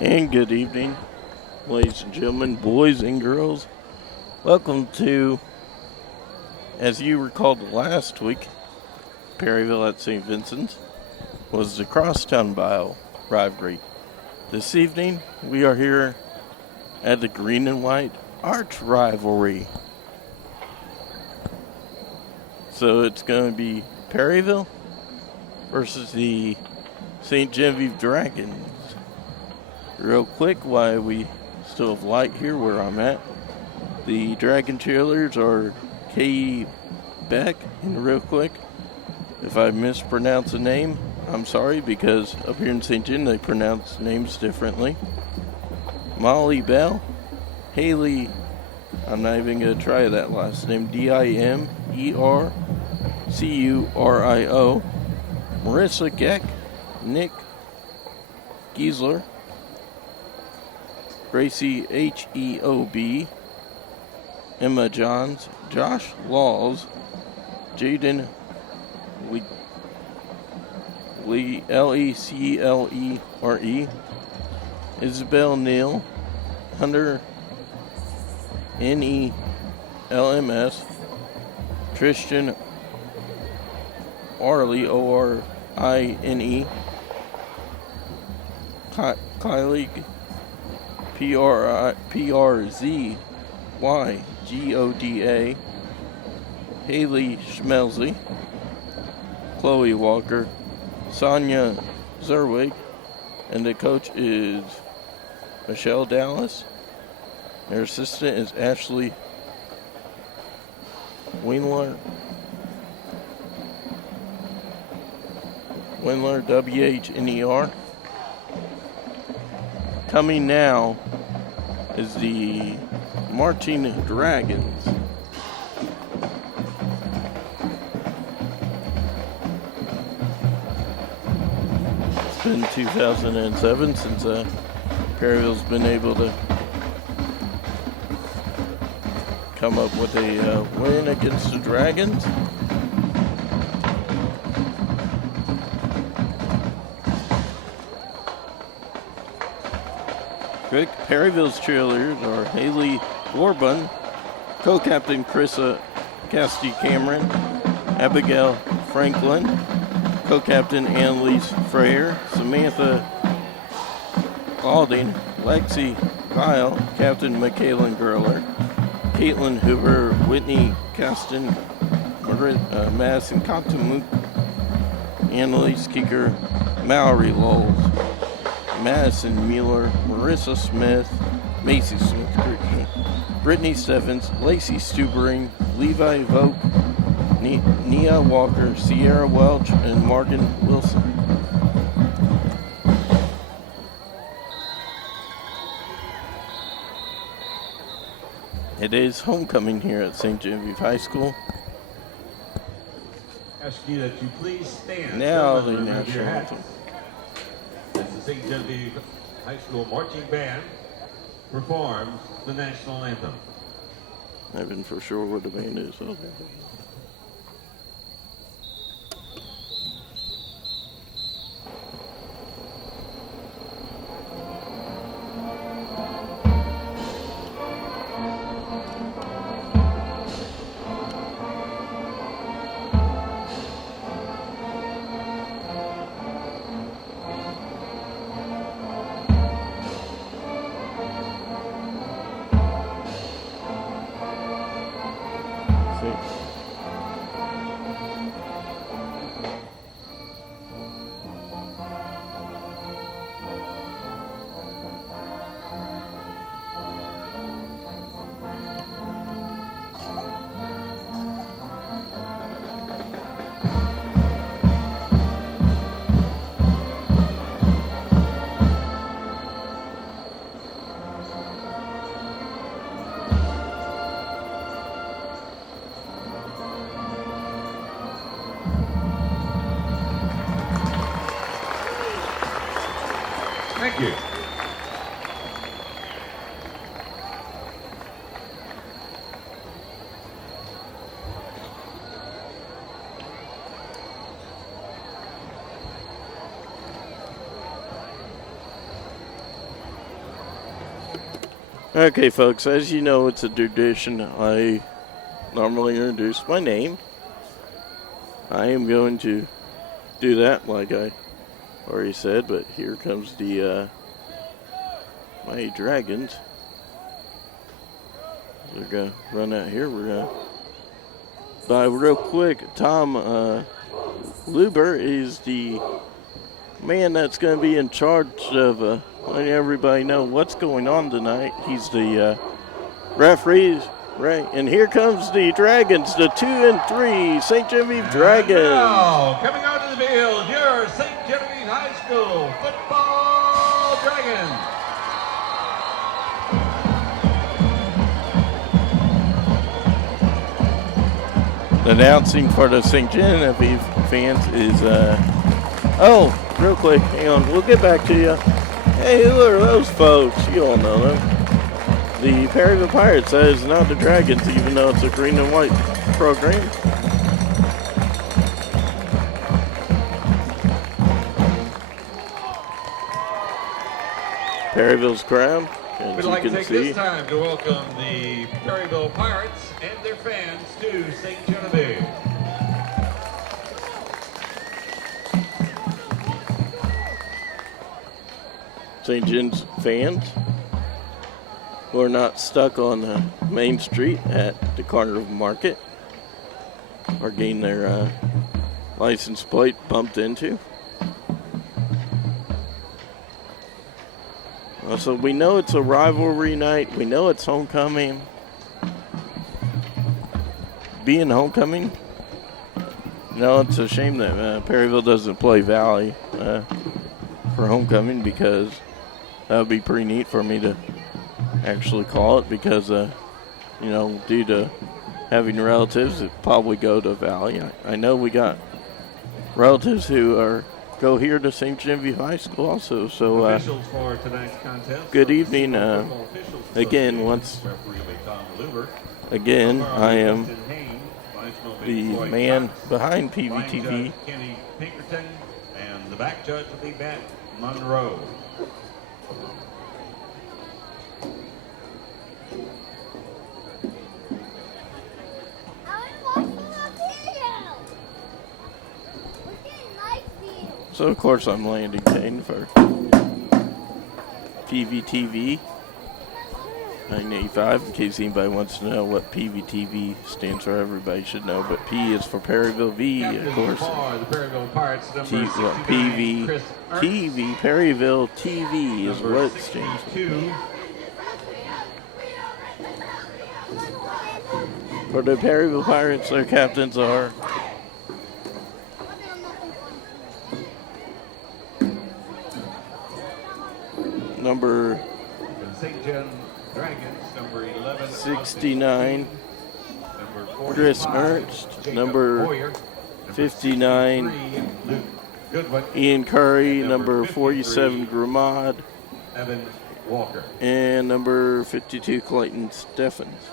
And good evening, ladies and gentlemen, boys and girls. Welcome to, as you recalled last week, Perryville at St. Vincent's was the crosstown bio rivalry. This evening, we are here at the green and white arch rivalry. So it's going to be Perryville versus the St. Genevieve Dragons. Real quick, while we still have light here where I'm at, the Dragon cheerleaders are K. Beck, and real quick, if I mispronounce a name, I'm sorry, because up here in St. Gen they pronounce names differently. Molly Bell, Haley, I'm not even going to try that last name, Dimercurio, Marissa Geck, Nick Giesler, Gracie Heob, Emma Johns, Josh Laws, Jaden Leclere, Isabel Neal, Hunter Nelms, Tristan Orly, Orine, Kylie Przyggoda, Haley Schmelzy, Chloe Walker, Sonia Zerwig, and the coach is Michelle Dallas. Their assistant is Ashley Windler, WHNER. Coming now is the Marching Dragons. It's been 2007 since Perryville's been able to come up with a win against the Dragons. Perryville's cheerleaders are Haley Warbun, co-captain Carissa Cassidy Cameron, Abigail Franklin, co-captain Annalise Freyer, Samantha Alding, Lexi Kyle, captain Michaela Gerler, Caitlin Hoover, Whitney Caston, Madison Compton, Annalise Keeker, Mallory Lowles, Madison Mueller, Marissa Smith, Macy Smith, Brittany Stevens, Lacey Stubering, Levi Vogt, Nia Walker, Sierra Welch, and Morgan Wilson. It is homecoming here at St. Genevieve High School. Ask you that you please stand. Now the national anthem. As the St. Genevieve High School Marching Band performs the national anthem. I've been for sure where the band is. Okay. Thank you. Okay, folks, as you know, it's a tradition. I normally introduce my name. I am going to do that like I already said, but here comes the my dragons. They're going to run out here. We're going to buy real quick. Tom Luber is the man that's going to be in charge of letting everybody know what's going on tonight. He's the referee, right? And here comes the Dragons, the 2 and 3 St. Genevieve Dragons. And now, coming out of the field, your St. Genevieve High School football Dragons. Announcing for the St. Genevieve fans is, oh, real quick, hang on, we'll get back to you. Hey, who are those folks? You all know them. The Perryville Pirates, that is not the Dragons, even though it's a green and white program. Perryville's crown, as We'd you like to can take see. this time to welcome the Perryville Pirates and their fans to St. Genevieve. St. Gen's fans who are not stuck on Main Street at the Carnival Market are getting their license plate bumped into. So we know it's a rivalry night. We know it's homecoming. Being homecoming, it's a shame that Perryville doesn't play Valley for homecoming, because that would be pretty neat for me to actually call it, because, due to having relatives that probably go to Valley. I know we got relatives who go here to St. Genevieve High School also. So Officials for tonight's contest. good evening. Again, I am the man behind PVTV. Kenny Pinkerton, and the back judge will be Matt Monroe. So, of course, I'm Landon Kane for PVTV 985. In case anybody wants to know what PVTV stands for, everybody should know. But P is for Perryville, V, of course. The Perryville Pirates, PVTV, Perryville TV is what it stands for. For the Perryville Pirates, their captains are number St. Gen Dragons, number 11, 69, number Chris Ernst, number 59, Ian Curry, number 47, Gramad, Evan Walker, and number 52, Clayton Steffens.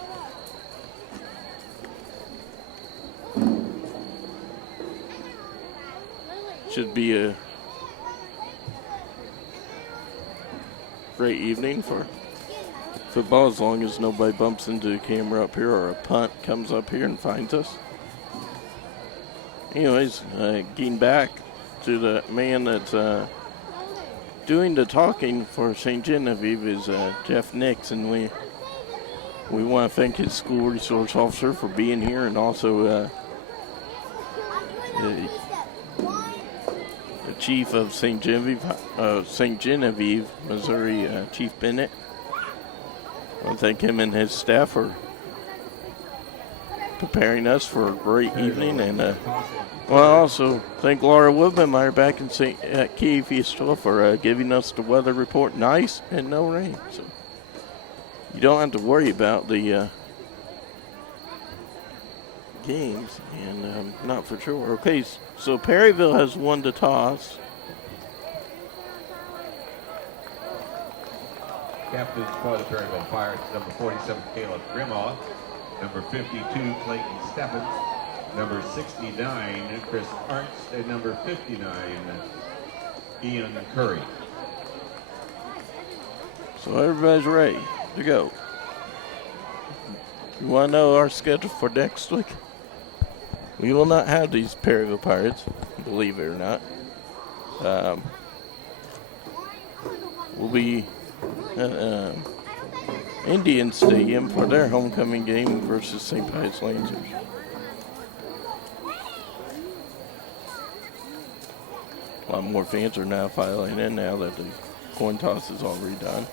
Should be a great evening for football, as long as nobody bumps into the camera up here or a punt comes up here and finds us. Anyways, getting back to the man that's doing the talking for St. Genevieve is Jeff Nix, and we want to thank his school resource officer for being here, and also the chief of St. Genevieve, Missouri, Chief Bennett. I want to thank him and his staff for preparing us for a great evening, and also thank Laura Woodmanmeyer back in at KFE Store for giving us the weather report, nice and no rain. So you don't have to worry about the games, and not for sure. Okay, so Perryville has won the toss. captains for the Perryville Pirates, number 47, Caleb Grimaw, number 52, Clayton Steffens, number 69, Chris Ernst, and number 59, Ian Curry. So everybody's ready to go. You want to know our schedule for next week? We will not have these Perryville Pirates, believe it or not. We'll be at Indian Stadium for their homecoming game versus St. Pius Lancers. A lot more fans are now filing in now that the coin toss is all redone.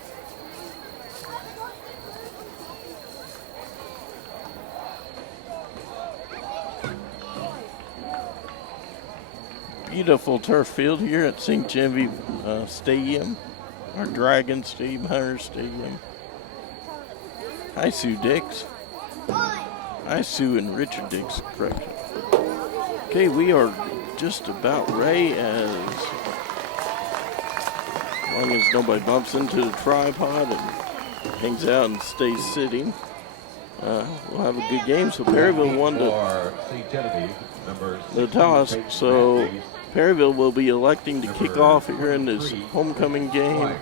Beautiful turf field here at Ste Gen Stadium, or Dragon Stadium, Hunter Stadium. Hi, Sue Dix. Hi, Sue and Richard Dix, correct. Okay, we are just about ready as long as nobody bumps into the tripod and hangs out and stays sitting. We'll have a good game. So Perryville won the toss, so Perryville will be electing to kick off here in this homecoming game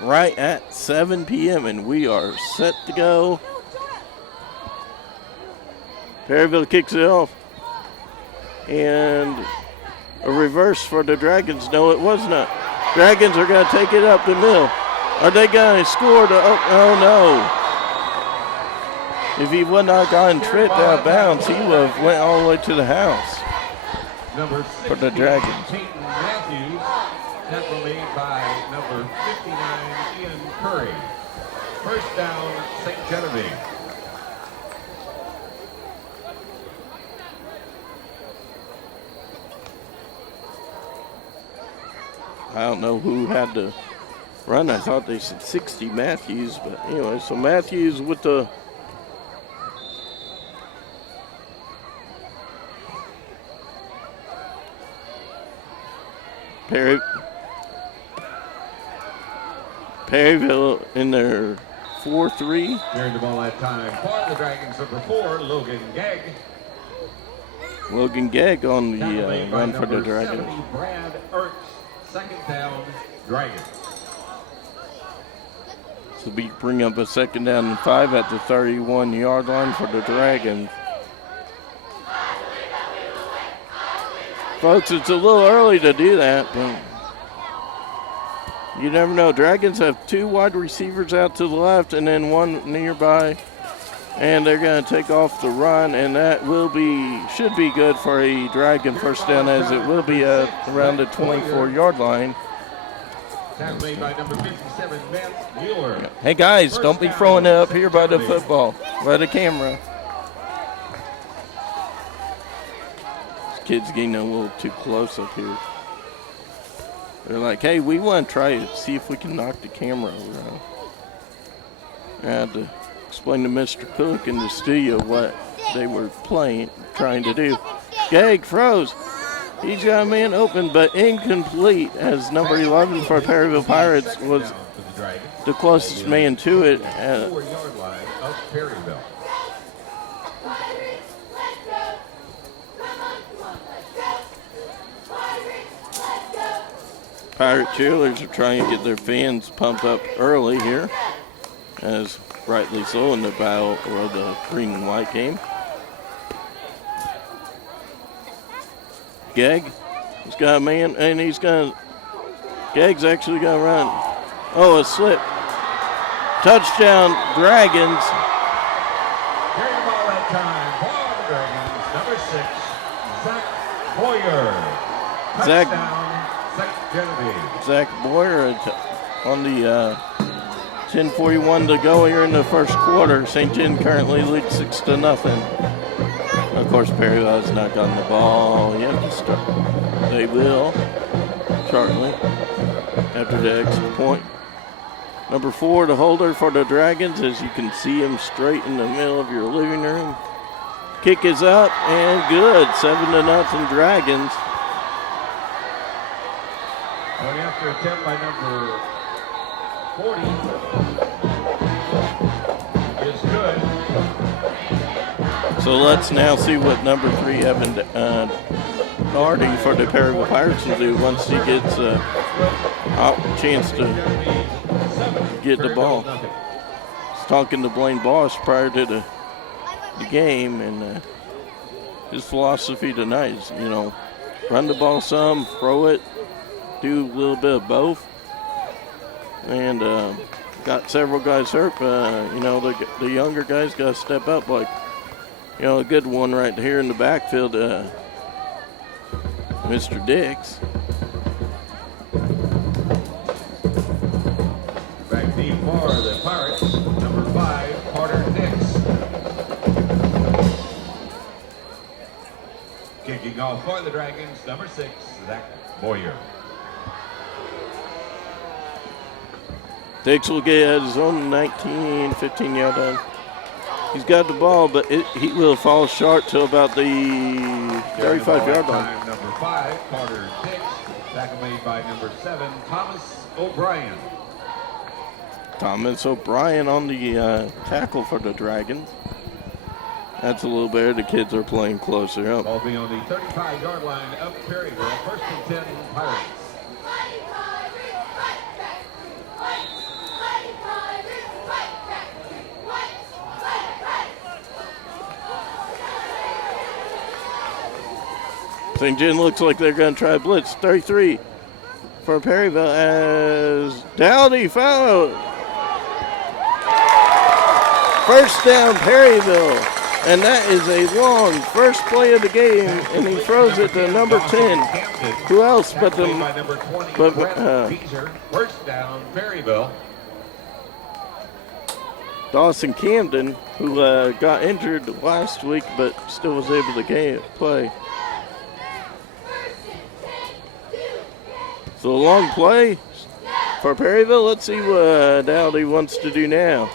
right at 7 p.m. and we are set to go. Perryville kicks it off, and a reverse for the Dragons. No, it was not. Dragons are going to take it up the middle. Are they going to score? Oh no. If he would not gotten tripped out of bounds, he would have went all the way to the house for the Dragons. Peyton Matthews, tackle made by number 59, Ian Curry. First down, St. Genevieve. I don't know who had to run. I thought they said 60 Matthews, but anyway, so Matthews with the Perryville in their 4-3. Carrying the ball that time for the Dragons, number 4, Logan Gegg. Logan Gegg on the run for the Dragons. 70, Brad Ertz, second down, Dragons. So we bring up a second down and 5 at the 31-yard line for the Dragons. Folks, it's a little early to do that, but you never know. Dragons have 2 wide receivers out to the left and then 1 nearby. And they're going to take off the run, and that should be good for a Dragon first down, as it will be around the 24-yard line. Tackle made by number 57, Matt Mueller. Hey guys, don't be throwing it up here by the football, by the camera. This kid's getting a little too close up here. They're like, hey, we want to try it, see if we can knock the camera around. I had to explain to Mr. Cook in the studio what they were trying to do. Gegg froze. He's got a man open, but incomplete, as number 11 for Perryville Pirates was the closest man to it. 4-yard line of Perryville. Pirate cheerleaders are trying to get their fans pumped up early here, as rightly so, in the battle or the green and white game. Gegg, he's got a man, and Gegg's actually gonna run. Oh, a slip. Touchdown, Dragons. Carrying the ball that time for the Dragons, number 6, Zach Boyer. Touchdown, St. Genevieve. Zach Boyer on the 10:41 to go here in the first quarter. St. Gen currently leads 6-0. Of course, Perryville has not gotten the ball yet to start. They will shortly after the extra point. Number 4, the holder for the Dragons, as you can see him straight in the middle of your living room. Kick is up and good. 7-0 Dragons. Going after attempt by number 40 is good. So let's now see what number 3, Evan Hardy for the Perryville Pirates will do once he gets a chance to get the ball. I was talking to Blaine Boss prior to the game, and his philosophy tonight is, run the ball some, throw it, do a little bit of both. And got several guys hurt. The younger guys got to step up. Like, a good one right here in the backfield, Mr. Dix. Back deep for the Pirates, number 5, Carter Dix. Kicking off for the Dragons, number 6, Zach Boyer. Dix will get his own 19, 15-yard line. He's got the ball, but he will fall short to about the 35-yard line. Number 5, Carter Dix. Tackle made by number 7, Thomas O'Brien. Thomas O'Brien on the tackle for the Dragons. That's a little better. The kids are playing closer up. Ball be on the 35-yard line of Perryville. First and 10, Pirates. St. Gen looks like they're going to try blitz. 33 for Perryville as Dowdy fouled. First down, Perryville. And that is a long first play of the game, and he throws it to number 10. Who else but the first down, Perryville. Dawson Camden, who got injured last week but still was able to play. So a long play for Perryville. Let's see what Dowdy wants to do now.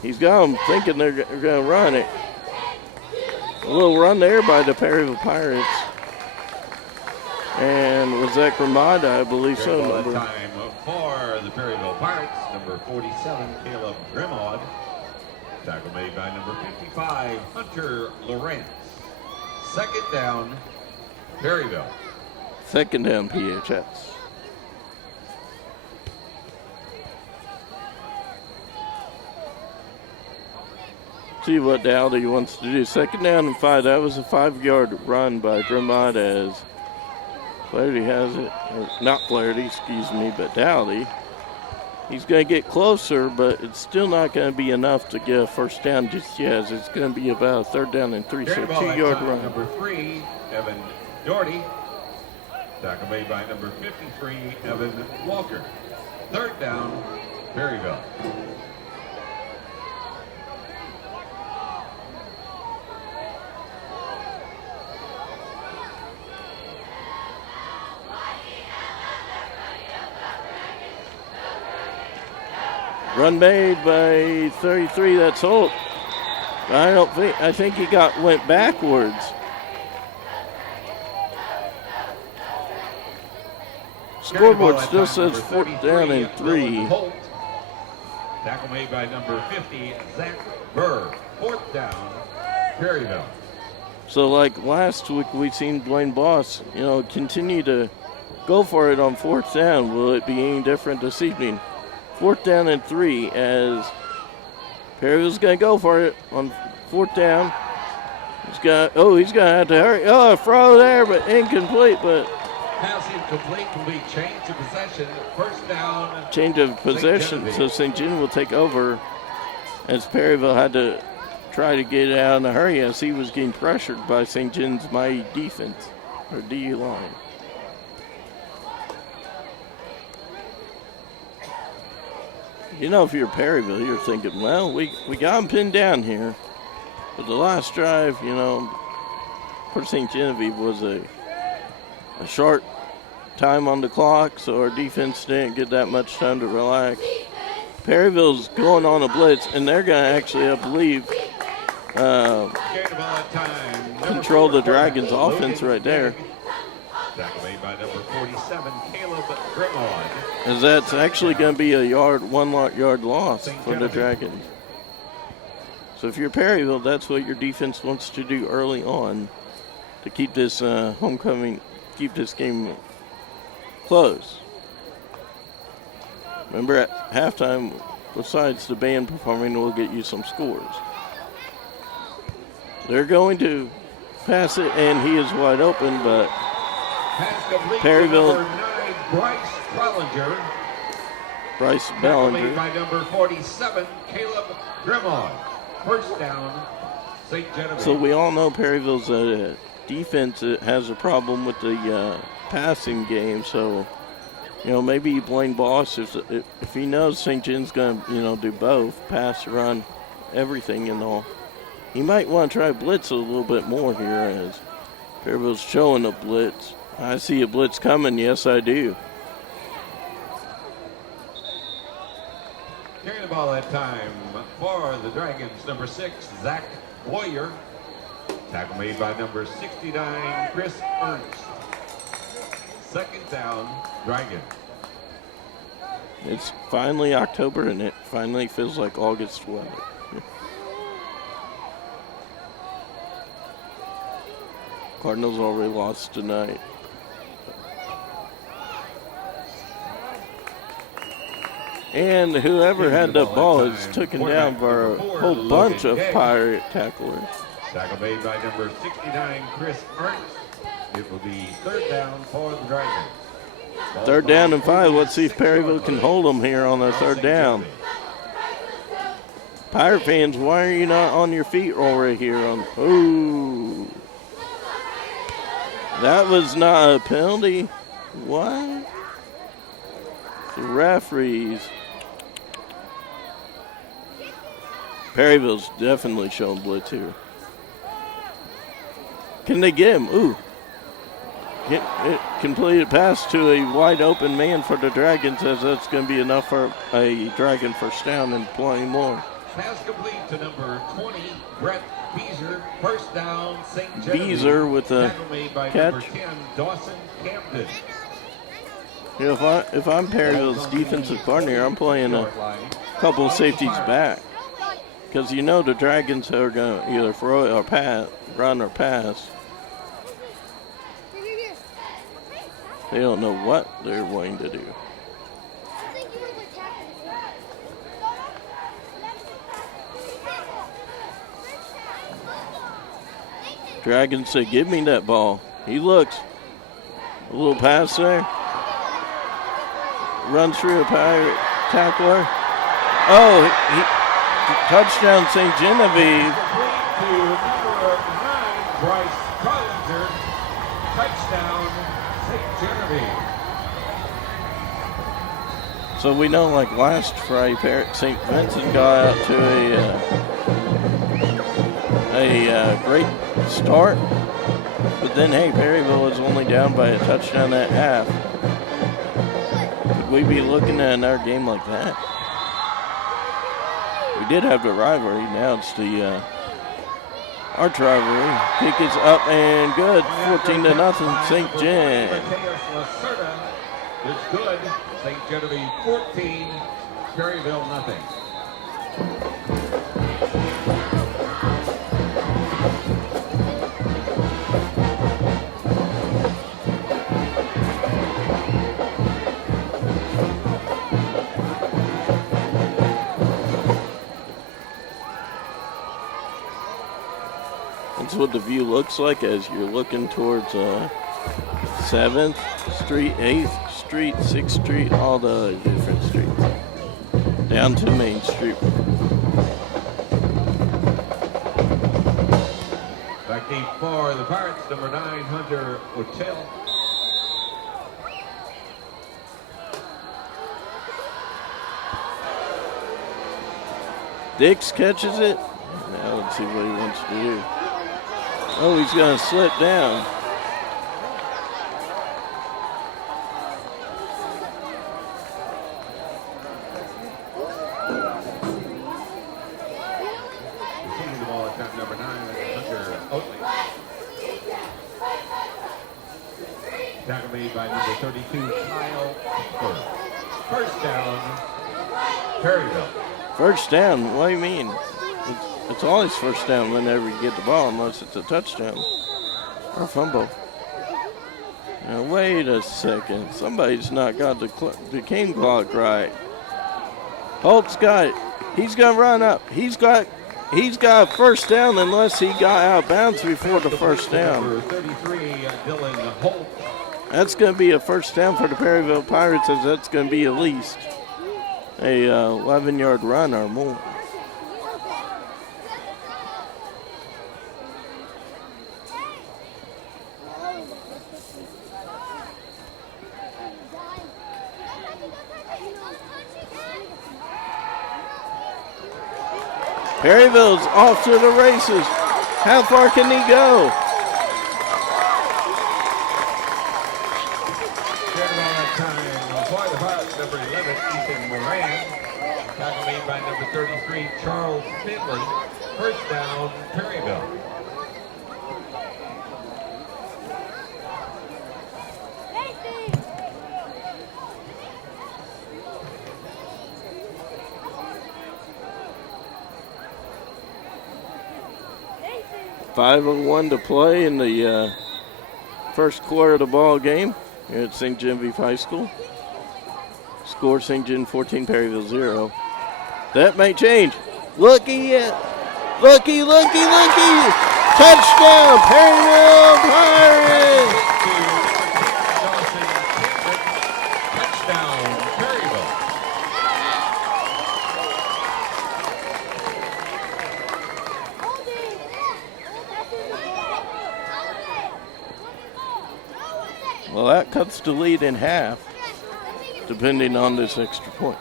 He's got them thinking they're going to run it. A little run there by the Perryville Pirates. And was that Gramada? I believe so. Time for the Perryville Pirates, number 47, Caleb Grimaud. Tackle made by number 55, Hunter Lawrence. Second down, Perryville. Second down, PHS. See what Dowdy wants to do. Second down and 5. That was a 5-yard run by Grimod as Flaherty has it. Or not Flaherty, excuse me, but Dowdy. He's going to get closer, but it's still not going to be enough to get a first down just yet. It's going to be about a 3rd down and 3, so 2-yard run. Number 3, Evan Doherty. Tackle made by number 53, Evan Walker. 3rd down, Perryville. Run made by 33, that's Holt. I think he went backwards. Scoreboard still says 4th down and 3. Tackle made by number 50, Zach Burr. 4th down, Perryville. So like last week, we've seen Blaine Boss, continue to go for it on 4th down. Will it be any different this evening? 4th down and 3 as Perryville's going to go for it on 4th down. He's going to have to hurry. Oh, a throw there, but incomplete, but pass incomplete will be change of possession. First down. Change of possession, so St. Gen will take over as Perryville had to try to get it out in a hurry as he was getting pressured by St. Gen's mighty defense, or D line. If you're Perryville, you're thinking, well, we got him pinned down here. But the last drive, for St. Genevieve was a short time on the clock, so our defense didn't get that much time to relax. Perryville's going on a blitz, and they're going to actually, I believe, control the Dragons' offense right there. Tackle made by number 47, Caleb Grimaud. As that's actually going to be a 1-yard loss for the Dragons. So if you're Perryville, that's what your defense wants to do early on to keep this keep this game close. Remember, at halftime, besides the band performing, we'll get you some scores. They're going to pass it, and he is wide open, but Pass complete to Perryville, number 9, Bryce Bellinger. Bryce Tackle Bellinger. made by number 47, Caleb Grimaud. First down, St. Genevieve. So we all know Perryville's defense has a problem with the passing game. So, maybe you blame Boss if he knows St. Gen's going to, do both, pass, run, everything and all. He might want to try blitz a little bit more here as Perryville's showing a blitz. I see a blitz coming. Yes, I do. Carrying the ball that time for the Dragons, number 6, Zach Boyer. Tackle made by number 69, Chris Ernst. Second down, Dragon. It's finally October, and it finally feels like August weather. Cardinals already lost tonight. And whoever had the ball is taken down by a whole bunch of Pirate tacklers. Tackle made by number 69, Chris Ernst. It will be third down for the Dragons. Third down and 5. Let's see if Perryville can hold them here on their third down. Pirate fans, why are you not on your feet right here? Ooh. That was not a penalty. What? The referees. Perryville's definitely showing blitz here. Can they get him? Ooh. Completed pass to a wide open man for the Dragons, as that's going to be enough for a Dragon first down and plenty more. Pass complete to number 20, Brett Beezer. First down, St. Genevieve. Beezer with a Tackle made by catch. number 10, Dawson Camden. If I'm Perryville's defensive coordinator, I'm playing a couple of safeties back. Because the Dragons are going to either throw or pass, run or pass. They don't know what they're going to do. Dragons say, give me that ball. He looks. A little pass there. Runs through a Pirate tackler. Oh, touchdown St. Genevieve. To number 9, Bryce Bellinger. Touchdown, St. Genevieve. So we know, like last Friday, St. Vincent got out to a great start, but then Perryville was only down by a touchdown at half. Could we be looking at another game like that? We did have the rivalry. Now it's the arch rivalry. Kick is up and good. 14-0, St. Gen. Is good. St. Genevieve 14, Perryville nothing. That's what the view looks like as you're looking towards 7th Street, 8th Street, 6th Street, all the different streets, down to Main Street. Back deep for the Pirates, number 9, Hunter Hotel. Dix catches it. Now let's see what he wants to do. Oh, he's going to slip down. Receiving the ball at time number 9, Hunter Oatley. Tackle made by number 32, Kyle First. First down, Perryville. First down? What do you mean? It's always first down whenever you get the ball, unless it's a touchdown or a fumble. Now, wait a second. Somebody's not got the game clock right. Holt's got it. He's going to run up. He's got a first down unless he got out of bounds before the first down. Number 33, Dylan Holt. That's going to be a first down for the Perryville Pirates, as that's going to be at least a 11-yard run or more. Perryville's off to the races. How far can he go? For the Pirates, number 11, Ethan Moran. Tackle made by number 33, Charles Finley. First down, Perryville. .5:01 to play in the first quarter of the ball game here at Ste. Genevieve High School. Score Ste. Gen 14, Perryville 0. That may change. Looky! Touchdown, Perryville Pirates! Touchdown, Perryville. Well, that cuts the lead in half, depending on this extra point.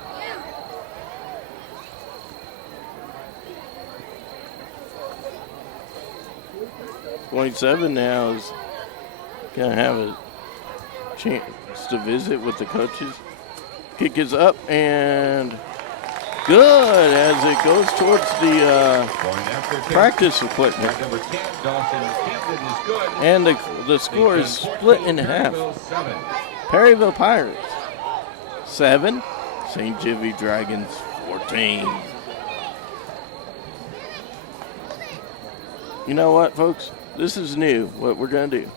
.7 now is going to have a chance to visit with the coaches. Kick is up and good as it goes towards the practice equipment. Number 10, Dawson Camden is good. And the score is split in half. Perryville Pirates 7, St. Genevieve Dragons 14. You know what, folks? This is new, what we're going to do.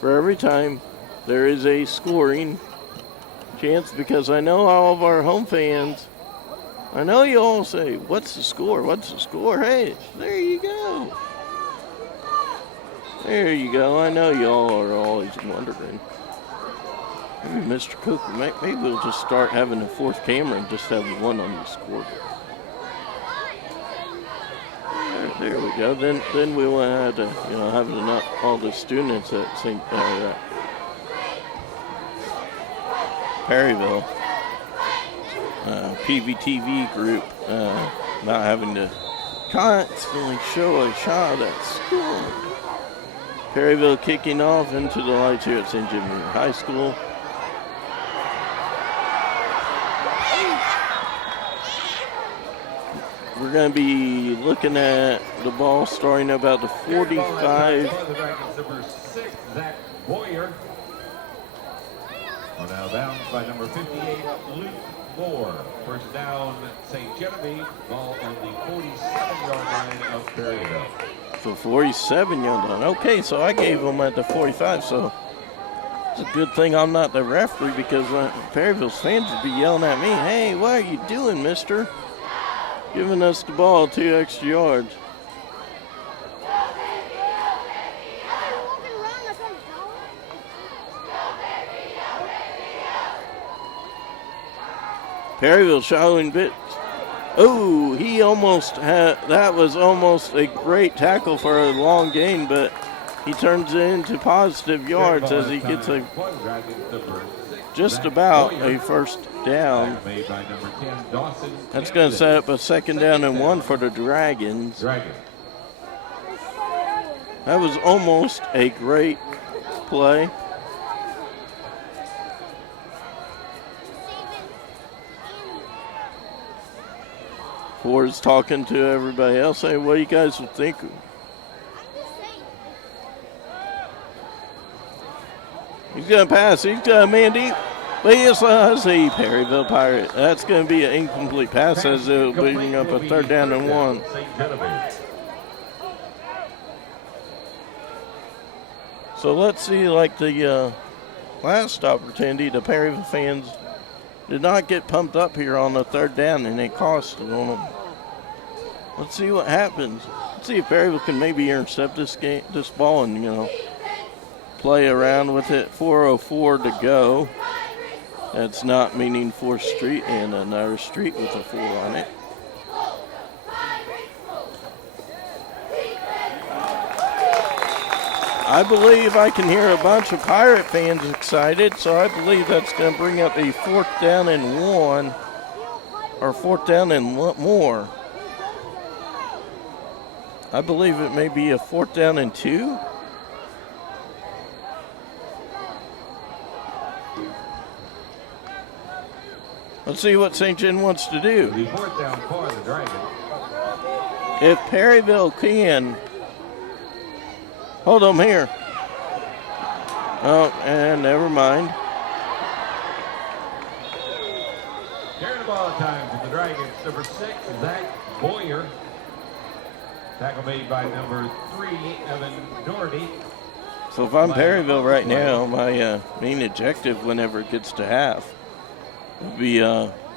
For every time there is a scoring chance, because I know all of our home fans, I know you all say, what's the score? What's the score? Hey, there you go. There you go. I know you all are always wondering. Maybe Mr. Cook, maybe we'll just start having a fourth camera and just have one on the scoreboard. There we go. Then we won't have to, have all the students at St. Perryville PVTV group not having to constantly show a shot at school. Perryville kicking off into the lights here at St. Genevieve High School. We're going to be looking at the ball starting about the 45. Number 6, Zach Boyer. On out of bounds by number 58, Luke Moore. First down, St. Genevieve. Ball on the 47-yard line of Perryville. So 47-yard line. Okay, so I gave them at the 45, so it's a good thing I'm not the referee, because Perryville's fans would be yelling at me, hey, what are you doing, mister? Giving us the ball 2 extra yards. Perryville showing bits. Oh, he almost had, that was almost a great tackle for a long gain, but he turns it into positive yards as he gets just about a first down. That's going to set up a second down and 1 for the Dragons. That was almost a great play. Ford's talking to everybody else, saying, what do you guys think? He's going to pass. He's got a man deep. But yes, I see Perryville Pirate. That's going to be an incomplete pass as it will bring up a third down and 1. So let's see, like the last opportunity, the Perryville fans did not get pumped up here on the third down, and it cost on them. Let's see what happens. Let's see if Perryville can maybe intercept this ball and, play around with it. 4:04 to go. That's not meaning 4th Street and another street with a 4 on it. I believe I can hear a bunch of Pirate fans excited, so I believe that's going to bring up a 4th down and 1, or 4th down and more. I believe it may be a 4th down and 2. Let's see what Ste Gen wants to do. The 4th down for the Dragons. If Perryville can hold them here. Oh, and never mind. Carrying the ball time for the Dragons. Number 6, Zach Boyer. Tackle made by number 3, Evan Doherty. So if I'm Perryville right now, my main objective whenever it gets to half will be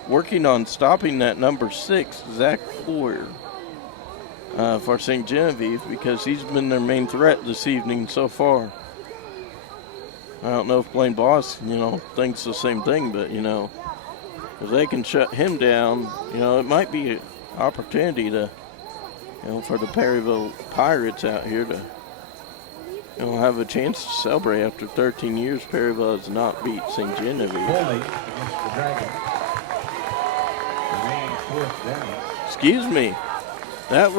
working on stopping that number 6, Zach Boyer, for St. Genevieve, because he's been their main threat this evening so far. I don't know if Blaine Boss, thinks the same thing, but, if they can shut him down, it might be an opportunity to, for the Perryville Pirates out here to, have a chance to celebrate. After 13 years, Perryville has not beat St. Genevieve. Foley against the Dragons. Remaining 4th down. Excuse me. There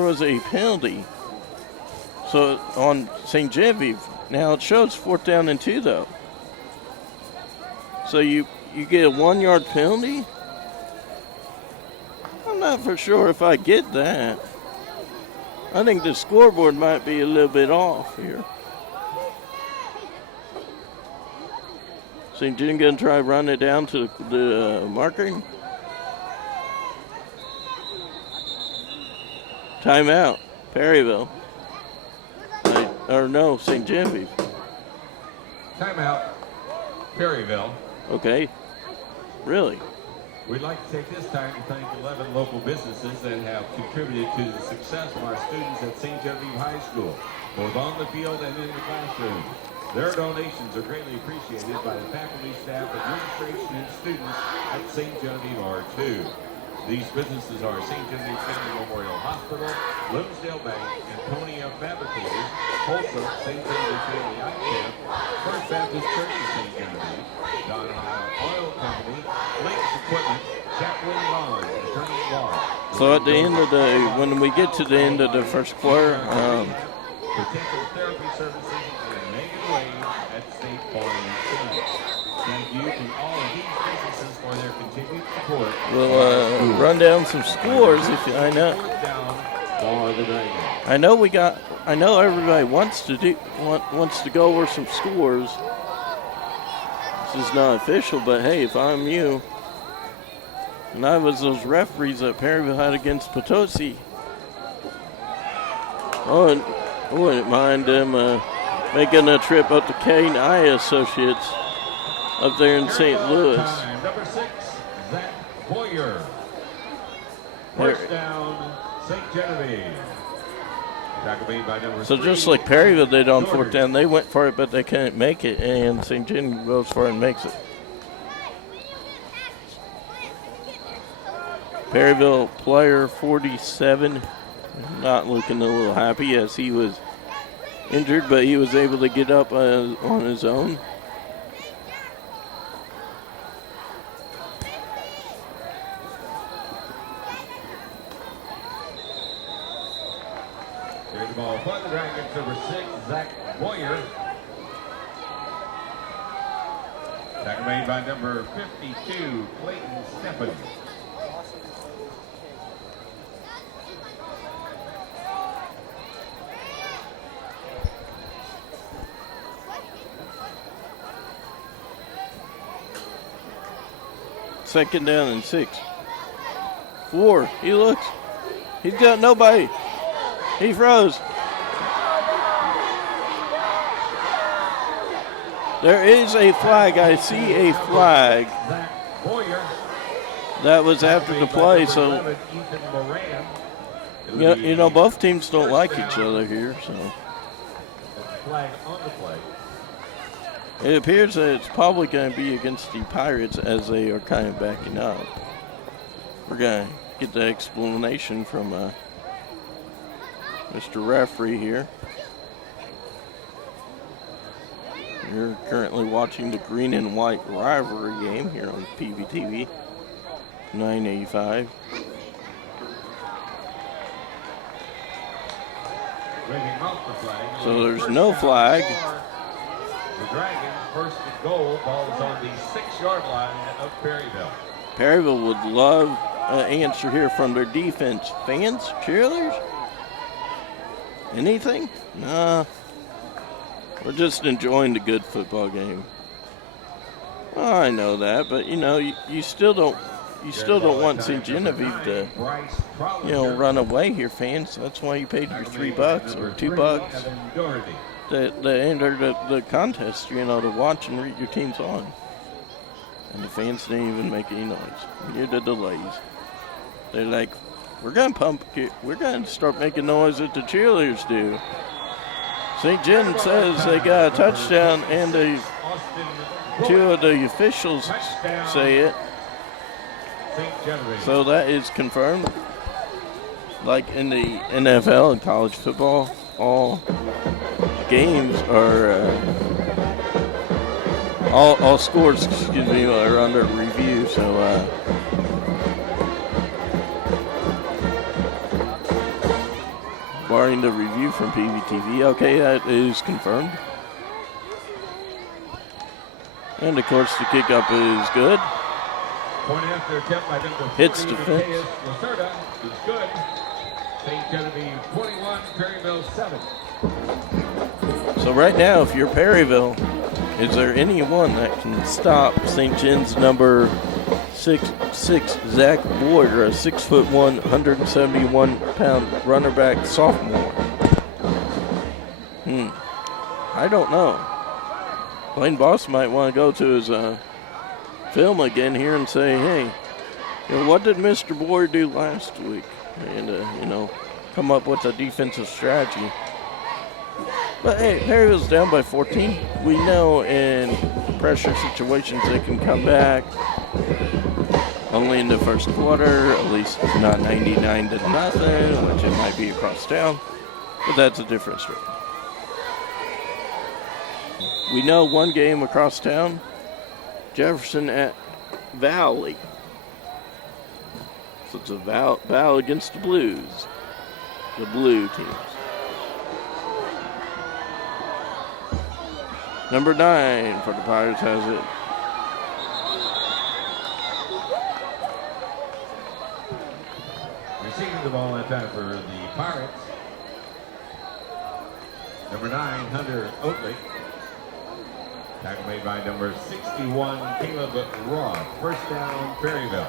was a penalty. So on St. Genevieve. Now it shows 4th down and 2 though. So you get a 1-yard penalty? I'm not for sure if I get that. I think the scoreboard might be a little bit off here. St. Gen going to try run it down to the marker. Timeout, Perryville. St. Genevieve. Timeout, Perryville. Okay, really? We'd like to take this time to thank 11 local businesses that have contributed to the success of our students at St. Genevieve High School, both on the field and in the classroom. Their donations are greatly appreciated by the faculty, staff, administration, and students at St. Genevieve R2. These businesses are St. Genevieve Family Memorial Hospital, Limsdale Bank, Antonia Fabricators, Folsom, St. Genevieve Family Eye Camp, First Baptist Church of St. Genevieve, Don Ohio Oil Company, Lakes Equipment, Chaplain Lawn, Attorney Law. So at the end of when we get to the end of the first quarter, potential therapy services and Megan Wade at State Farm Insurance. Thank you to all of these businesses for their continued support. We'll run down some scores. I know everybody wants to go over some scores. This is not official, but hey, if I'm you, and I was those referees that Perryville had against Potosi, I wouldn't mind them making a trip up to K&I Associates up there in St. Louis. Number 6, Zach Boyer. First down, St. Genevieve. Tackle made by number So 3, just like Perryville did on 4th down, they went for it, but they couldn't make it, and St. Gen goes for it and makes it. Perryville player 47, not looking a little happy as he was injured, but he was able to get up on his own. Carry the ball for the Dragons, number 6, Zach Boyer. Tackle made by number 52, Clayton Steffen. Second down and 6. 4. He looks. He's got nobody. He froze. There is a flag. I see a flag. Zach Boyer. That was after the play, so 11, Ethan Moran. yeah, you know, both teams don't like each other here, so Flag on the play. it appears that it's probably going to be against the Pirates as they are kind of backing up. We're going to get the explanation from Mr. Referee here. You're currently watching the green and white rivalry game here on PVTV 985. So there's no flag. The Dragons first and goal. Ball is on the 6-yard line of Perryville. Perryville would love an answer here from their defense. Fans? Cheerleaders? Anything? Nah. We're just enjoying the good football game. Well, I know that, but you know, you still don't want Ste. Genevieve to, you know, run away here, fans. That's why you paid your $3 or $2 to enter the contest, you know, to watch and root your teams on. And the fans didn't even make any noise. Hear the delays. They're like, we're gonna start making noise that the cheerleaders do. Ste. Gen says they got a touchdown, and two of the officials say it. So that is confirmed. Like in the NFL and college football, all games are all scores, are under review. So barring the review from PVTV, okay, that is confirmed. And of course, the kickoff is good. Point after attempt by number 40, Hits defense. Lacerda is good. St. Genevieve 21, Perryville 7. So right now, if you're Perryville, is there anyone that can stop St. Gen's number 6'6" Zach Boyer, a 6'1", 171-pound runner back sophomore? I don't know. Blaine Boss might want to go to his film again here and say, hey, you know, what did Mr. Boyer do last week? And, you know, come up with a defensive strategy. But, hey, Perryville's down by 14. We know in pressure situations they can come back. Only in the first quarter, at least it's not 99-0, which it might be across town. But that's a different story. We know one game across town, Jefferson at Valley. So it's a Val against the Blues, the blue teams. Number 9 for the Pirates has it. Receiving the ball that time for the Pirates. Number 9, Hunter Oatley. Tackle made by number 61, Caleb Roth. First down, Perryville.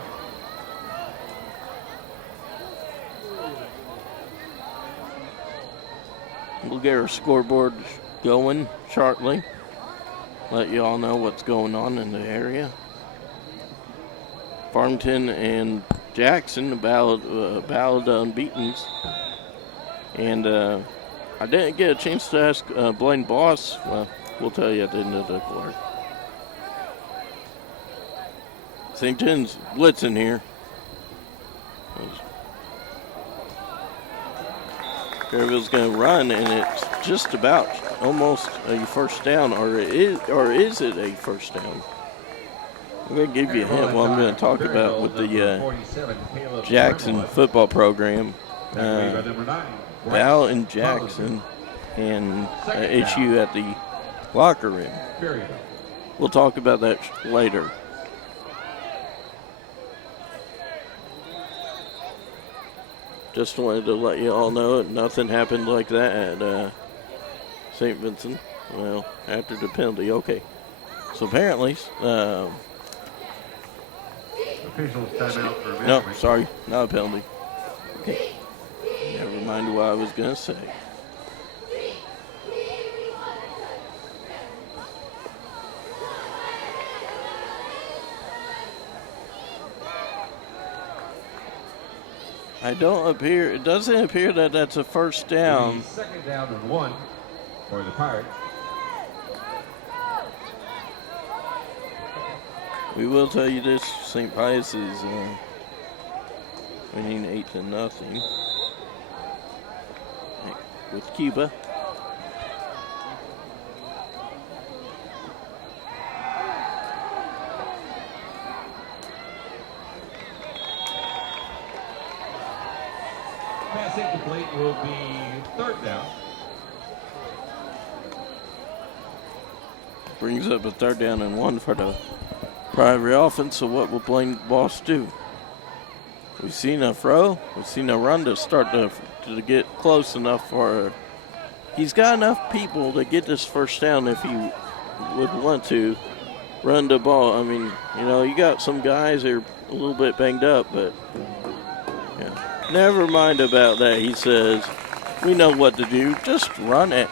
We'll get our scoreboard going shortly. Let you all know what's going on in the area. Farmington and Jackson, ballad unbeatens. And I didn't get a chance to ask Blaine Boss. Well, we'll tell you at the end of the quarter. St. Gen's blitzing here. Perryville's going to run, and it's just about almost a first down, or is it a first down? I'm going to give you a hint what I'm going to talk about with the Jackson football program. Val and Jackson and issue at the locker room. We'll talk about that later. Just wanted to let you all know that nothing happened like that at St. Vincent. Well, after the penalty, okay. So apparently, Officials timeout for no, sorry, not a penalty. Okay. Never mind what I was going to say. It doesn't appear that that's a first down. Second down and 1 for the Pirates. We will tell you this, St. Pius is winning 8-0 with Cuba. Pass incomplete will be third down. Brings up a 3rd down and 1 for the primary offense. So what will Blaine Boss do? We've seen a throw. We've seen a run to start to get close enough for. He's got enough people to get this first down if he would want to run the ball. I mean, you got some guys that are a little bit banged up, but yeah. Never mind about that. He says, we know what to do. Just run it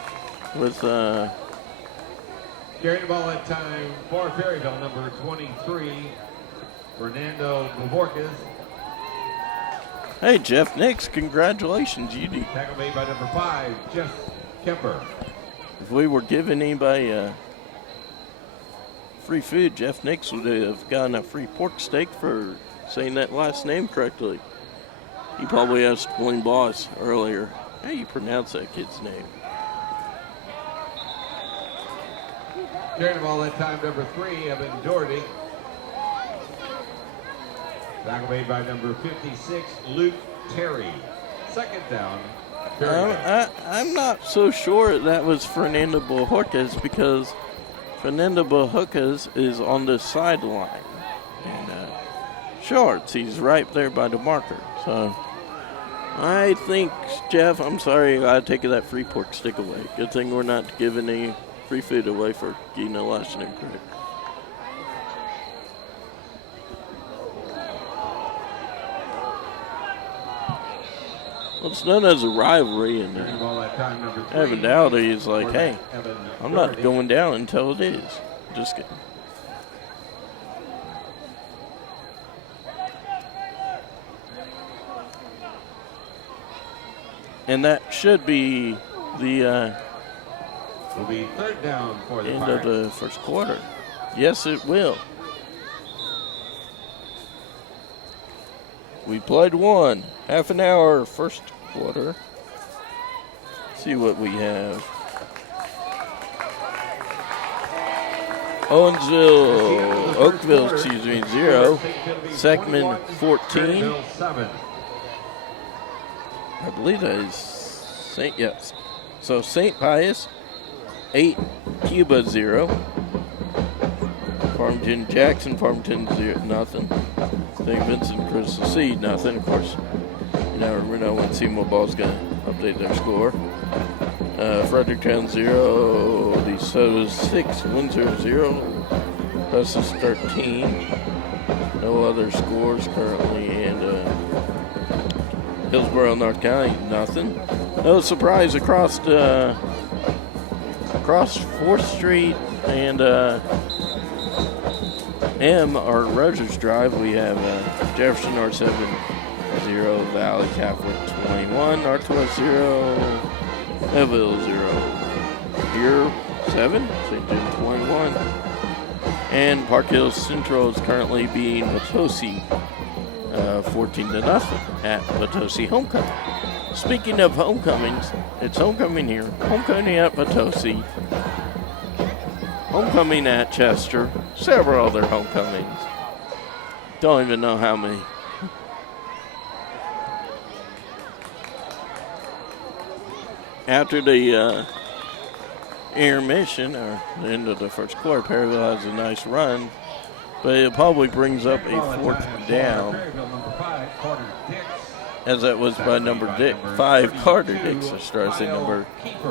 with. Carrying the ball that time for Perryville, number 23, Fernando Bovorquez. Hey, Jeff Nix, congratulations, you do. Tackle made by number 5, Jeff Kemper. If we were giving anybody free food, Jeff Nix would have gotten a free pork steak for saying that last name correctly. He probably asked Blaine Boss earlier, how do you pronounce that kid's name? Carrying the ball that time, number 3, Evan Doherty. Tackle made by number 56, Luke Terry. Second down. I'm not so sure that was Fernando Bovorquez because Fernando Bovorquez is on the sideline. And shorts, he's right there by the marker. So I think, Jeff, I'm sorry, I gotta take that free pork stick away. Good thing we're not giving any free food away for getting the last name correct. Well, it's known as a rivalry, and Evan is like, hey, I'm not going down until it is. Just kidding. And that should be the will be third down for the end Pirates. of the first quarter. Yes, it will. We played half an hour first quarter. See what we have. Oakville, 0. Seckman 14. I believe that is yes. So St. Pius 8, Cuba 0. Farmington Jackson, Farmington 0-0. St. Vincent Crystal C, nothing. Of course, you never know when Seymour Ball's going to update their score. Fredericktown 0, DeSoto 6, Windsor 0, Custis 13. No other scores currently, and Hillsborough, North County, nothing. No surprise across 4th Street and or Rogers Drive, we have Jefferson North 7, 0, Valley Catholic 21, Northwest 0, Eville 0, here 7, St. Gen 21, and Park Hills Central is currently beating Potosi 14-0 at Potosi Homecoming. Speaking of homecomings, it's homecoming here, homecoming at Potosi, homecoming at Chester, several other homecomings. Don't even know how many. After the intermission, or the end of the first quarter, Perryville has a nice run, but it probably brings up a 4th down, as that was by number 5, Carter Dix, or should I say number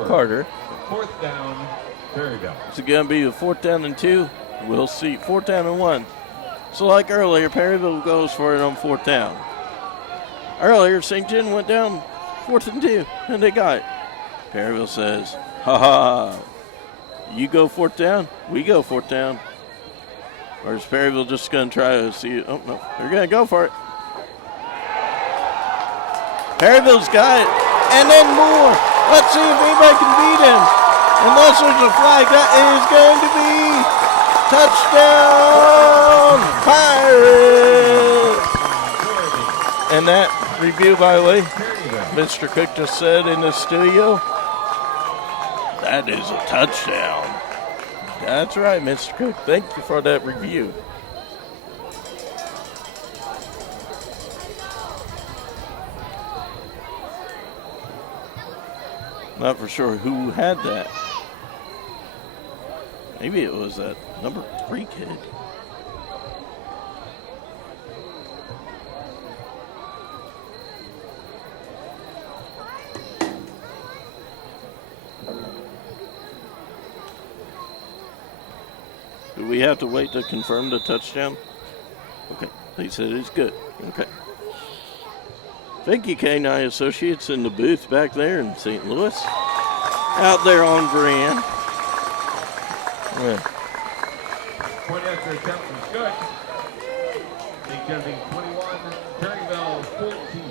Carter. 4th down, Perryville. Is it going to be a 4th down and 2? We'll see. 4th down and 1. So like earlier, Perryville goes for it on 4th down. Earlier, St. Gen went down 4th and 2, and they got it. Perryville says, ha, you go 4th down, we go 4th down. Or is Perryville just going to try to see it? Oh, no, they're going to go for it. Perryville's got it. And then more. Let's see if anybody can beat him. Unless there's a flag, that is going to be touchdown Pirates. And that review, by the way, Mr. Cook just said in the studio, that is a touchdown. That's right, Mr. Cook. Thank you for that review. Not for sure who had that. Maybe it was that number 3 kid. Do we have to wait to confirm the touchdown? Okay, he said it's good. Okay. Thank you, K9 Associates in the booth back there in St. Louis. Out there on Grand. Yeah. Point after attempt was good. Ste Gen 21, Perryville 14.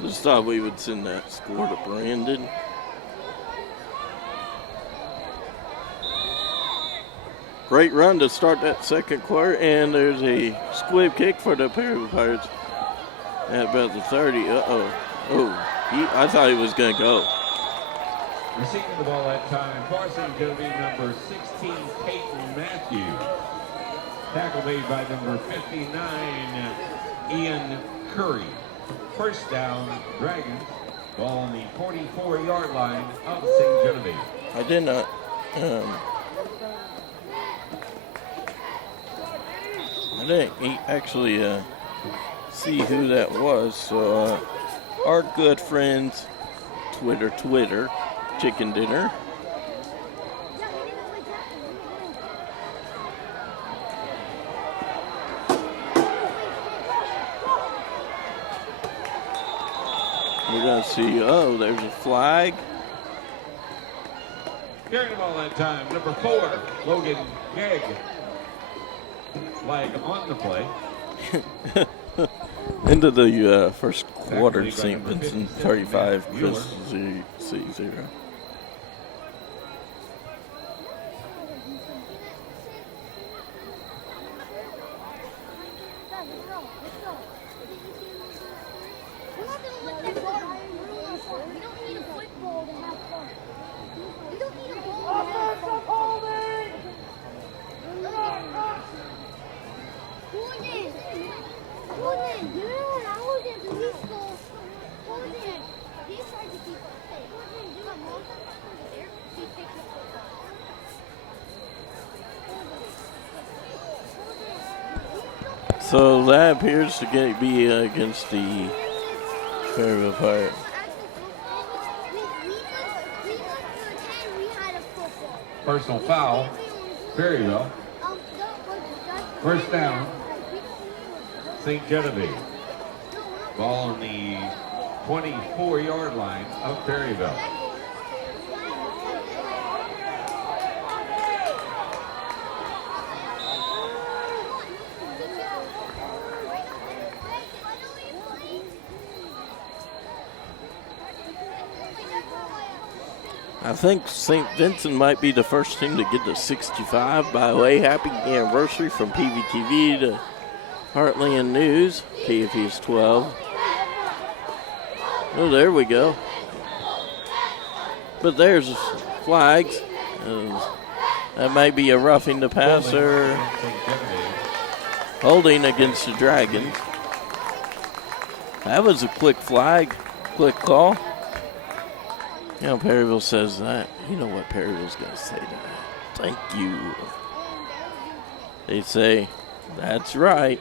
Just thought we would send that score to Brandon. Great run to start that second quarter, and there's a squib kick for the Perryville Pirates at about the 30. I thought he was going to go. Receiving the ball that time, forcing going to be number 16, Peyton Matthews. Tackle made by number 59, Ian Curry. First down, Dragons. Ball on the 44-yard line of St. Genevieve. I did not. I didn't actually see who that was. So our good friends, Twitter, Chicken Dinner. We're going to see, there's a flag. Carrying the ball that time, number 4, Logan Gegg. Flag on the play. Into the first quarter, St. Vincent 35, just 0. So that appears to be against the Perryville Pirates. Personal foul, Perryville. First down, St. Genevieve. Ball on the 24-yard line of Perryville. I think St. Vincent might be the first team to get to 65. By the way, happy anniversary from PVTV to Heartland News, PFS 12. Oh, there we go. But there's flags. That might be a roughing the passer. Holding against the Dragons. That was a quick flag, quick call. You know, Perryville says that. You know what Perryville's going to say to that? Thank you. They say, that's right.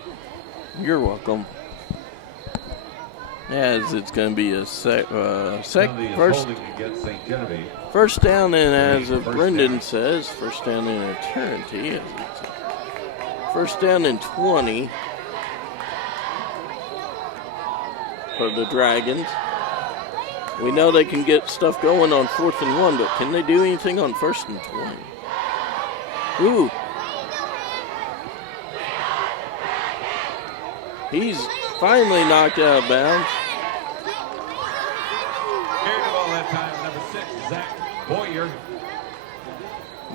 You're welcome. As it's going to be a first down, and as Brendan says, first down in eternity. First down and 20 for the Dragons. We know they can get stuff going on 4th and 1, but can they do anything on 1st and 20? Ooh. He's finally knocked out of bounds. Carried the ball that time, number 6, Zach Boyer.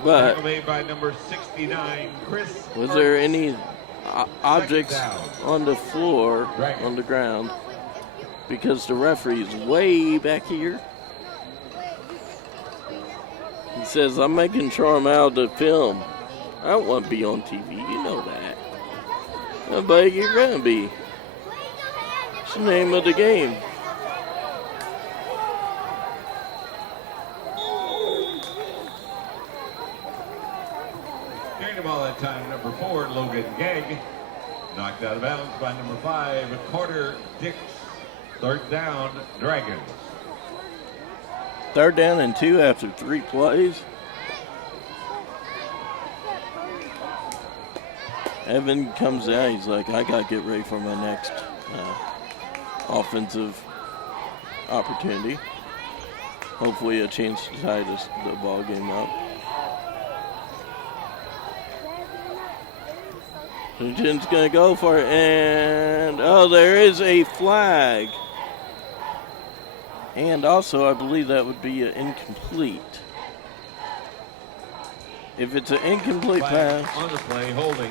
But made by number 69, Chris. Was there any objects on the floor, on the ground? Because the referee is way back here. He says, I'm making sure I'm out of the film. I don't want to be on TV, you know that. But you're going to be. It's the name of the game. Carrying the ball that time, number 4, Logan Gegg. Knocked out of bounds by number 5, Carter Dix. 3rd down, Dragons. 3rd down and 2 after 3 plays. Evan comes out, he's like, I got to get ready for my next offensive opportunity. Hopefully a chance to tie the ball game up. St. Gen's going to go for it, and there is a flag. And also, I believe that would be an incomplete. If it's an incomplete pass. On the play, holding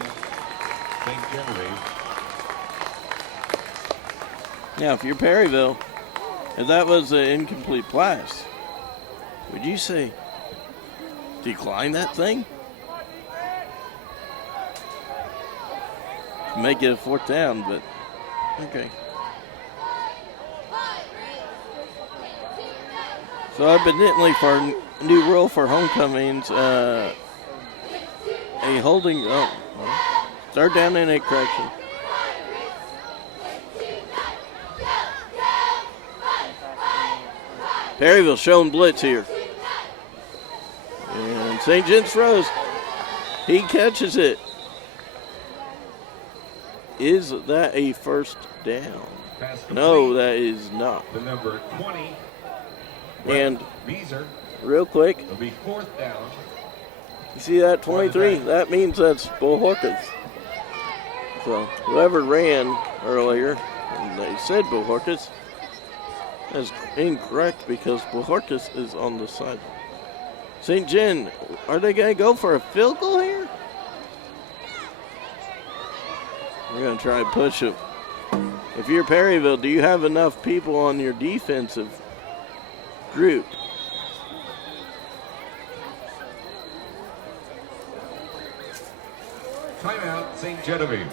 St. Genevieve. Now, if you're Perryville, if that was an incomplete pass, would you say decline that thing? Make it a 4th down, but okay. So evidently for a new rule for homecomings, a holding, 3rd down and 8 correction. Perryville showing blitz here. And St. Gen's throws. He catches it. Is that a 1st down? No, that is not. The number 20. And Beezer. Real quick. It'll be 4th down. You see that 23? That means that's Bull Horkins. So whoever ran earlier, and they said Bull Horkins, that's incorrect because Bull Horkins is on the side. St. Gen, are they going to go for a field goal here? We're going to try and push it. If you're Perryville, do you have enough people on your defensive group? Timeout, St. Genevieve.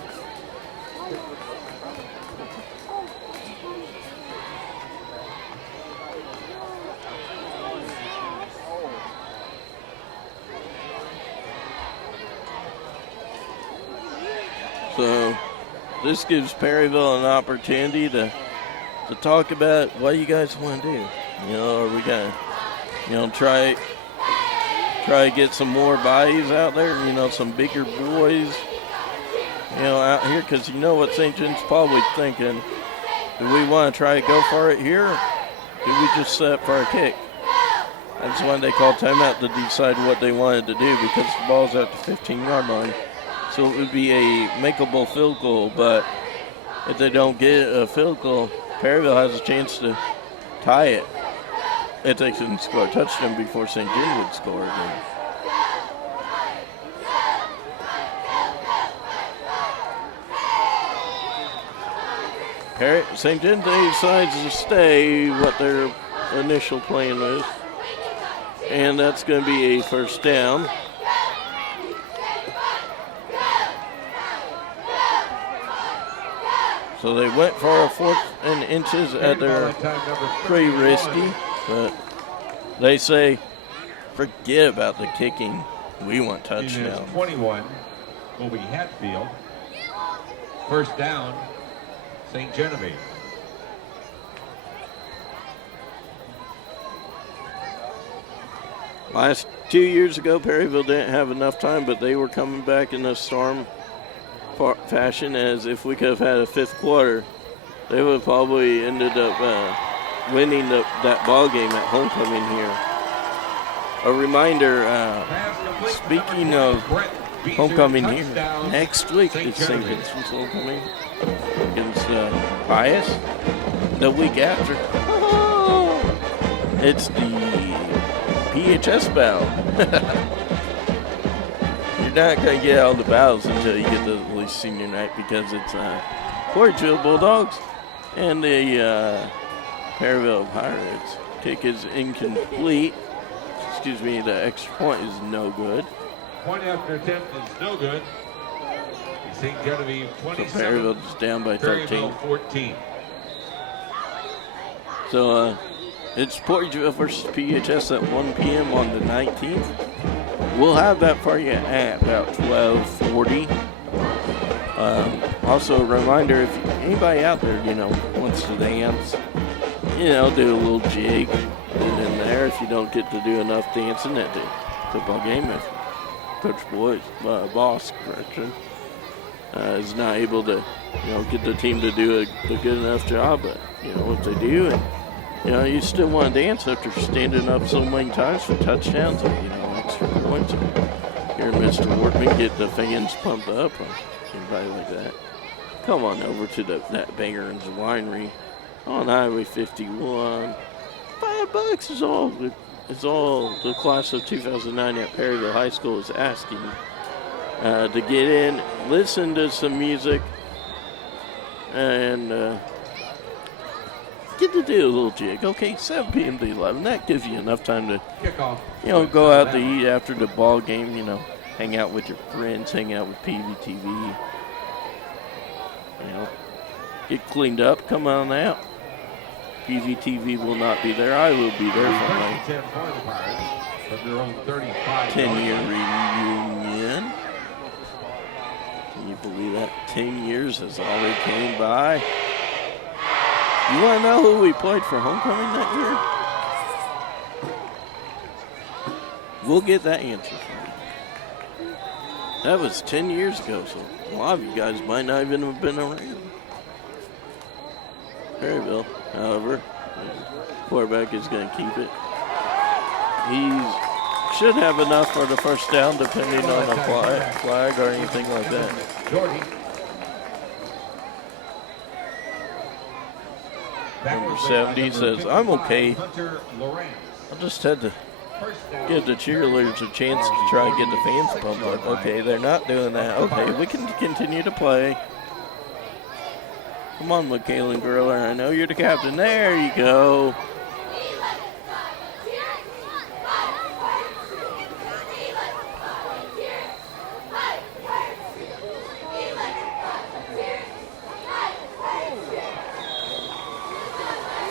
So this gives Perryville an opportunity to talk about what you guys want to do. You know, are we going to, try to get some more bodies out there, some bigger boys, out here, because you know what St. Gen's probably thinking. Do we want to try to go for it here? Or do we just set up for a kick? That's when they called timeout to decide what they wanted to do because the ball's at the 15-yard line. So it would be a makeable field goal, but if they don't get a field goal, Perryville has a chance to tie it if they can score a touchdown before St. Gen would score again. St. Gen decides to stay what their initial plan is, and that's going to be a 1st down. So they went for a 4th and inches at their pretty risky, but They say, forget about the kicking. We want Team is touchdown. 21, Kobe Hatfield. First down, St. Genevieve. Last 2 years ago, Perryville didn't have enough time, but they were coming back in a storm fashion. As if we could have had a fifth quarter, they would have probably ended up winning that ball game at homecoming here. A reminder, speaking of homecoming here, next week is St. Vincent's homecoming against PHS. The week after, it's the PHS battle. You're not going to get all the battles until you get to at least senior night, because it's Portageville Bulldogs and the Perryville Pirates. Kick is incomplete. Excuse me, the extra point is no good. Point after attempt is no good. St. Genevieve 27. So Perryville is down by 13. 14. So it's Portageville versus PHS at 1 p.m. on the 19th. We'll have that for you at about 12:40. Also a reminder, if anybody out there, wants to dance, do a little jig in there. If you don't get to do enough dancing at the football game, if Coach Boyd's boss, correction, is not able to, get the team to do a good enough job, but if they do, and you still want to dance after standing up so many times for touchdowns or extra points. Here, Mr. Workman, get the fans pumped up or anybody like that. Come on over to that Banger's Winery on Highway 51. $5 is all the class of 2009 at Perryville High School is asking to get in, listen to some music, and get to do a little jig. Okay, 7 p.m. to 11. That gives you enough time to, go out to eat after the ball game, hang out with your friends, hang out with PVTV. Get cleaned up, come on out. PVTV will not be there. I will be there for my 10-year reunion. Can you believe that? 10 years has already came by. You want to know who we played for homecoming that year? We'll get that answer for you. That was 10 years ago, so a lot of you guys might not even have been around. Perryville, however, quarterback is going to keep it. He should have enough for the first down, depending on a flag or anything like that. Number 70 says, I'm okay. I just had to give the cheerleaders a chance to try and get the fans pumped up. Okay, they're not doing that. Okay, we can continue to play. Come on, McKaylin Griller. I know you're the captain. There you go.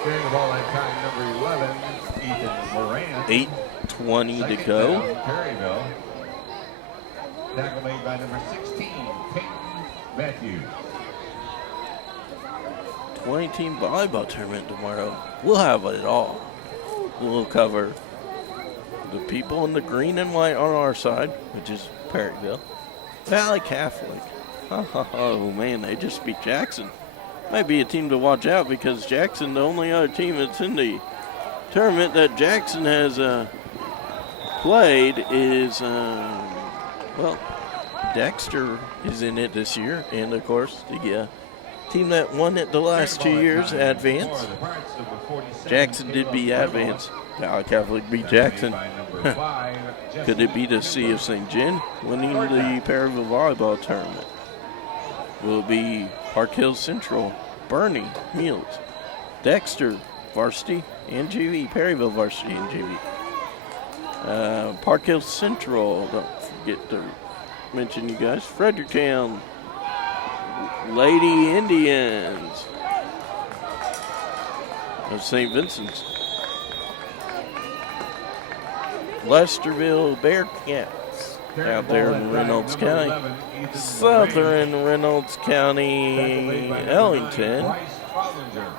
Carrying the ball at time number 11, Ethan Moran. 8:20 to go. Perryville. Tackle made by number 16, Peyton Matthews. 20-team volleyball tournament tomorrow. We'll have it all. We'll cover the people in the green and white on our side, which is Perryville. Valley Catholic. Oh, man, they just beat Jackson. Might be a team to watch out, because Jackson, the only other team that's in the tournament that Jackson has played is, Dexter is in it this year. And, of course, the team that won it the last 2 years, Advance. Jackson did beat Advance. Valley Catholic beat Jackson. Could it be the Sea of Ste Gen winning the Perryville volleyball tournament? Will it be Park Hills Central, Bernie, Mills, Dexter, varsity and JV, Perryville varsity and JV. Park Hills Central, don't forget to mention you guys, Fredericktown, Lady Indians of St. Vincent's. Lesterville Bearcats out there in Reynolds County. Southern Reynolds County, Ellington,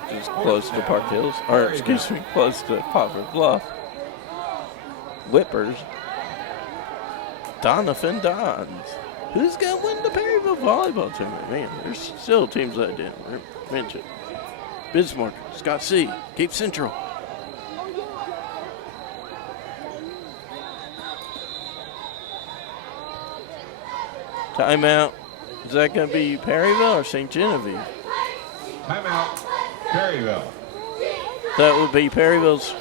just close to Park Hills, or excuse me, close to Poplar Bluff. Whippers, Donovan Dons. Who's going to win the Perryville volleyball tournament? Man, there's still teams I didn't mention. Bismarck, Scott C., Cape Central. Timeout. Is that going to be Perryville or St. Genevieve? Timeout, Perryville. That would be Perryville's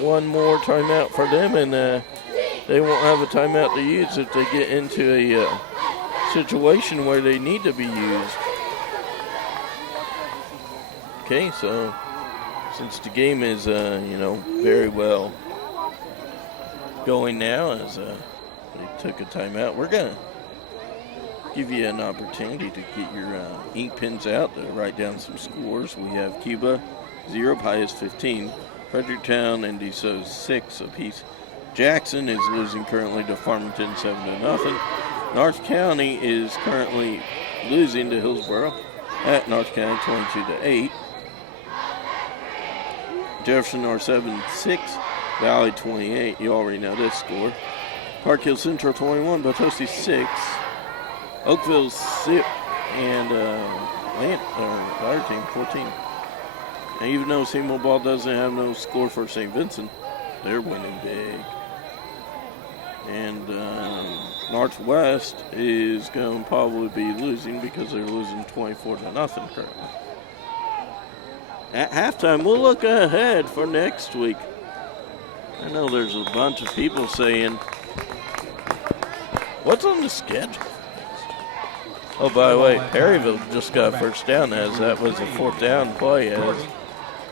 one more timeout for them, and they won't have a timeout to use if they get into a situation where they need to be used. Okay, so since the game is, very well going now as they took a timeout, we're going to give you an opportunity to get your ink pens out to write down some scores. We have Cuba 0, Pius 15, Fredericktown and DeSoto 6 apiece. Jackson is losing currently to Farmington 7-0. North County is currently losing to Hillsborough at North County 22-8. Jefferson North 7-6, Valley 28. You already know this score. Park Hill Central 21, Potosi 6. Oakville 6 and our team 14. And even though Seymour Ball doesn't have no score for St. Vincent, they're winning big. And Northwest is going to probably be losing because they're losing 24-0 currently. At halftime, we'll look ahead for next week. I know there's a bunch of people saying, what's on the schedule? Oh, by the way, Perryville just got first down as that was a fourth down play as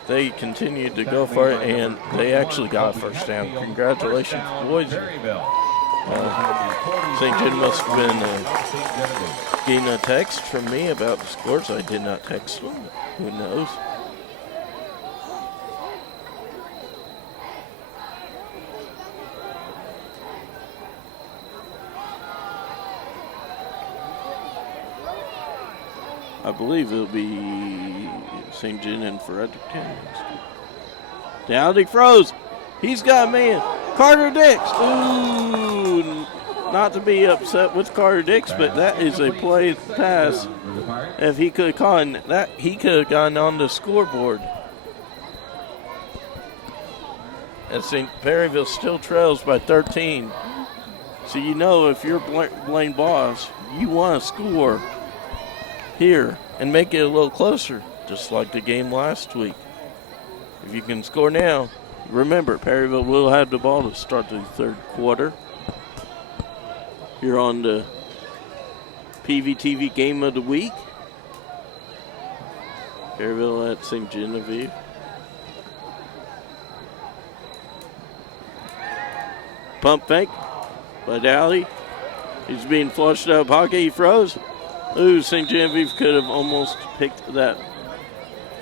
they continued to go for it, and they actually got a first down. Congratulations, boys. St. Gen must have been getting a text from me about the scores. I did not text them. Who knows? I believe it'll be St. Gen and Fredericktown. Dowdy froze. He's got a man. Carter Dix. Ooh, not to be upset with Carter Dix, but that is a play pass. If he could have caught that, he could have gone on the scoreboard. And St. Perryville still trails by 13. So you know if you're Blaine Boss, you want to score here and make it a little closer, just like the game last week. If you can score now, remember, Perryville will have the ball to start the third quarter. Here on the PVTV Game of the Week. Perryville at St. Genevieve. Pump fake by Dowdy. He's being flushed out of pocket. He froze. Ooh, St. Genevieve could have almost picked that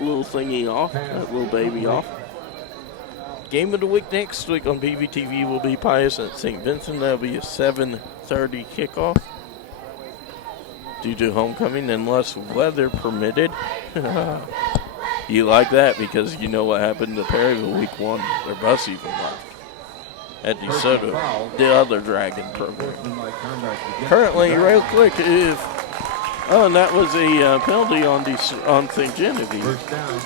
little thingy off, that little baby off. Game of the week next week on PVTV will be Pius at St. Vincent. That'll be a 7:30 kickoff due to homecoming unless weather permitted. You like that because you know what happened to Perryville week 1. Their bus even left at DeSoto, the other Dragon program. Currently, real quick, and that was a penalty on St. Genevieve. First down,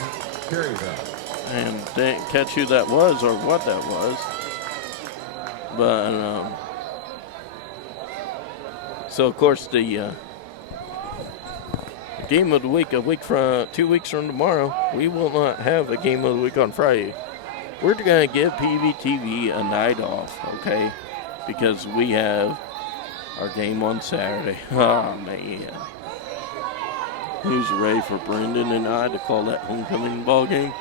Perryville. And didn't catch who that was or what that was. But, so of course the game of the week, 2 weeks from tomorrow, we will not have a game of the week on Friday. We're going to give PVTV a night off, okay? Because we have our game on Saturday. Oh, man. Who's ready for Brendan and I to call that homecoming ball game?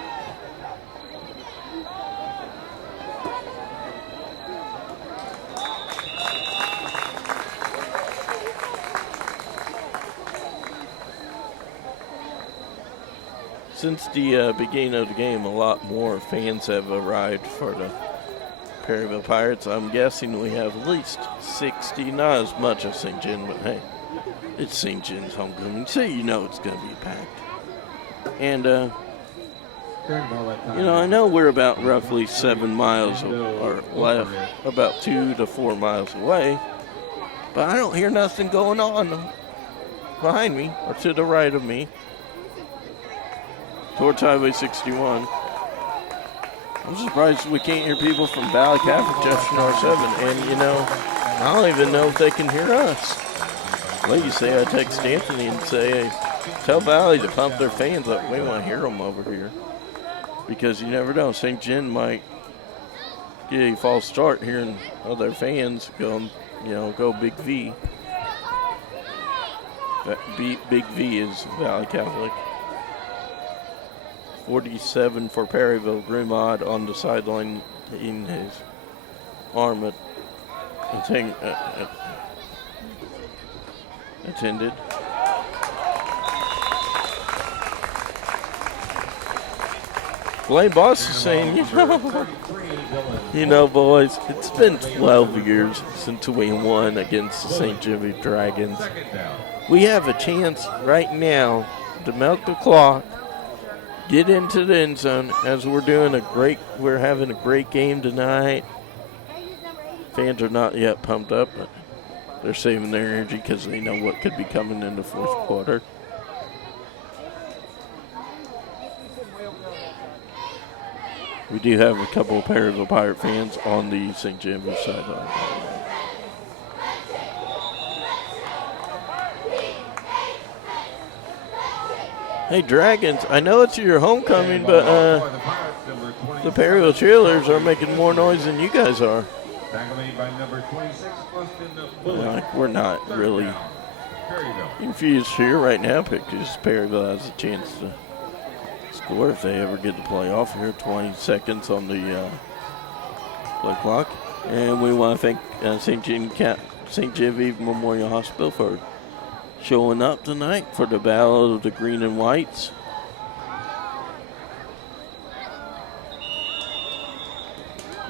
Since the beginning of the game, a lot more fans have arrived for the Perryville Pirates. I'm guessing we have at least 60, not as much as Ste Gen, but hey, it's Ste Gen's homecoming, so you know it's going to be packed. And, I know we're about roughly 7 miles or left, about 2 to 4 miles away, but I don't hear nothing going on behind me or to the right of me towards Highway 61. I'm surprised we can't hear people from Valley Catholic Jefferson R7, and I don't even know if they can hear us. Like you say, I text Anthony and say, hey, tell Valley to pump their fans up. We want to hear them over here. Because you never know, Ste Gen might get a false start hearing other fans go Big V. Big V is Valley Catholic. 47 for Perryville. Grimod on the sideline in his arm attended. Blaine Boss is saying, boys, it's been 12 years since we won against the St. Genevieve Dragons. We have a chance right now to milk the clock, get into the end zone as we're having a great game tonight. Fans are not yet pumped up, but they're saving their energy because they know what could be coming in the fourth quarter. We do have a couple of Perryville Pirate fans on the Ste. Genevieve sideline. Hey, Dragons, I know it's your homecoming, but the Perryville cheerleaders are making more noise than you guys are. We're not really confused here right now because Perryville has a chance to score if they ever get the playoff here. 20 seconds on the play clock. And we want to thank St. Genevieve Memorial Hospital for showing up tonight for the Battle of the Green and Whites.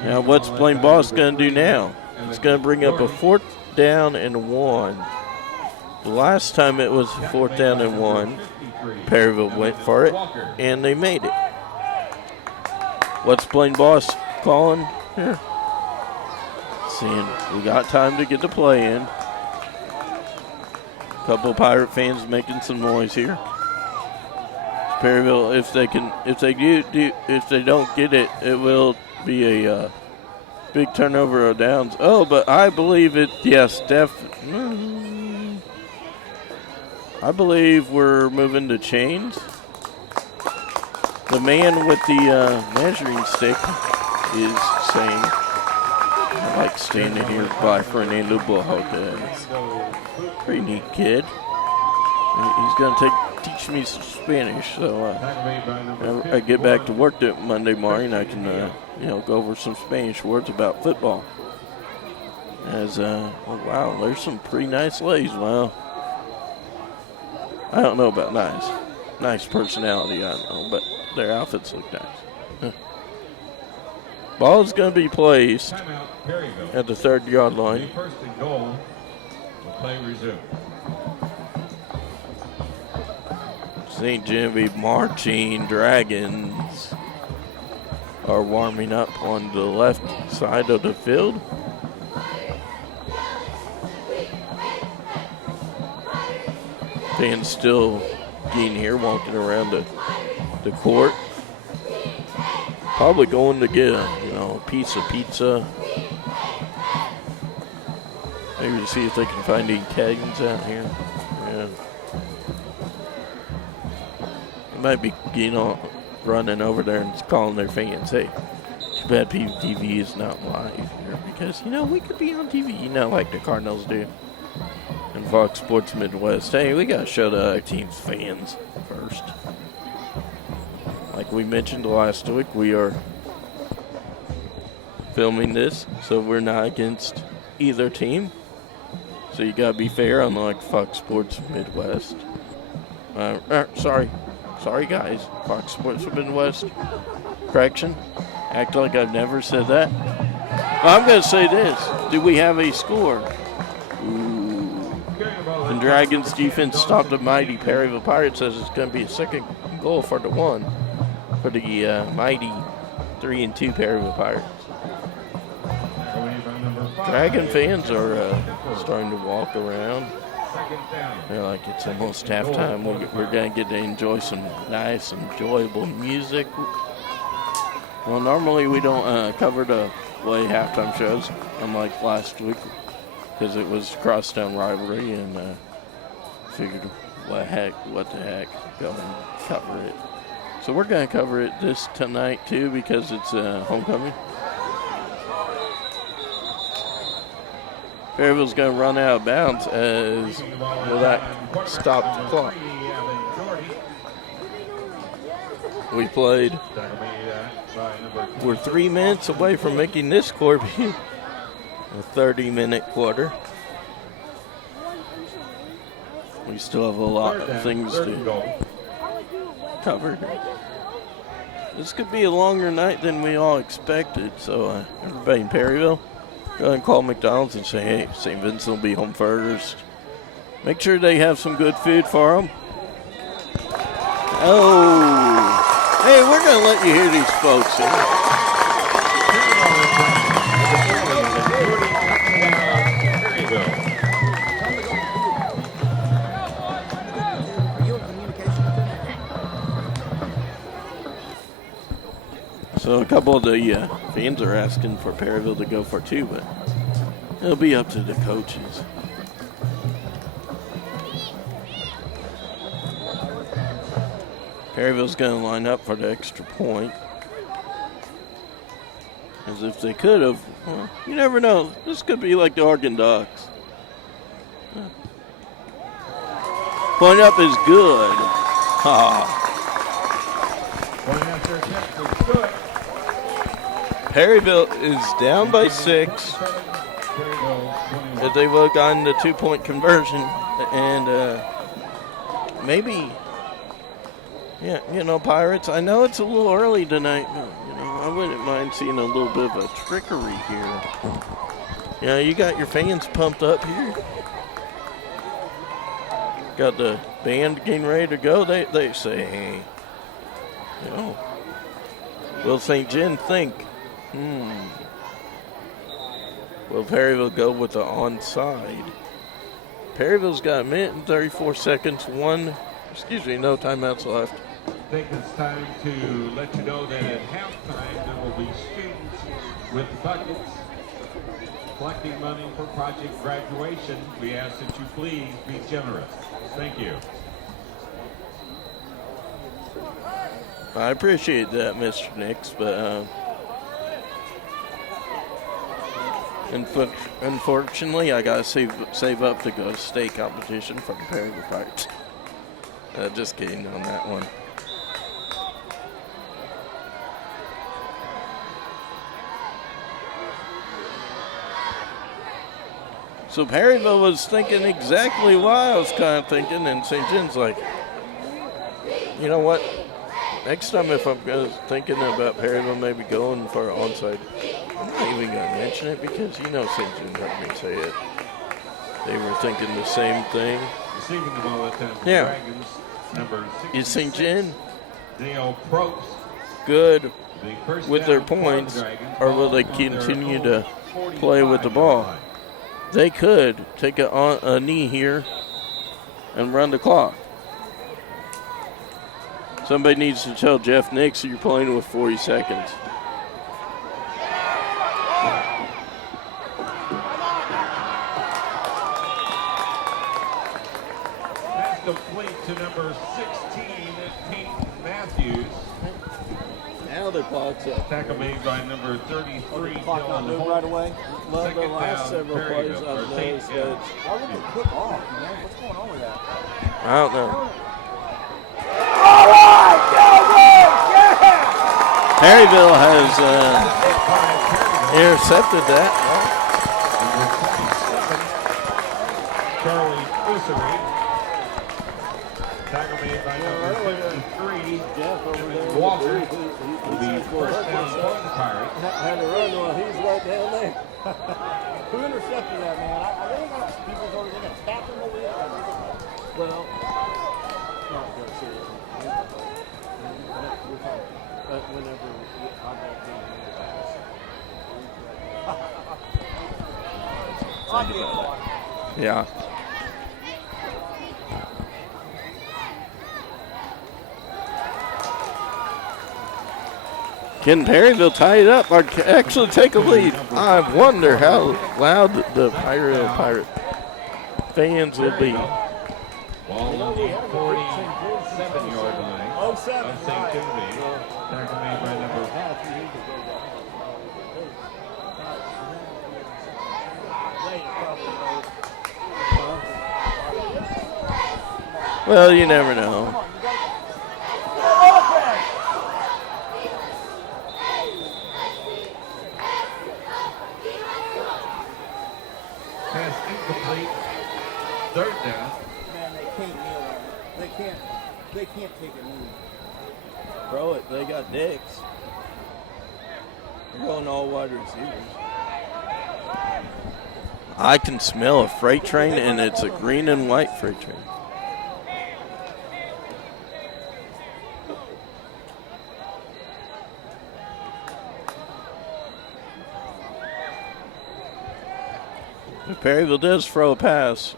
Now, what's Blaine Boss going to do now? It's going to bring up a 4th down and 1. The last time it was 4th down and 1, Perryville went for it, and they made it. What's Blaine Boss calling here? Seeing we got time to get the play in. Couple of Pirate fans making some noise here. Perryville, if they don't get it, it will be a big turnover of downs. Oh, but I believe it. Yes, I believe we're moving to chains. The man with the measuring stick is saying, I like standing here by Fernando Bojoca. Pretty neat kid. He's going to teach me some Spanish, so I get back to work that Monday morning. I can, go over some Spanish words about football. Oh wow, there's some pretty nice ladies. Wow. I don't know about nice. Nice personality, I don't know, but their outfits look nice. Ball is going to be placed at the 3rd-yard line. First and goal. Play resume. St. Genevieve Marching Dragons are warming up on the left side of the field. Fans still getting here, walking around the court. Probably going to get a piece of pizza. Maybe to see if they can find any kegs out here. Yeah. They might be running over there and calling their fans, hey, too bad TV is not live here because, we could be on TV, like the Cardinals do. And Fox Sports Midwest. Hey, we got to show the other team's fans first. Like we mentioned last week, we are filming this, so we're not against either team. So you got to be fair, unlike Fox Sports Midwest. Sorry guys, Fox Sports Midwest. Correction. Act like I've never said that. I'm going to say this. Do we have a score? And Dragons defense stopped the mighty Perryville Pirates as it's going to be a second goal for the one for the mighty 3-2 Perryville Pirates. Dragon fans are starting to walk around. They're like it's almost halftime. We're going to get to enjoy some nice, enjoyable music. Well, normally we don't cover the play halftime shows, unlike last week, because it was crosstown rivalry, and figured, what the heck, go and cover it. So we're going to cover it this tonight too, because it's homecoming. Perryville's going to run out of bounds as will that stop the clock. We played. We're 3 minutes away from making this quarter be a 30-minute quarter. We still have a lot of things to cover. This could be a longer night than we all expected, so everybody in Perryville, go ahead and call McDonald's and say, hey, St. Vincent will be home first. Make sure they have some good food for them. Oh, hey, we're going to let you hear these folks. So a couple of the fans are asking for Perryville to go for two, but it'll be up to the coaches. Perryville's going to line up for the extra point. As if they could have. Well, you never know. This could be like the Oregon Ducks. Point up is good. Perryville is down by 6. If they would have gotten the 2-point conversion, and maybe, yeah, Pirates. I know it's a little early tonight, but I wouldn't mind seeing a little bit of a trickery here. You got your fans pumped up here. Got the band getting ready to go. They say, hey, will Ste Gen think? Will Perryville go with the onside? Perryville's got a minute and 34 seconds. No timeouts left. I think it's time to let you know that at halftime there will be students with buckets collecting money for project graduation. We ask that you please be generous. Thank you. I appreciate that, Mr. Nix, but unfortunately, I gotta save up to go to state competition for the Perryville Pirates. Just kidding on that one. So Perryville was thinking exactly what I was kind of thinking, and St. Gen's like, you know what? Next time if I'm thinking about Perryville maybe going for an onside, I'm not even going to mention it because St. Gen heard me say it. They were thinking the same thing. Receiving the ball at the Yeah. Dragons, number 66, Is St. Gen Dale Probst, good the first with down their for the points, Dragons, or will they ball on their continue own to 45 play with the ball? line. They could take a knee here and run the clock. Somebody needs to tell Jeff Nix you're playing with 40 seconds. That's complete to number 16, Peyton Matthews. Now the clock's up. Tackle made by number 33, Clock not Dylan move Holt. right away. Love the Second last down, several plays Perryville, I've or St. noticed Gen. that Why would they quick off, man? What's going on with that? I don't know. All right, go, yeah! Perryville has intercepted that. Charlie Ussery. Tackle made by number 53, Walker. Will be first down for the Pirates. Had to run while he's right down there. Who intercepted that, man? I really got people's already going to tap him over there. Well, not very serious. Whenever I got Yeah. Can Perryville tie it up or actually take a lead? I wonder how loud the Pirate fans will be. Ball on the 47-yard line of St. Genevieve. Tackle made by number Well, you never know. pass incomplete. Third down. Man, they can't kneel on it. They can't take a knee. Throw it. They got dicks. They're going all wide receivers. I can smell a freight train, and it's a green and white freight train. If Perryville does throw a pass,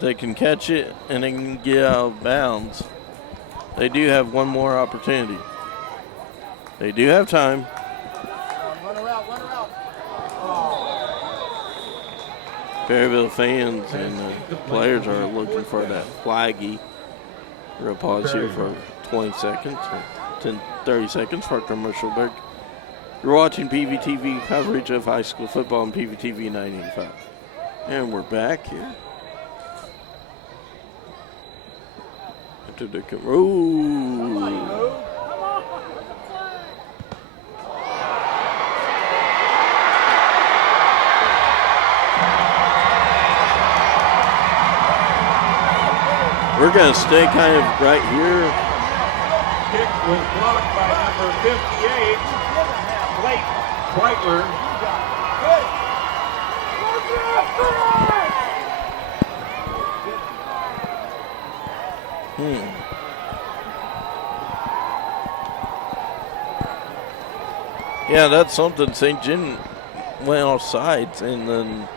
they can catch it and they can get out of bounds. They do have one more opportunity. They do have time. Run her out. Perryville fans and players are looking for that flaggy. We'll pause here for 20 seconds, or 30 seconds for a commercial break. You're watching PVTV coverage of high school football on PVTV 985. And we're back here. After the We're going to stay kind of right here. Kick was blocked by number 58, Blake Kreitler. Yeah, that's something. St. Gen went off sides, and then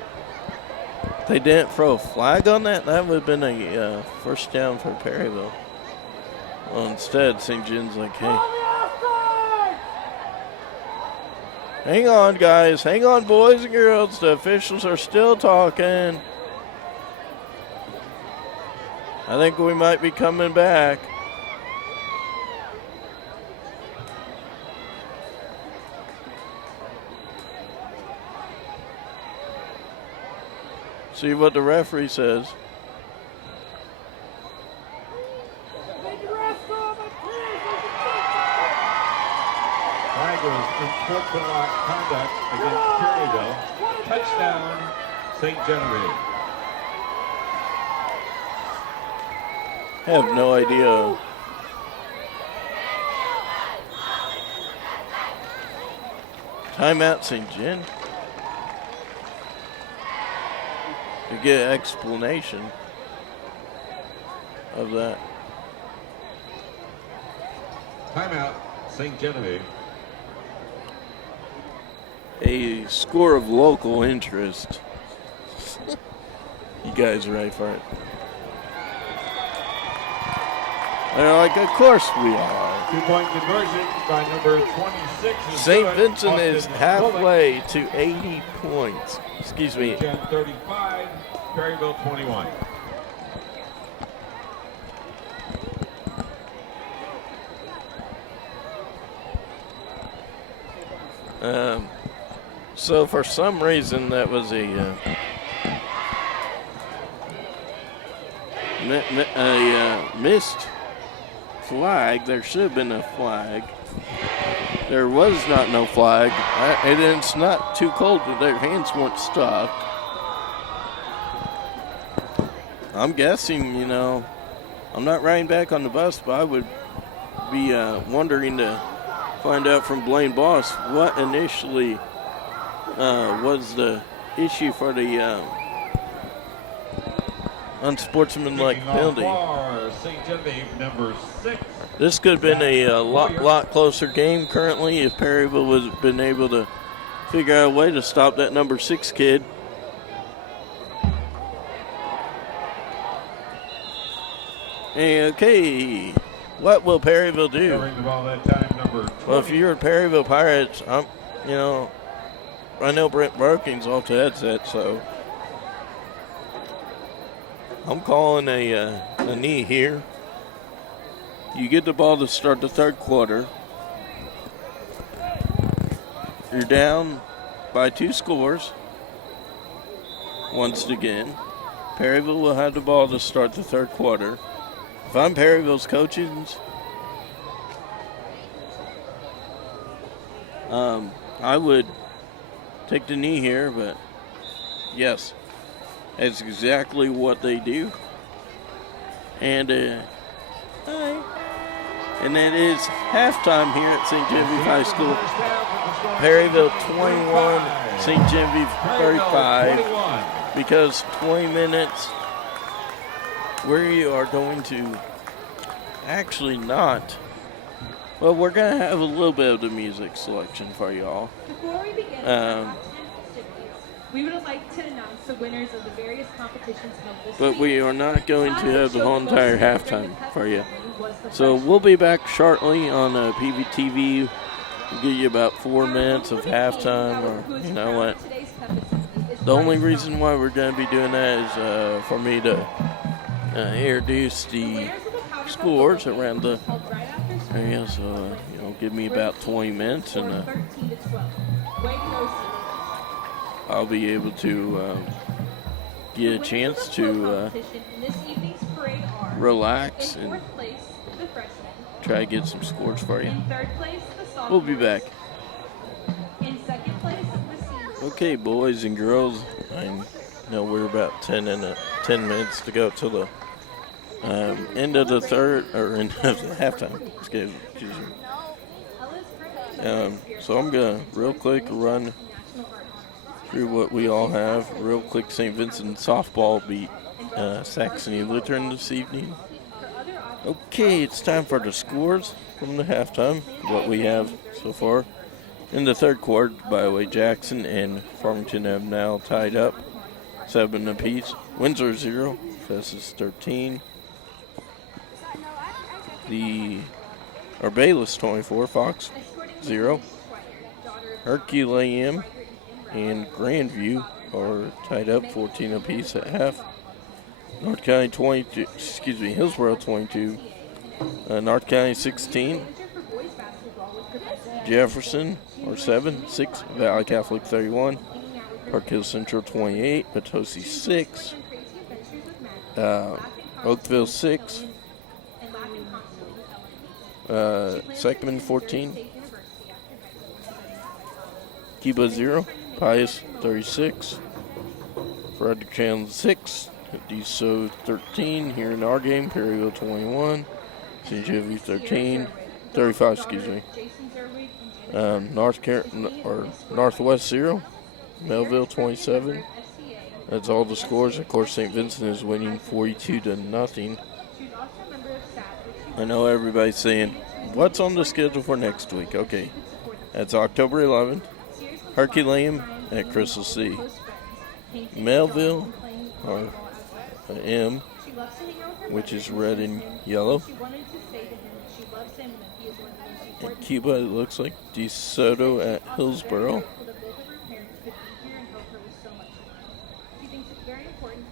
they didn't throw a flag on that. That would have been a first down for Perryville. Well, instead, St. Gen's like, hey. Hang on, guys. Hang on, boys and girls. The officials are still talking. I think we might be coming back. See what the referee says. Flag was unsportsmanlike conduct against Perryville. Touchdown, St. Genevieve. I have no idea. Timeout, St. Gen. To get an explanation of that. Timeout, St. Genevieve. A score of local interest. You guys are ready for it? They're like, of course we are. 2-point conversion by number 26. St. Vincent is halfway to 80 points. Excuse me. St. Gen 35, Perryville 21. So for some reason that was a missed flag. There should have been a flag. There was no flag, and it's not too cold that their hands weren't stuck. I'm guessing, I'm not riding back on the bus, but I would be wondering to find out from Blaine Boss what initially was the issue for the unsportsmanlike Kicking off penalty. for St. Genevieve, number 6. This could have been a lot closer game currently if Perryville was been able to figure out a way to stop that number 6 kid. Okay, what will Perryville do? Carrying the ball that time, number 20. Well, if you're Perryville Pirates, I know Brent Brookings off the headset, so I'm calling a knee here. You get the ball to start the third quarter. You're down by 2 scores. Once again, Perryville will have the ball to start the third quarter. If I'm Perryville's coaches, I would take the knee here, but yes, that's exactly what they do. And that is halftime here at St. Genevieve High School. Perryville 21, St. Genevieve 35. Because 20 minutes, we are going to actually not. Well, we're going to have a little bit of the music selection for y'all. Before we begin our top 10 festivities, we would like to announce the winners of the various competitions held this But week. we are not going to have the whole entire halftime for you. So we'll be back shortly on PVTV. We'll give you about 4 minutes of halftime, or you know what. The only reason why we're going to be doing that is for me to introduce the scores around the area. So, give me about 20 minutes, and I'll be able to get a chance to relax and try to get some scores for you. We'll be back. In second place, the seniors. Okay, boys and girls, I know we're about 10 minutes to go to the end of the third, or end of the halftime. Excuse me. So I'm going to real quick run through what we all have. Real quick, St. Vincent softball beat Saxony Lutheran this evening. Okay, it's time for the scores from the halftime, what we have so far. In the third quarter, by the way, Jackson and Farmington have now tied up 7 apiece. Windsor 0, Festus 13. Bayless 24, Fox 0. Herculaneum and Grandview are tied up 14 apiece at half. North County 22, Hillsborough 22. North County 16. Jefferson or 7, 6. Valley Catholic 31. Park Hill Central 28. Potosi 6. Oakville 6. Seckman 14. Kiba 0. Pius 36. Fredericktown 6. DeSoto 13. Here in our game, Perryville 21. St. Genevieve 35, excuse me. Northwest 0. Melville 27. That's all the scores. Of course, St. Vincent is winning 42-0. I know everybody's saying, what's on the schedule for next week? Okay, that's October 11th. Herculaneum at Crystal C. Melville, or M, which is red and yellow. And Cuba, it looks like DeSoto at Hillsborough.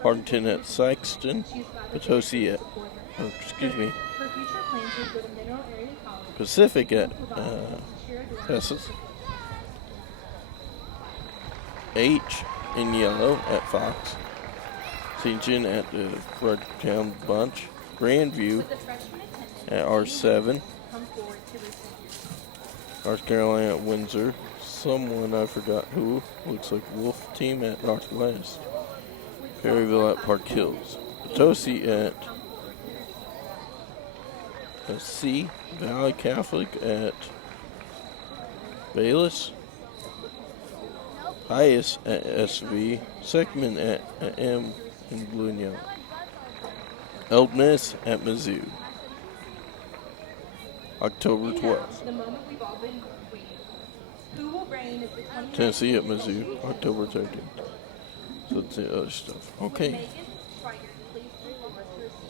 Hartington at Sykeston. Potosi at, Pacific at Texas. H in yellow at Fox. St. Gen at the Fredericktown Bunch. Grandview at R7. North Carolina at Windsor. Someone I forgot who. Looks like Wolf Team at Northwest. Perryville at Park Hills. Potosi at C. Valley Catholic at Bayless. Highest at SV. Seckman at M in blue and yellow. Old Miss at Mizzou. October 12th. The moment we've all been waiting. Who will reign as the 2019 Tennessee at Mizzou. October 13th. So that's the other stuff. Okay. Megan Schweiger, please bring over to receive.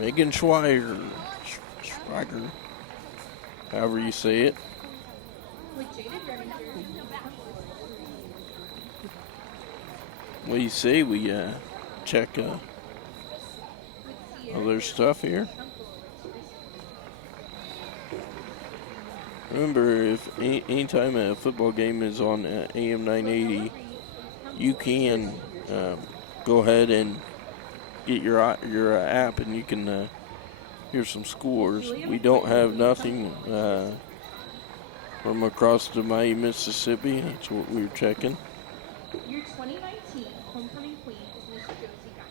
Megan Schweiger. Schweiger. However you say it. With Jada Derringer. What do you say we check other stuff here? Remember, if anytime a football game is on AM 980, you can go ahead and get your app and you can hear some scores. We don't have nothing from across the Miami, Mississippi. That's what we were checking. Your 2019 homecoming queen is Miss Josie Guy.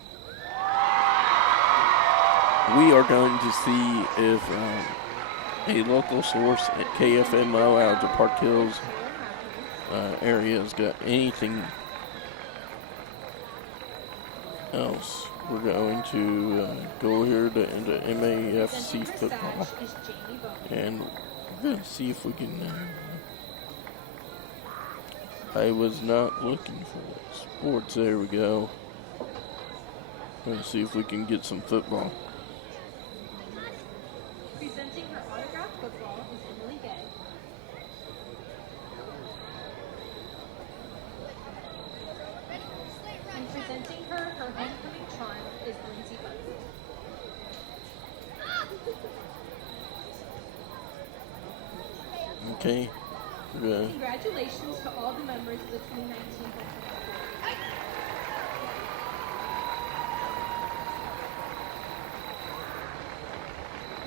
We are going to see if a local source at KFMO out of the Park Hills area has got anything else. We're going to go here into MAFC football, and we're going to see if we can. I was not looking for sports. There we go. Let's see if we can get some football. Presenting her autographed football is Emily Gay. And presenting her homecoming charm is Lindsay Butler. Okay. Congratulations to all the members of the 2019 homecoming queen.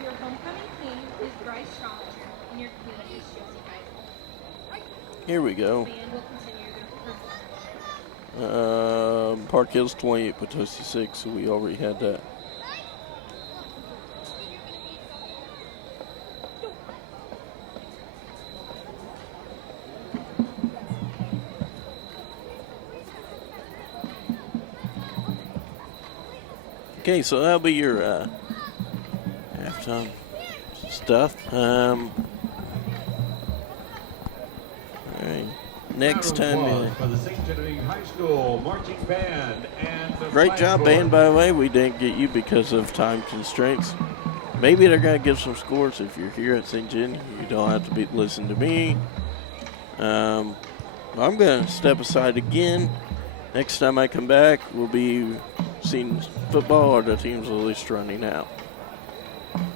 Your homecoming king is Bryce Challenger, and your queen is Josie Geisel. Here we go. The band will continue their performance. Park Hills 28, Potosi 6, so we already had that. Okay, so that'll be your halftime stuff. All right. Next time. For the Ste Gen High School marching band and the Great flag job, corps. band, by the way. We didn't get you because of time constraints. Maybe they're going to give some scores if you're here at Ste Gen. You don't have to listen to me. I'm going to step aside again. Next time I come back, we'll be seeing football or the team's at least running out.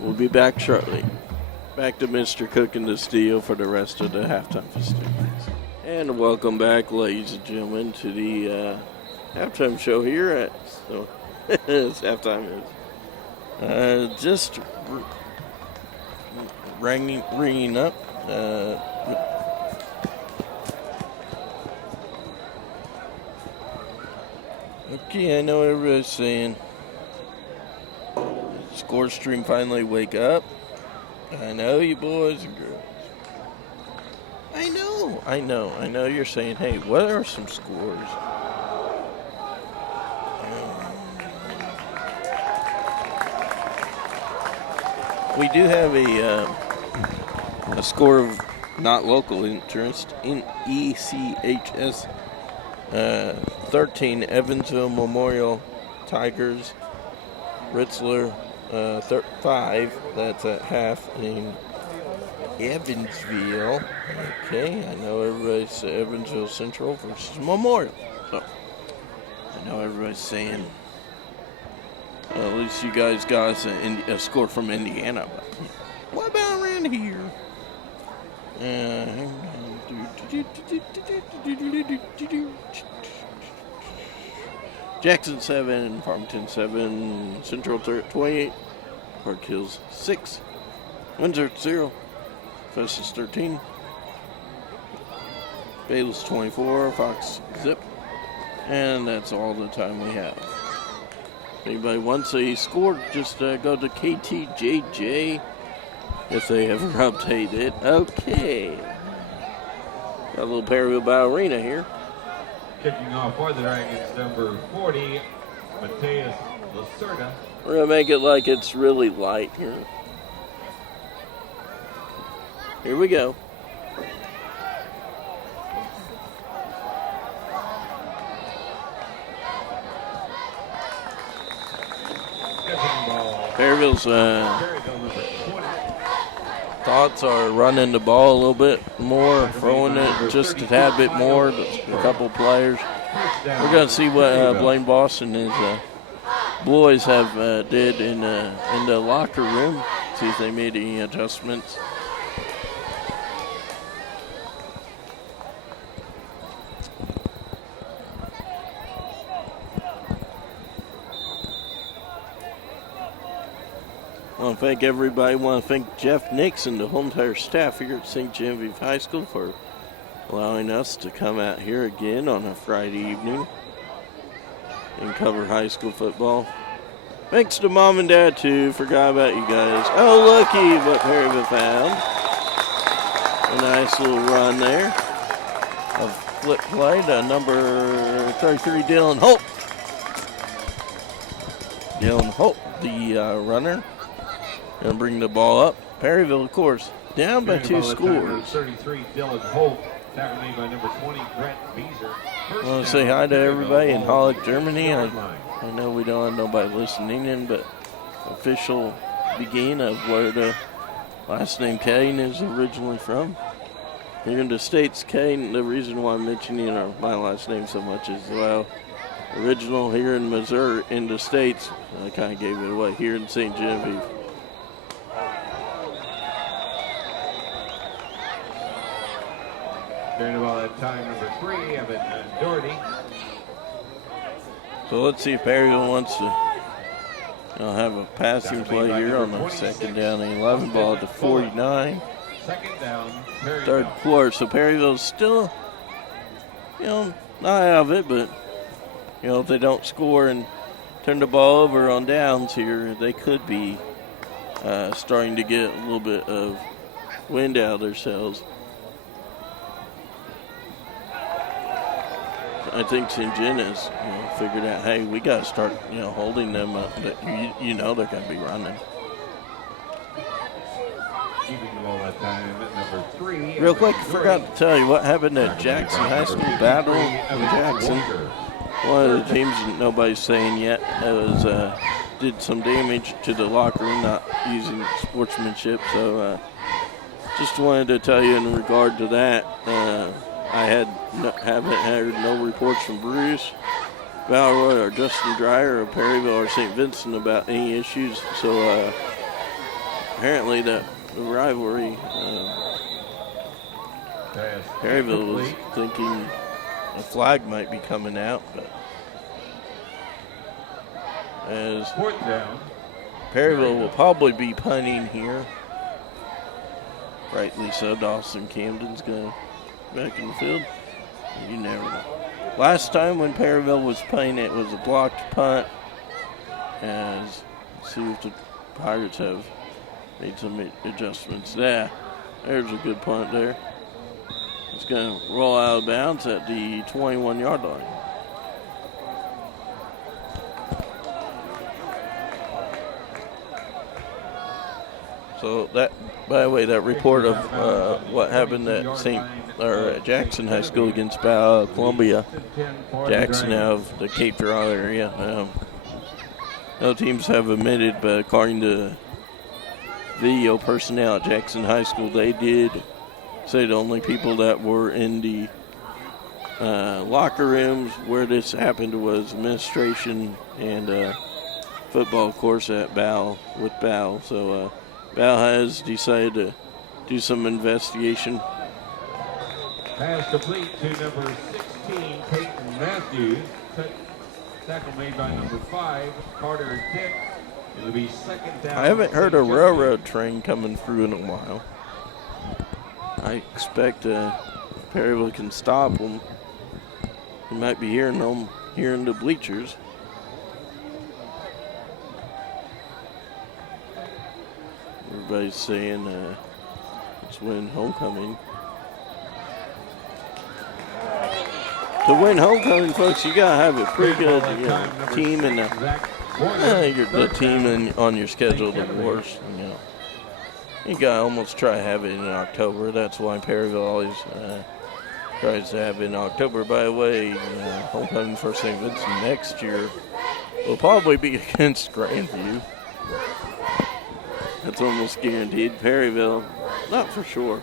We'll be back shortly. Back to Mr. Cooking the Steel for the rest of the halftime festivities. And welcome back, ladies and gentlemen, to the halftime show here at, so it's halftime is just ringing up. Okay, I know what everybody's saying. Score stream finally wake up. I know you boys and girls. I know you're saying, hey, what are some scores? We do have a score of not local interest in ECHS 13, Evansville Memorial Tigers, Ritzler 5, that's at half in Evansville. Okay, I know everybody's Evansville Central versus Memorial. So, I know everybody's saying, at least you guys got us a score from Indiana. But what about around here? Jackson 7, Farmington 7, Central 28, Park Hills 6, Windsor 0, Festus 13, Bayless 24, Fox Zip, and that's all the time we have. Anybody wants a score, just go to KTJJ if they ever update it. Okay. Got a little Perryville ballerina here. Kicking off for the Dragons, number 40, Mateus Lacerda. We're going to make it like it's really light here. Here we go. Perryville's thoughts are running the ball a little bit more, throwing it just a tad bit more, a couple players. We're going to see what Blaine Boston and his boys have did in the locker room, see if they made any adjustments. I want to thank everybody. I want to thank Jeff Nixon, the whole entire staff here at St. Genevieve High School for allowing us to come out here again on a Friday evening and cover high school football. Thanks to Mom and Dad, too. Forgot about you guys. Oh, looky what Perryville found. A nice little run there. A flip play to number 33, Dylan Holt. Dylan Holt, the runner. Going to bring the ball up. Perryville, of course, down by 2 scores. 33, Dylan Holt. Tackle made by number 20, Brett Beezer. I want to say hi to everybody in Halle, Germany. I know we don't have nobody listening in, but official beginning of where the last name Kane is originally from. Here in the States, Kane, the reason why I'm mentioning my last name so much is, well, original here in Missouri, in the States, I kind of gave it away, here in St. Genevieve. During the ball at time, number 3, Evan Doherty. So let's see if Perryville wants to have a passing play here on the second down and 11 ball to 49. Second down, Third quarter. So Perryville's still, not out of it, but, if they don't score and turn the ball over on downs here, they could be starting to get a little bit of wind out of themselves. I think Ste Gen has figured out, hey, we got to start holding them up. But they're going to be running. Keeping the ball that time, number 3. Real quick, forgot to tell you what happened at Jackson High School battle in Jackson. One of the teams that nobody's saying yet did some damage to the locker room, not using sportsmanship. So just wanted to tell you in regard to that. I haven't heard no reports from Bruce, Valroy, or Justin Dreyer, or Perryville, or St. Vincent about any issues. So apparently the rivalry, Perryville was thinking a flag might be coming out, but as Perryville will probably be punting here. Rightly so. Dawson Camden's going back in the field. You never know. Last time when Perryville was playing, it was a blocked punt. As let's see if the Pirates have made some adjustments. There's a good punt there. It's going to roll out of bounds at the 21-yard line. So that, by the way, that report of what happened at Jackson High School against Columbia, Jackson out of the Cape Girardeau area. No teams have admitted, but according to video personnel at Jackson High School, they did say the only people that were in the locker rooms where this happened was administration and football, of course, at Bal. So Bal has decided to do some investigation. Pass complete to number 16, Peyton Matthews. Tackle made by number 5, Carter Dick. It'll be second down. I haven't heard a railroad train coming through in a while. I expect Perryville can stop them. You might be hearing them here in the bleachers. everybody's saying it's win homecoming. To win homecoming, folks, you gotta have a pretty good team and the team on your schedule. The worst, you gotta almost try to have it in October. That's why Perryville always tries to have it in October. By the way, homecoming for St. Vincent next year will probably be against Grandview. That's almost guaranteed. Perryville, not for sure.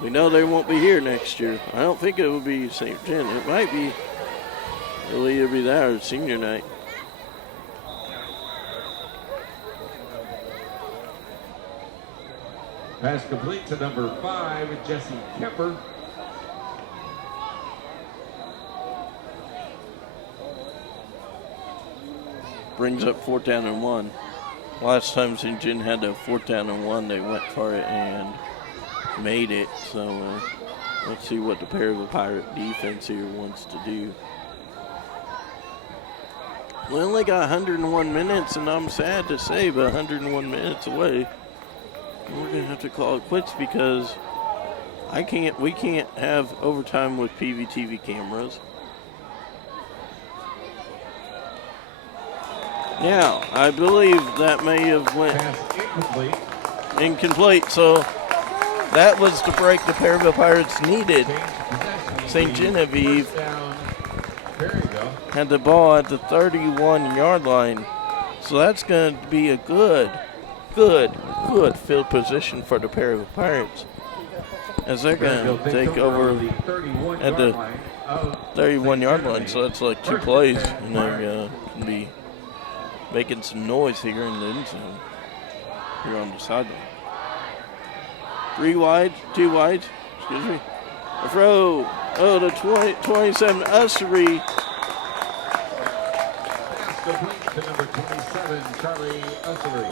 We know they won't be here next year. I don't think it will be Ste Gen. It might be. It'll either be that or senior night. Pass complete to number 5, Jesse Kemper. Brings up 4th down and 1. Last time Ste Gen had a 4th down and 1, they went for it and made it. So let's see what the Perryville Pirate defense here wants to do. We only got 101 minutes, and I'm sad to say, but 101 minutes away. We're gonna have to call it quits because we can't have overtime with PVTV cameras. Now, I believe that may have went incomplete, so that was the break the Perryville Pirates needed. Ste Genevieve had the ball at the 31-yard line, so that's going to be a good field position for the Perryville Pirates, as they're going to take over at the 31-yard line. So that's like 2 plays, and they're going to be making some noise here in the end zone, here on the sideline. 3 wide, 2 wide, excuse me. A throw, the 27, Ussery. Pass complete to number 27, Charlie Ussery.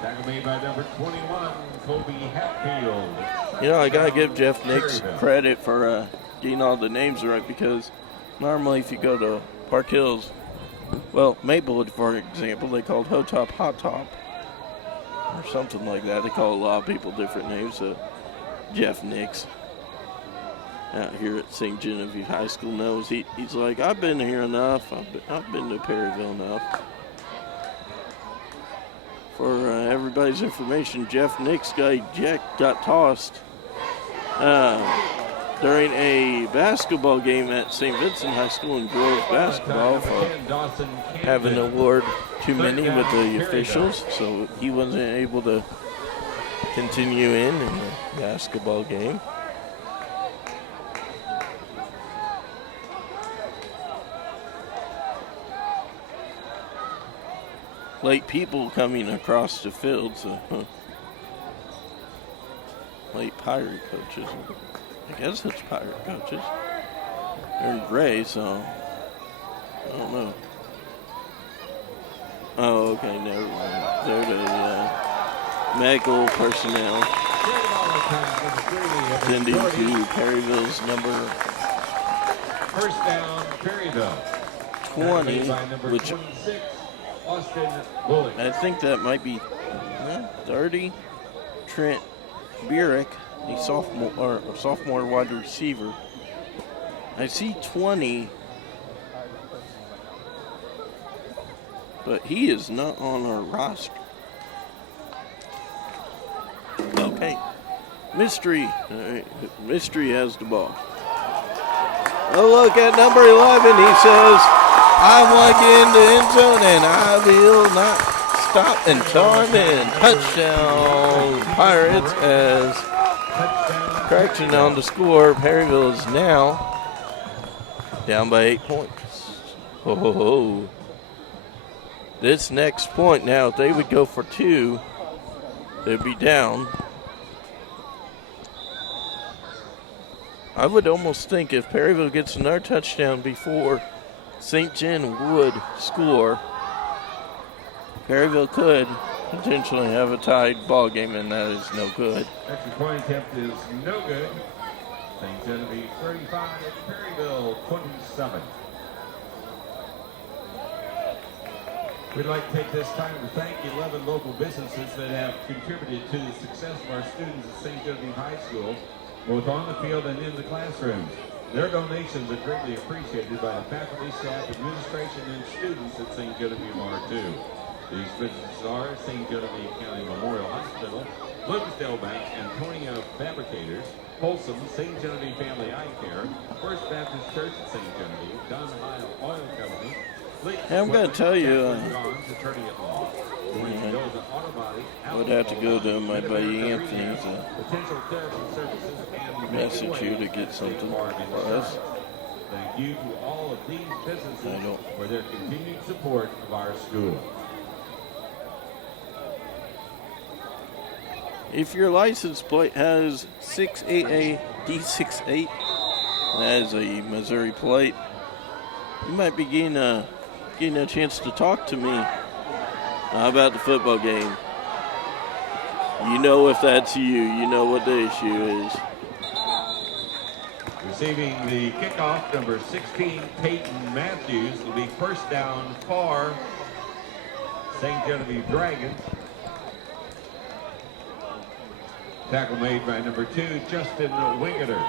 Tackle made by number 21, Kobe Hatfield. I got to give Jeff Nix credit for getting all the names right, because normally if you go to Park Hills, well, Maplewood, for example, they called Hot Top, or something like that. They call a lot of people different names. Jeff Nix out here at Ste Genevieve High School knows. He's like, I've been here enough. I've been to Perryville enough. For everybody's information, Jeff Nix got tossed during a basketball game at St. Vincent High School in Grove basketball for having an award too many with the officials, so he wasn't able to continue in the basketball game. Late people coming across the field, so late Pirate coaches. I guess it's Pirate coaches. They're in gray, so I don't know. Oh, okay, never mind. They're the medical personnel attending to Perryville's number 20, which I think that might be 30. Trent Burek, a sophomore wide receiver. I see 20, but he is not on our roster. Okay. Mystery. Mystery has the ball. Oh, look at number 11. He says, I want to get in the end zone, and I will not stop until I'm in. Touchdown, Pirates, as correction on the score. Perryville is now down by 8 points. Oh. This next point now, if they would go for 2, they'd be down. I would almost think if Perryville gets another touchdown before Ste Gen would score, Perryville could potentially have a tied ball game, and that is no good. Extra point attempt is no good. St. Genevieve 35, Perryville 27. We'd like to take this time to thank 11 local businesses that have contributed to the success of our students at St. Genevieve High School, both on the field and in the classrooms. Their donations are greatly appreciated by the faculty, staff, administration, and students at St. Genevieve R2. These businesses are St. Genevieve County Memorial Hospital, Bloomsdale Bank, Antonia Fabricators, Folsom, St. Genevieve Family Eye Care, First Baptist Church at St. Genevieve, Don Hile Oil Company. Hey, I'm going to tell you, I would have to go to my buddy Anthony's message you to get something for us. Thank you to all of these businesses for their continued support of our school. If your license plate has 68A D68, that is a Missouri plate, you might be getting a chance to talk to me about the football game. You know if that's you know what the issue is. Receiving the kickoff, number 16, Peyton Matthews, will be first down for St. Genevieve Dragons. Tackle made by number 2, Justin Wingeter.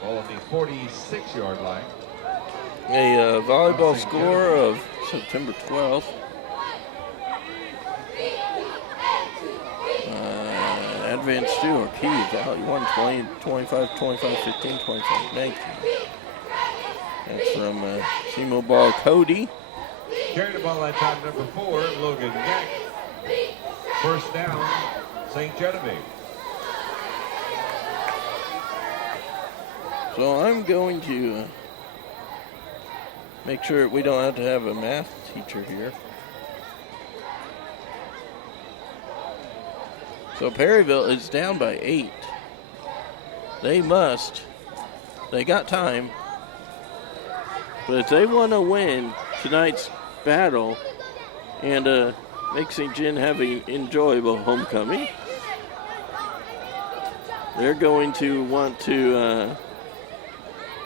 Ball on the 46-yard line. A volleyball score of September 12th. Advanced 2 or Key, Valley 1, 20, 25, 25, 15, 25, 19. That's from Seymour Ball Cody. Carrying the ball that time, number 4, Logan Gack. First down, St. Genevieve. So I'm going to make sure we don't have to have a math teacher here. So Perryville is down by 8. They got time. But if they want to win tonight's battle and make St. Gen have an enjoyable homecoming, they're going to want to,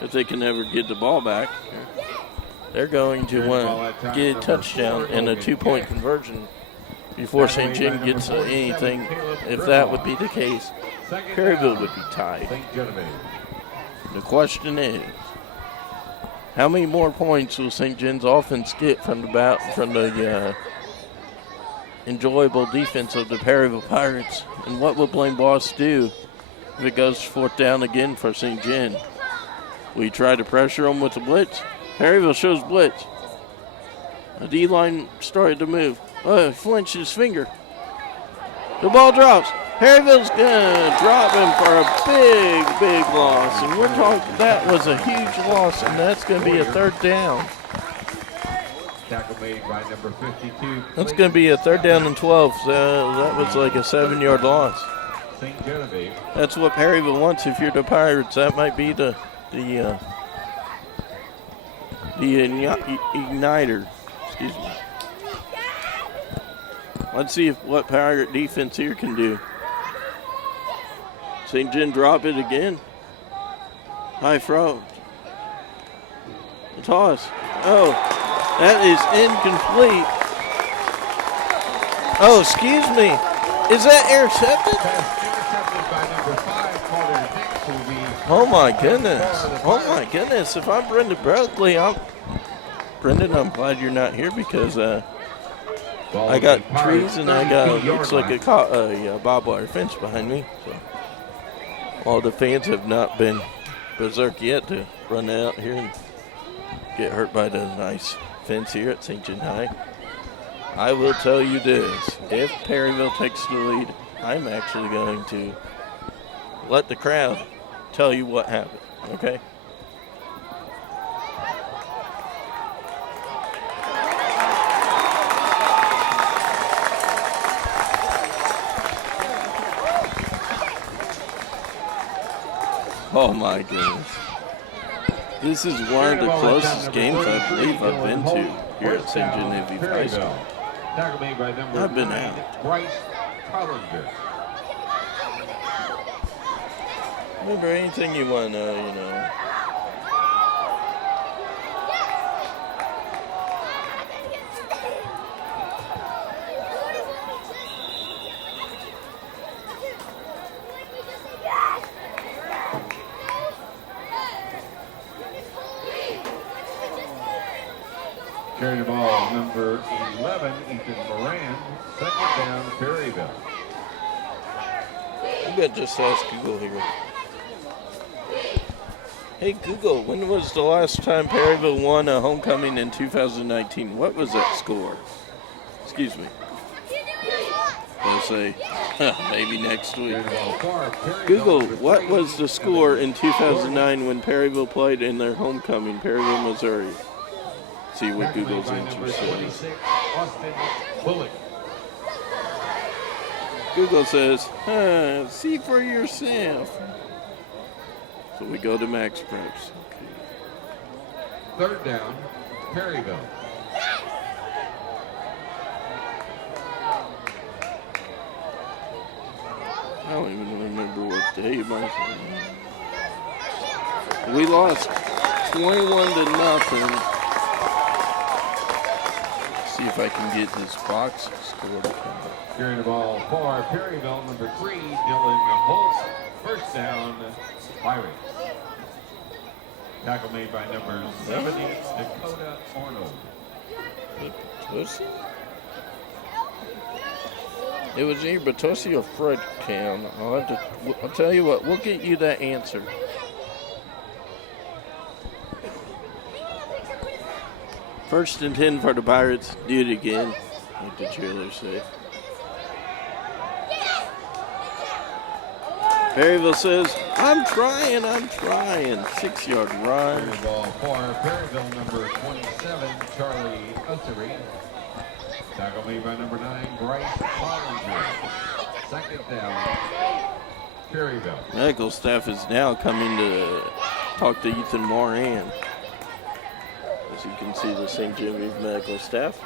if they can ever get the ball back, they're going to want to get a touchdown and a 2-point conversion before St. Gen gets anything. If that would be the case, Perryville would be tied. The question is, how many more points will St. Gen's offense get from the enjoyable defense of the Perryville Pirates? And what will Blaine Boss do if it goes 4th down again for St. Gen? We try to pressure them with the blitz. Perryville shows blitz. The D-line started to move. Oh, flinched his finger. The ball drops. Perryville's going to drop him for a big loss. And we're talking, that was a huge loss, and that's going to be a 3rd down. Tackle made by number 52. That's going to be a 3rd down and 12. So that was like a 7-yard loss. St. Genevieve. That's what Perryville wants if you're the Pirates. That might be the igniter. Excuse me. Let's see what Pirate defense here can do. St. Gen drop it again. High front. The toss. Oh, that is incomplete. Oh, excuse me. Is that intercepted? Intercepted by number 5, Carter Dix, will be. Oh my goodness. Oh my goodness. If I'm Brendan Berkeley, Brendan, I'm glad you're not here because I got trees and I got looks like a barbed wire fence behind me. So all the fans have not been berserk yet to run out here and get hurt by the nice fence here at St. Gen High. I will tell you this, if Perryville takes the lead, I'm actually going to let the crowd tell you what happened, okay? Oh my goodness. This is one of the closest games I believe I've been to here at St. Genevieve High School. I've been out. Bryce Collinger. Remember, anything you want to know, you know. Carrying the ball, number 11, Ethan Moran. Second down, Perryville. I bet just ask Google here. Hey Google, when was the last time Perryville won a homecoming in 2019? What was that score? Excuse me. I'll say, maybe next week. Google, what was the score in 2009 when Perryville played in their homecoming, Perryville, Missouri? See what Google's answer says. Google says, see for yourself. So we go to Max Preps. Okay. Third down, Perryville. I don't even remember what day my We lost 21-0. See if I can get this box scored. Carrying the ball for Perryville, number 3, Dylan Holt. First down, Pirates. Tackle made by number 70, Dakota Arnold. Batosi? It was either Batosi or Fred Cam. I'll tell you what, we'll get you that answer. First and 10 for the Pirates. Do it again, like the cheerleaders say. Perryville says, I'm trying. 6-yard run. Carrying the ball for Perryville, number 27, Charlie Ussery. Tackle made by number 9, Bryce Bollinger. Second down, Perryville. Medical staff is now coming to talk to Ethan Moran. As you can see, the St. Genevieve medical staff.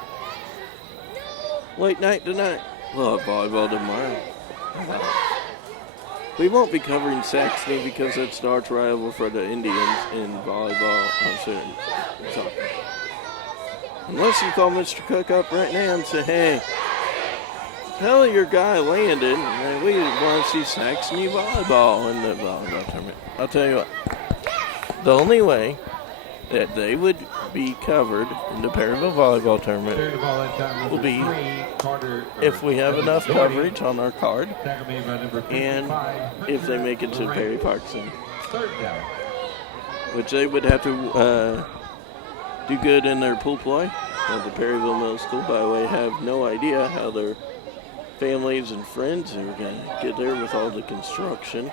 Late night tonight. Well, volleyball tomorrow. We won't be covering Saxony because that's the arch rival for the Indians in volleyball. I'm sorry, soccer. Unless you call Mr. Cook up right now and say, hey, tell your guy Landon that we want to see Saxony volleyball in the volleyball tournament. I'll tell you what, the only way that they would be covered in the Perryville volleyball tournament will be if we have enough coverage on our card and if they make it to Perry Park Center, which they would have to do good in their pool play at the Perryville Middle School. By the way, have no idea how their families and friends are going to get there with all the construction.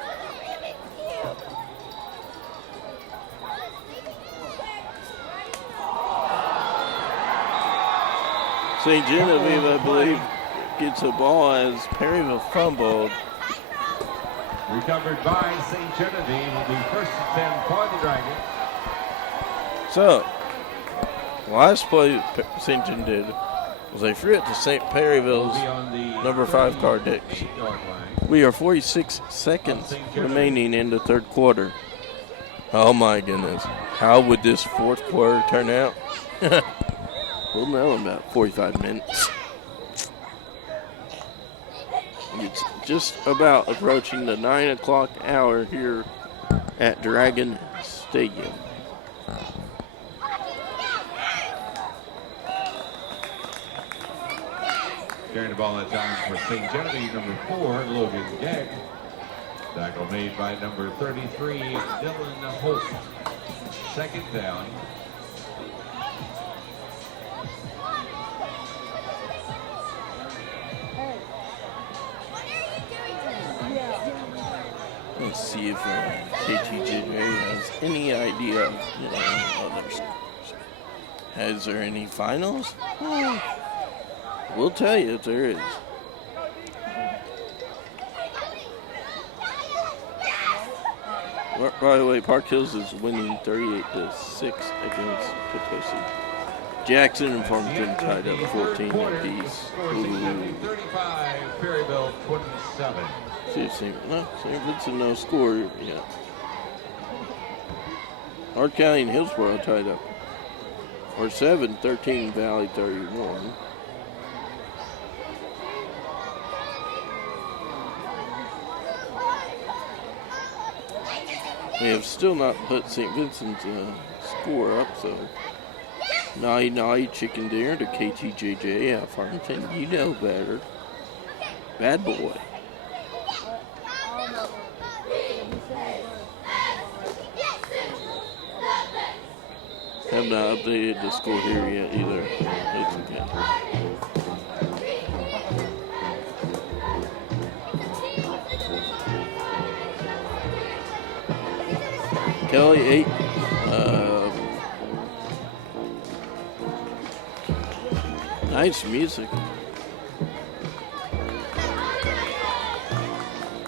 St. Genevieve, I believe, gets a ball as Perryville fumbled. Recovered by St. Genevieve. Will be first and 10 for the Dragons. So, last play St. Gen did was they threw it to St. Perryville's number 5 card decks. We are 46 seconds remaining in the third quarter. Oh my goodness. How would this fourth quarter turn out? We'll know in about 45 minutes. It's just about approaching the 9 o'clock hour here at Dragon Stadium. Carrying the ball at time for St. Genevieve, number 4, Logan Gegg. Tackle made by number 33, Dylan Holt. Second down. Let's see if KTJ has any idea of other scores. Has there any finals? We'll tell you if there is. By the way, Park Hills is winning 38-6 against Potosi. Jackson and Farmington tied up 14 apiece. 35, Perryville 27. See if St. Vincent no score yet. Hart County and Hillsborough tied up. Or 7-13, Valley 31. They have still not put St. Vincent's score up, so Naughty Chicken Dinner to KTJJ at Farmington. You know better. Bad boy. Have not updated the score here yet either. It's okay. Kelly 8. Nice music.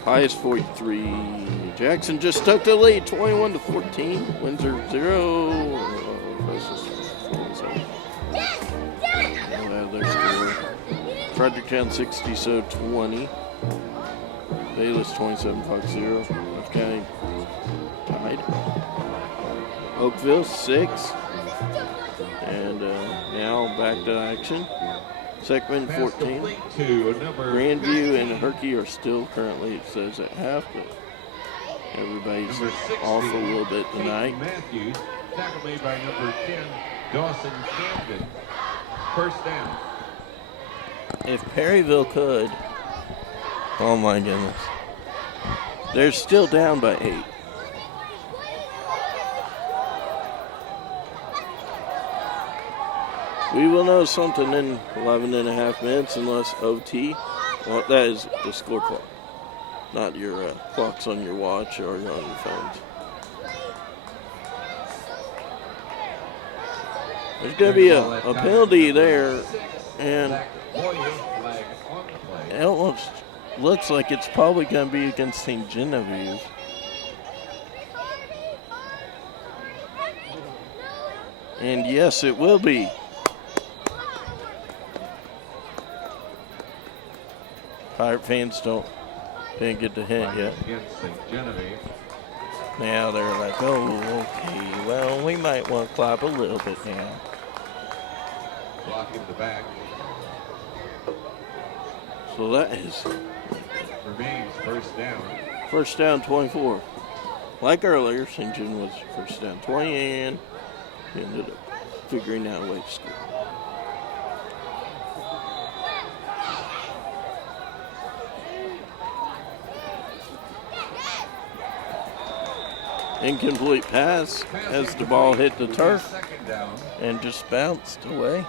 Highest 43. Jackson just took the lead, 21-14. Windsor 0. Their score. Fredericktown 60, so 20. Bayless 27, Fox 0. North County tied. Oakville 6. And now back to action. Segment 14. Grandview and Herky are still currently, it says, at half, but everybody's off a little bit tonight. Matthews, tackle made by number 10, Dawson Camden. First down. If Perryville could, oh my goodness. They're still down by 8. We will know something in 11 and a half minutes unless OT. Well, that is the score clock, not your clocks on your watch or on your phones. There's going to be a penalty there, and it almost looks like it's probably going to be against St. Genevieve. And yes, it will be. Pirate fans didn't get the hint yet. Now they're like, oh, okay, well, we might want to clap a little bit now. Block in the back. So that is Remains first down. first down 24. Like earlier, St. John was first down 20 and ended up figuring out a way to score. Incomplete pass as the ball hit the turf and just bounced away.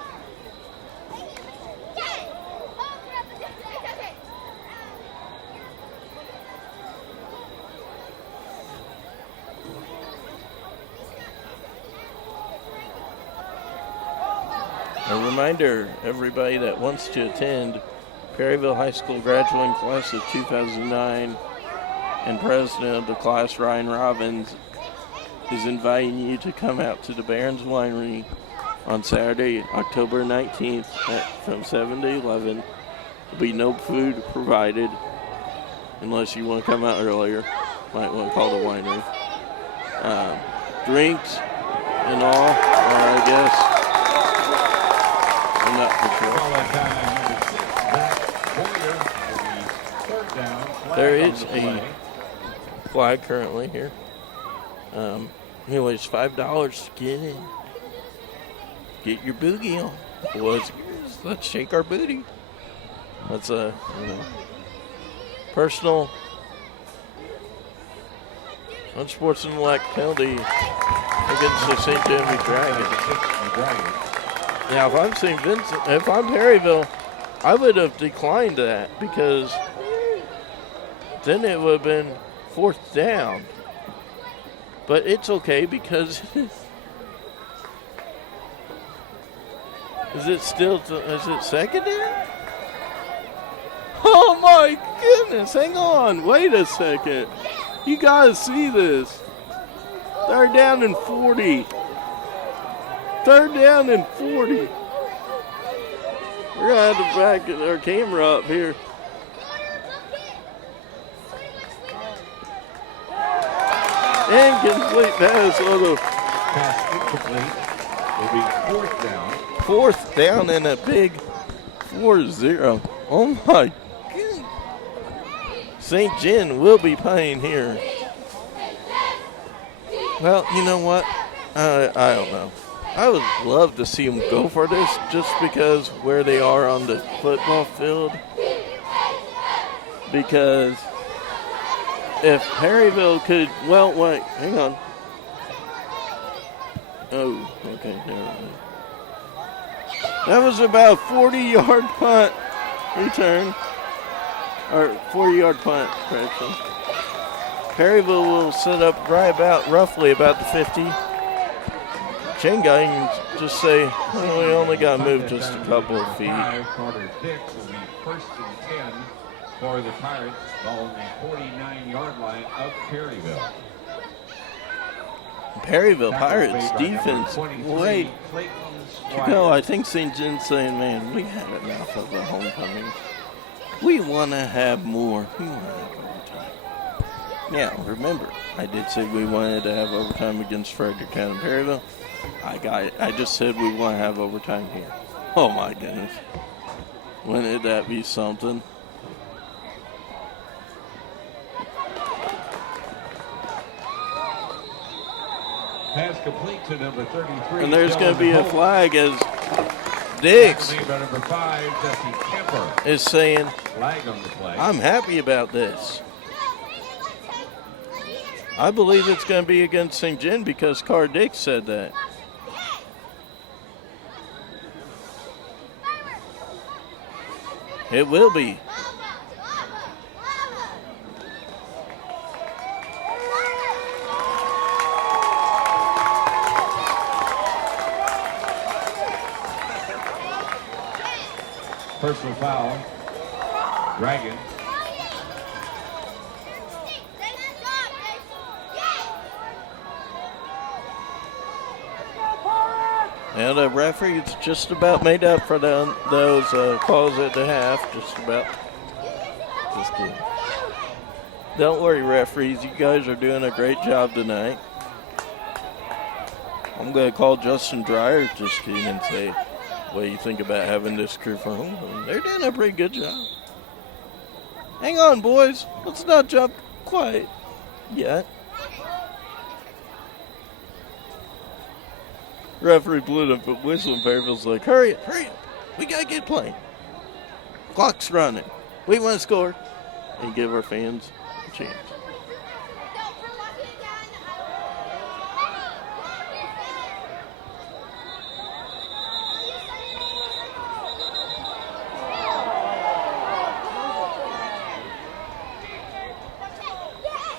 A reminder, everybody that wants to attend Perryville High School graduating class of 2009 and president of the class, Ryan Robbins, is inviting you to come out to the Barron's Winery on Saturday, October 19th from 7 to 11. There'll be no food provided unless you want to come out earlier. Might want to call the winery. Drinks and all, I guess. I'm not for sure. There is a flag currently here. Anyways, $5 to get in. Get your boogie on. Boys, let's shake our booty. That's a personal, unsportsmanlike penalty against the St. Genevieve Dragons. Now, if I'm Perryville, I would have declined that because then it would have been fourth down. But it's okay because is it second down? Oh my goodness, hang on, wait a second. You gotta see this. Third down and 40. Third down and 40. We're gonna have to back our camera up here. Incomplete pass on the Pass incomplete. Will be fourth down. fourth down and a big 4-0. Oh my God. Ste Gen will be playing here. Well, you know what? I don't know. I would love to see them go for this just because where they are on the football field. Because if Perryville could, well, wait, hang on. Oh, okay, never mind. That was about a 40-yard punt return. Or 40-yard punt, correction. Perryville will set up roughly about the 50. Chain guy can just say, well, we only got to move just a couple of feet. Carter Dix will be first and 10 for the Pirates, ball on the 49-yard line of Perryville. Perryville Pirates defense, wait. No, I think Ste Gen's saying, man, we had enough of the homecoming. We want to have more. We want to have overtime. Yeah, remember, I did say we wanted to have overtime against Fredericktown and Perryville. I just said we want to have overtime here. Oh, my goodness. Wouldn't that be something? Pass complete to number 33. And there's going to be a flag as Dix Number 5, Jesse Kemper. is saying, Flag on the play. I'm happy about this. I believe it's going to be against Ste Gen because Carr Dix said that. It will be. Personal foul. Dragon. And the referee's just about made up for those calls at the half. Just about. Just kidding. Don't worry, referees. You guys are doing a great job tonight. I'm going to call Justin Dreyer just kidding and say, what do you think about having this crew for home? They're doing a pretty good job. Hang on, boys. Let's not jump quite yet. Referee blew the whistle and Perryville's like, hurry up. We got to get playing. Clock's running. We want to score. And give our fans a chance.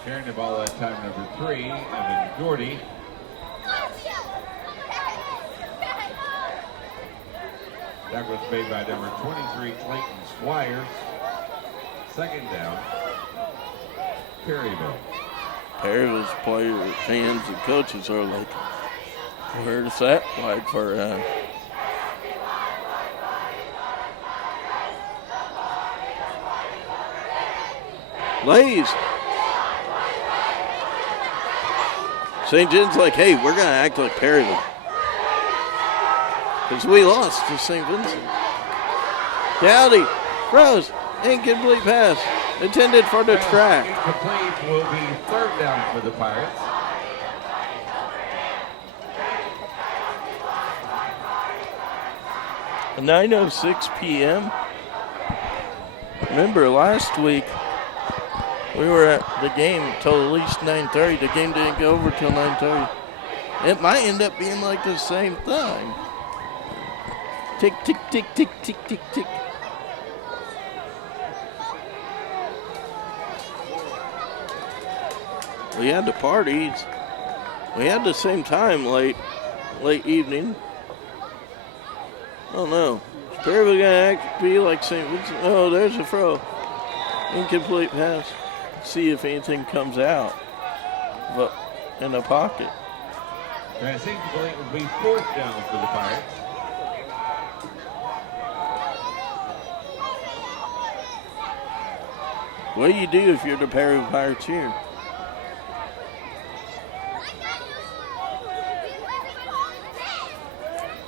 Carrying the ball that time, number 3, Evan Gordy. That was made by number 23, Clayton Squires. Second down, Perryville. Perryville's players, fans, and coaches are like, where's that flag for? Lays. St. Gen's like, hey, we're going to act like Perryville. Because we lost to St. Vincent. Dowdy, Rose, incomplete pass. Intended for the track. Incomplete will be third down for the Pirates. At 9:06 p.m. Remember last week we were at the game till at least 9:30. The game didn't go over till 9:30. It might end up being like the same thing. Tick, tick, tick, tick, tick, tick, tick. We had the parties. We had the same time late evening. Oh no. Is Perryville going to be like St. Vincent? Oh, there's a throw. Incomplete pass. See if anything comes out. But in the pocket. Pass incomplete will be fourth down for the Pirates. What do you do if you're the Perryville Pirates here?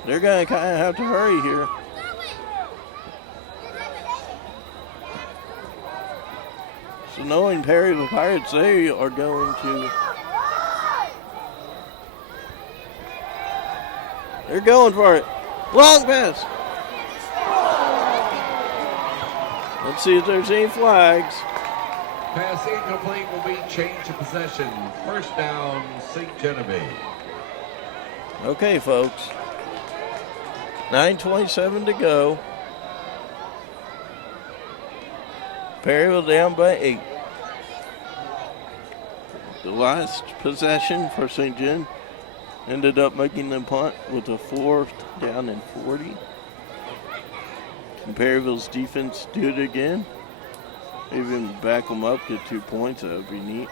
They're going to kind of have to hurry here. So knowing Perryville Pirates, they are going to... They're going for it. Long pass. Let's see if there's any flags. Pass incomplete will be change of possession. First down, St. Genevieve. Okay, folks. 9:27 to go. Perryville down by 8. The last possession for St. Gen ended up making them punt with a 4th down and 40. Can Perryville's defense do it again? Even back them up, get 2 points, that would be neat.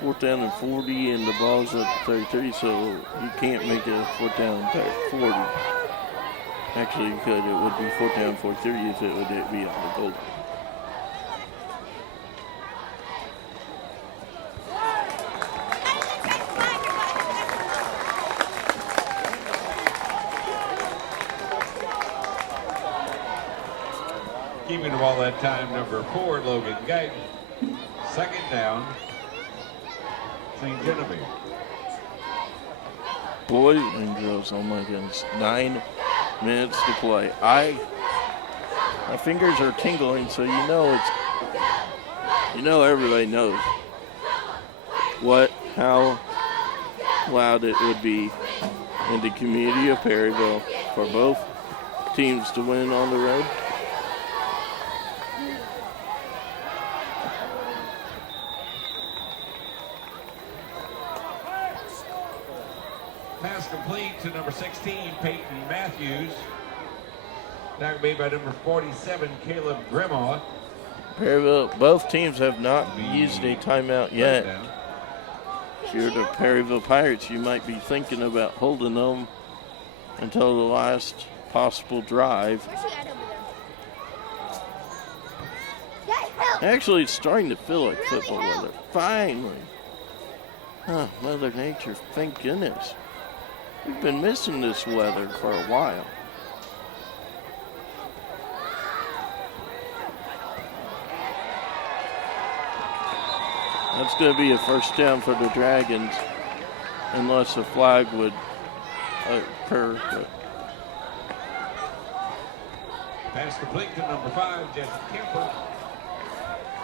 4th down and 40, and the ball's at 33, so you can't make a 4th down and 40. Actually, you could. It would be 4th down, 43 if it would be on the goal line. Keeping the ball that time, number 4, Logan Guyton. Second down, St. Genevieve. Boys and girls, oh my goodness, 9 minutes to play. My fingers are tingling, so everybody knows how loud it would be in the community of Perryville for both teams to win on the road. Pass complete to number 16, Peyton Matthews. Tackle made by number 47, Caleb Grimaud. Perryville, both teams have not used a timeout yet. If you're the Perryville Pirates, you might be thinking about holding them until the last possible drive. Actually, it's starting to feel like football weather. Finally. Oh, Mother Nature, thank goodness. We've been missing this weather for a while. That's going to be a first down for the Dragons, unless a flag would occur. Pass complete to number 5, Jesse Kemper.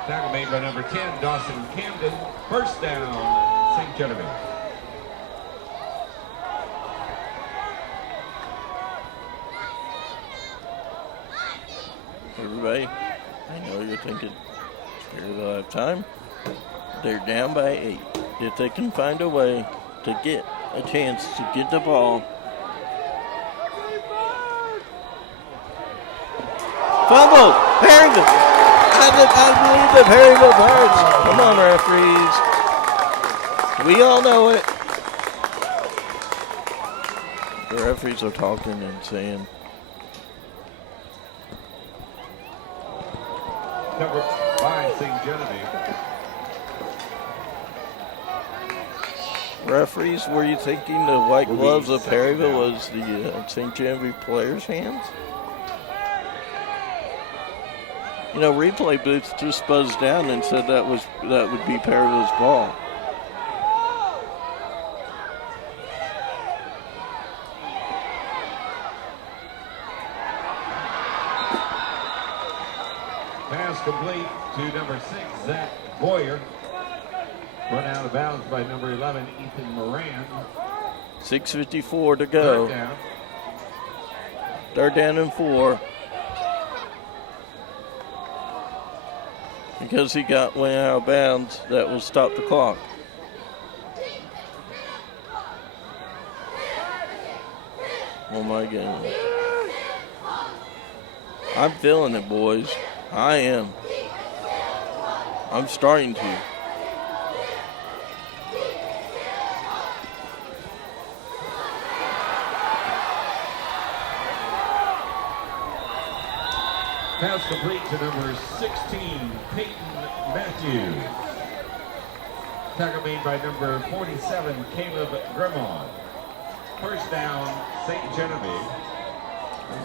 Tackle made by number 10, Dawson Camden. First down, St. Genevieve. Everybody, I know you're thinking, Perryville have time. They're down by 8. If they can find a way to get a chance to get the ball. Fumble! Perryville! I believe the Perryville Pirates. Come on, referees. We all know it. The referees are talking and saying, Number 5, St. Genevieve. referees, were you thinking the white gloves of Perryville was the St. Genevieve players' hands? You know, replay booth just buzzed down and said that would be Perryville's ball. Pass complete to number 6, Zach Boyer. Run out of bounds by number 11, Ethan Moran. 6:54 to go. Third down and 4. Because he went out of bounds, that will stop the clock. Oh my goodness. I'm feeling it, boys. I am. I'm starting to. Pass complete to number 16, Peyton Matthews. Tackle made by number 47, Caleb Grimaud. First down, St. Genevieve.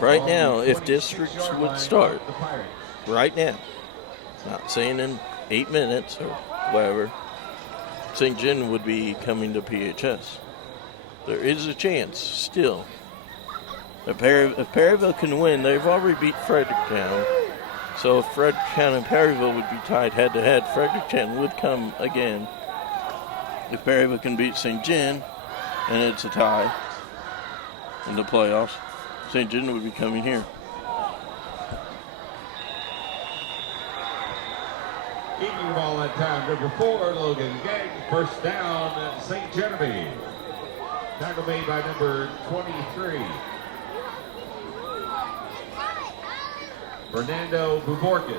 Right On now, the if districts 26-yard would line start, of the Pirates. right now, not saying in 8 minutes or whatever, St. Gen would be coming to PHS. There is a chance still. If Perryville can win, they've already beat Fredericktown. So if Fredericktown and Perryville would be tied head-to-head, Fredericktown would come again. If Perryville can beat St. Gen, and it's a tie in the playoffs, St. Gen would be coming here. Keeping the ball that time, number 4, Logan Gang. First down, St. Genevieve. Tackle made by number 23. Fernando Buborkis.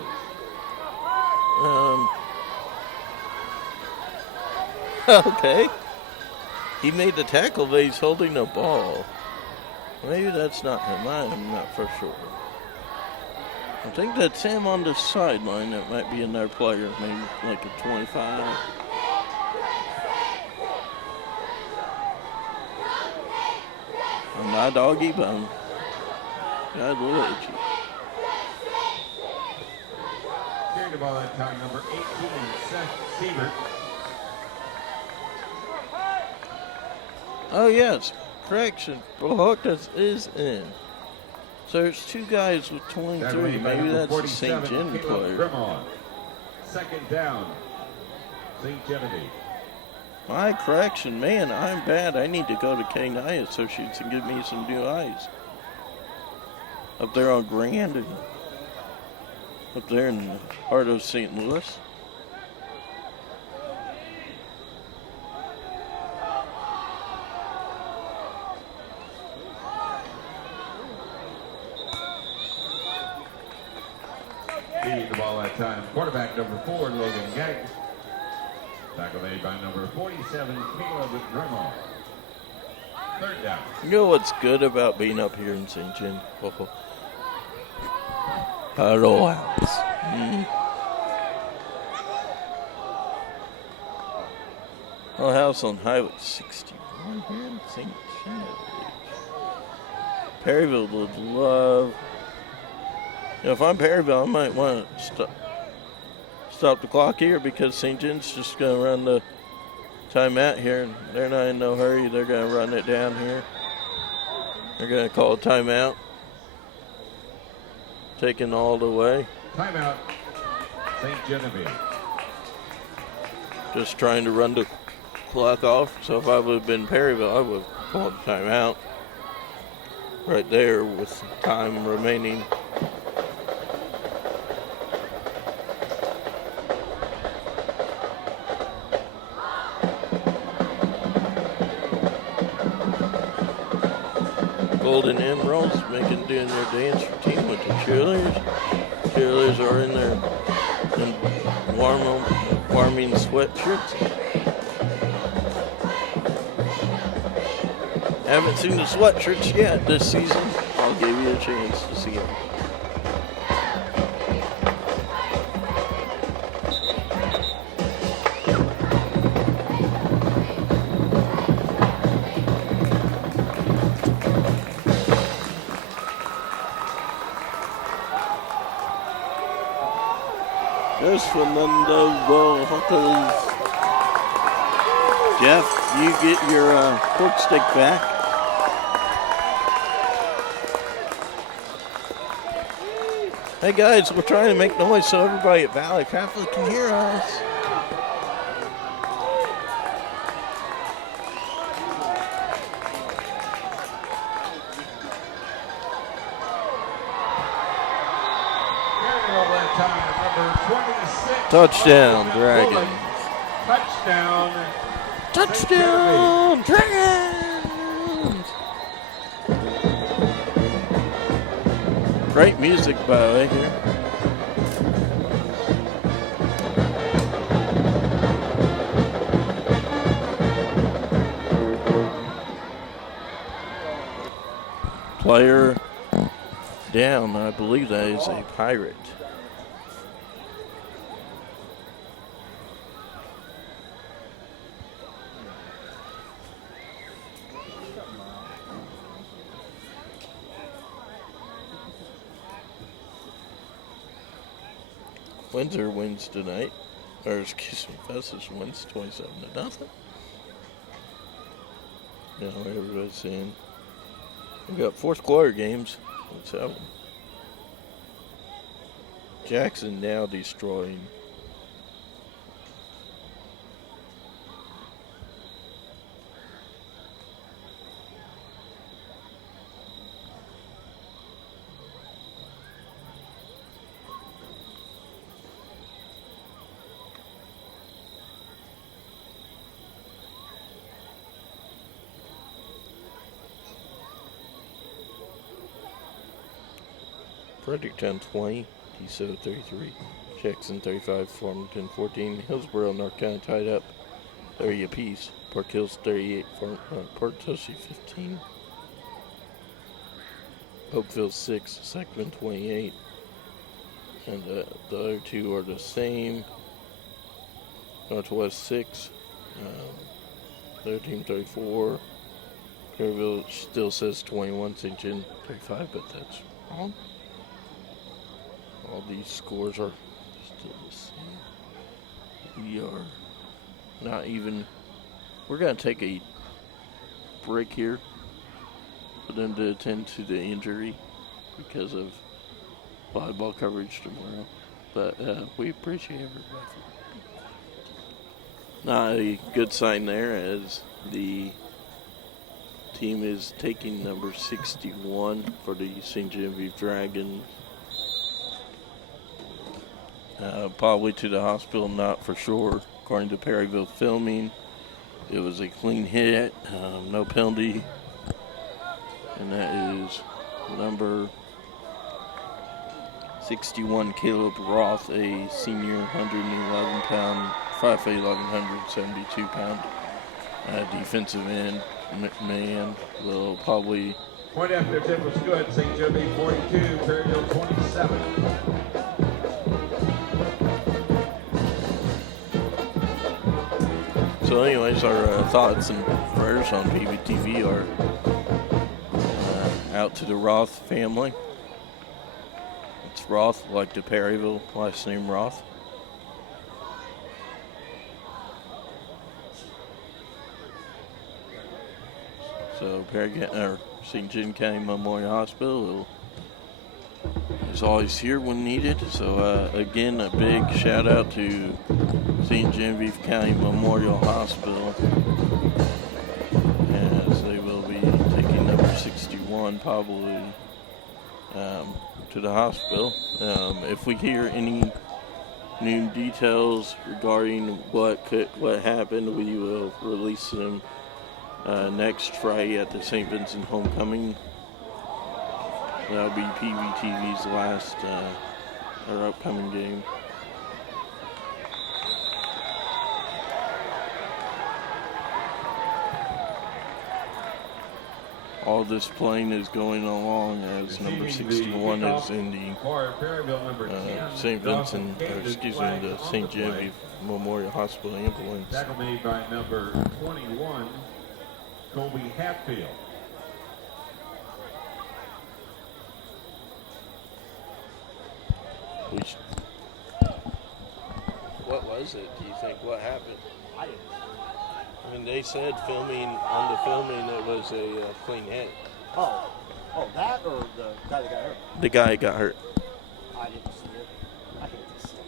Okay. He made the tackle, but he's holding the ball. Maybe that's not him. I'm not for sure. I think that's him on the sideline. That might be another player, maybe like a 25. I'm not doggy bone. God will hate you. Carrying the ball that time, number 18, Seth Siebert. Oh, yes. Correction. Bohotas is in. So there's two guys with 23. Maybe that's a St. Gen player. Grimmaud. Second down, St. Genevieve. My correction, man, I'm bad. I need to go to K9 Associates and give me some new eyes. Up there on Grand and up there in the heart of St. Louis. Feeding the ball that time, quarterback number 4, Logan Gang. Tackle made by number 47, Caleb Grimmaud. Third down. You know what's good about being up here in St. Gen? Hello, house. A house on Highway 61 here in St. Gen. Perryville would love. You know, if I'm Perryville, I might want to stop the clock here because St. Gen's just going to run the timeout here. And they're not in no hurry. They're going to run it down here. They're going to call a timeout. Taking all the way. Timeout, St. Genevieve. Just trying to run the clock off. So if I would have been Perryville, I would have called a timeout right there with time remaining. Golden Emeralds doing their dance routine with the cheerleaders. Cheerleaders are in their warming sweatshirts. Haven't seen the sweatshirts yet this season. I'll give you a chance to see them. There's Fernando Bohotas. Jeff, you get your pork stick back. Hey guys, we're trying to make noise so everybody at Valley Catholic can hear us. Touchdown, Dragons. Touchdown. Touchdown, Dragons. Great music, by the way, here. Player down, I believe that is a Pirate. Windsor wins tonight. Or, excuse me, Festus wins 27-0. You know, everybody's saying we got fourth quarter games. Let's have them. Jackson now destroying. Fredericktown 20, DeSoto 33, Jackson 35, Farmington 14, Hillsborough, North Carolina tied up 30 apiece, Park Hills 38, Port Tosi 15, Oakville 6, Sacramento 28, and the other two are the same. Northwest 6, their team 34, Kerrville still says 21, Ste Gen 35, but that's wrong. All these scores are still the same. We are not even. We're going to take a break here for them to attend to the injury because of volleyball coverage tomorrow. But we appreciate everybody. Not a good sign there as the team is taking number 61 for the St. Genevieve Dragons. Probably to the hospital, not for sure. According to Perryville filming, it was a clean hit, no penalty. And that is number 61, Caleb Roth, a senior, 111-pound, 5'8", 172-pound defensive end man. Will probably. Point after tip was good. St. Genevieve 42, Perryville 27. So anyways, our thoughts and prayers on PBTV are out to the Roth family. It's Roth, like the Perryville, last name Roth. So St. Gen County Memorial Hospital is always here when needed. So again, a big shout out to St. Genevieve County Memorial Hospital, as they will be taking number 61 probably to the hospital. If we hear any new details regarding what happened, we will release them next Friday at the St. Vincent Homecoming. That'll be PVTV's last our upcoming game. All this playing is going along as number 61 is in the St. Vincent, the St. Genevieve Memorial Hospital ambulance. Tackle made by number 21, Colby Hatfield. What was it, do you think? What happened? I didn't. I mean, they said on the filming it was a clean hit. Oh, that or the guy that got hurt? The guy got hurt. I didn't see it. I hate to see it.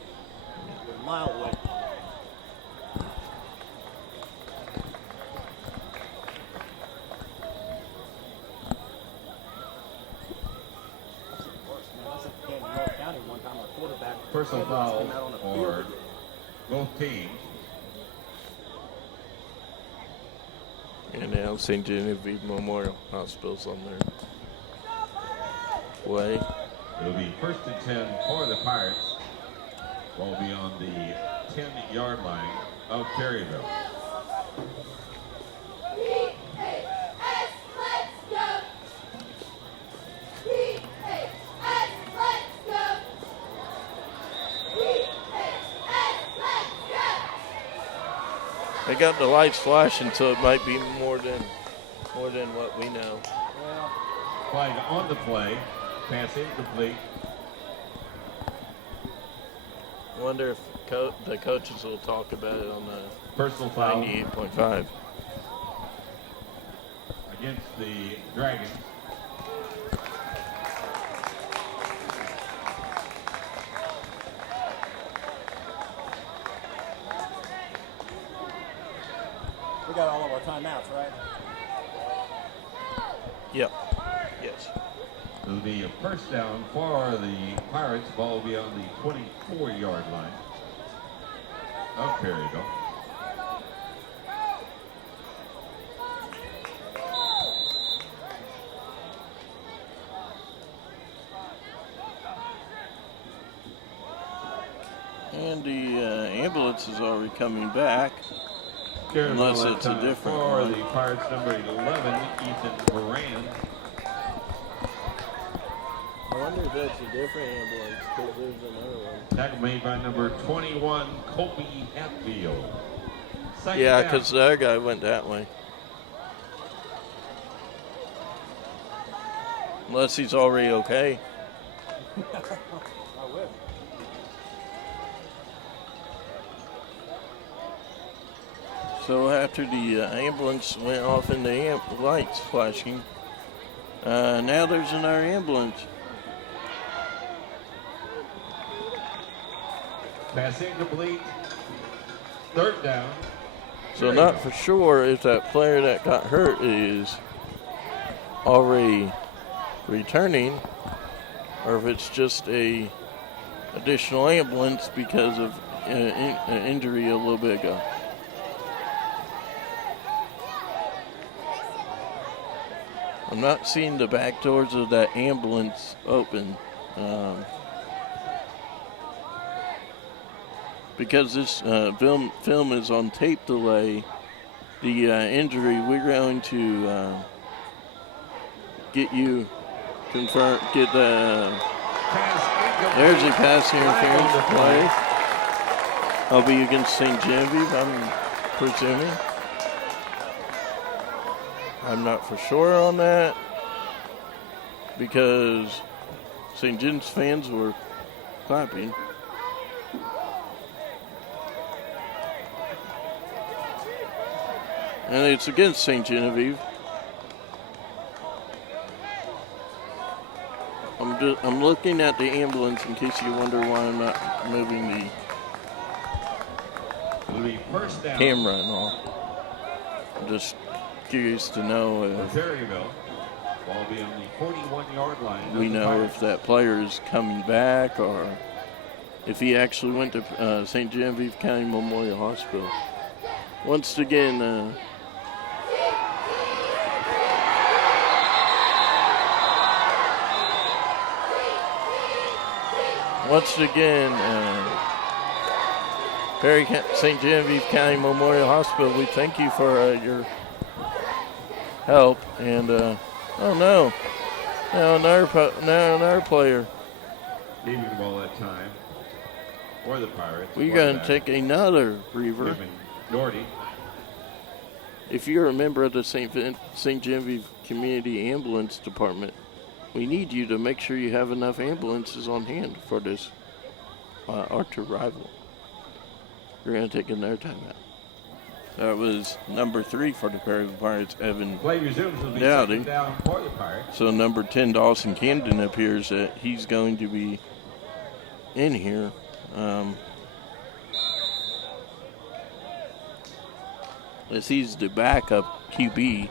You're a mile away. Personal foul for both teams. And now St. Genevieve Memorial Hospital's on their way. It'll be 1st and 10 for the Pirates. Ball will be on the 10-yard line of Perryville. They got the lights flashing, so it might be more than what we know. Flag on the play. Pass incomplete. Wonder if the coaches will talk about it on the Personal foul 98.5. against the Dragons. We got all of our timeouts, right? Yep. Yes. It'll be a first down for the Pirates. Ball will be on the 24-yard line of Perryville. And the ambulance is already coming back. Unless it's a different for one. the Pirates, number 11, Ethan Moran. I wonder if that's a different ambulance because there's another one. Tackle made by number 21, Colby Hatfield. Second Yeah, down. because the other guy went that way. Unless he's already okay. I would. So after the ambulance went off and the lights flashing, now there's another ambulance. Pass incomplete. Third down. So not for sure if that player that got hurt is already returning or if it's just a additional ambulance because of an injury a little bit ago. I'm not seeing the back doors of that ambulance open. Because this film is on tape delay, the injury, we're going to get you confirmed, get the, there's a pass interference play. I'll be against Ste Genevieve, I'm presuming. I'm not for sure on that because St. Gen's fans were clapping. And it's against Ste Genevieve. I'm looking at the ambulance in case you wonder why I'm not moving the It'll be first down. camera and all. I'm just curious to know if Perryville. Ball will be on the 41-yard line. we know if that player is coming back or if he actually went to St. Genevieve County Memorial Hospital. Once again, St. Genevieve County Memorial Hospital, we thank you for your help. And, oh no, now another player. Leaving the ball that time for the Pirates. We're going to take another reaver. Doherty. If you're a member of the St. Genevieve Community Ambulance Department, we need you to make sure you have enough ambulances on hand for this archer rival. We're going to take another timeout. That was number 3 for the Perryville Pirates, Evan Play resumes. Will be Dowdy. second down for the Pirates. So number 10, Dawson Camden, appears that he's going to be in here. As he's the backup QB.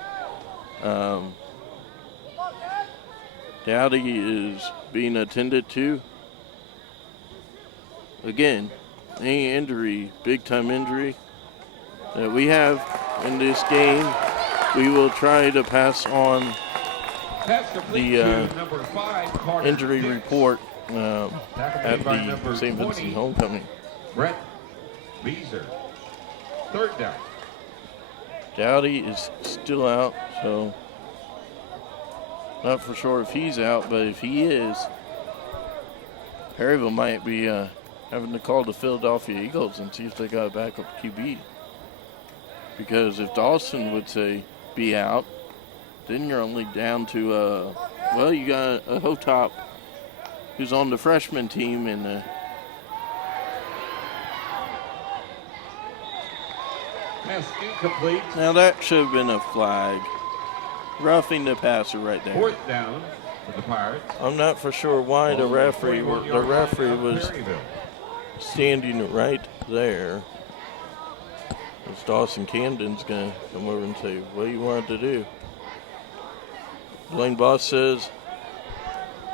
Dowdy is being attended to. Again, any injury, big-time injury that we have in this game, we will try to pass on the number 5, Carter injury Dix. report at by the number St. 20. Vincent homecoming. Brett Beezer. Third down. Dowdy is still out, so not for sure if he's out, but if he is, Perryville might be having to call the Philadelphia Eagles and see if they got a backup QB. Because if Dawson would say be out, then you're only down to, well, you got a Hotop who's on the freshman team, and Pass incomplete. Now that should have been a flag. Roughing the passer right there. Fourth down for the Pirates. I'm not for sure why the referee was standing right there. Because Dawson Camden's going to come over and say, what do you want to do? Blaine Boss says,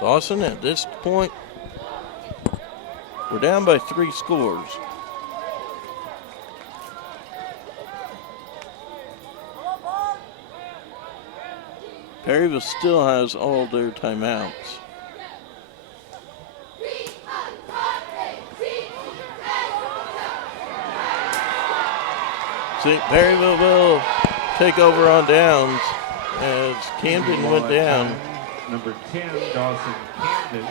Dawson, at this point, we're down by 3 scores. Perryville still has all their timeouts. St. Perryville will take over on downs as Camden went down. Number 10, Dawson Camden.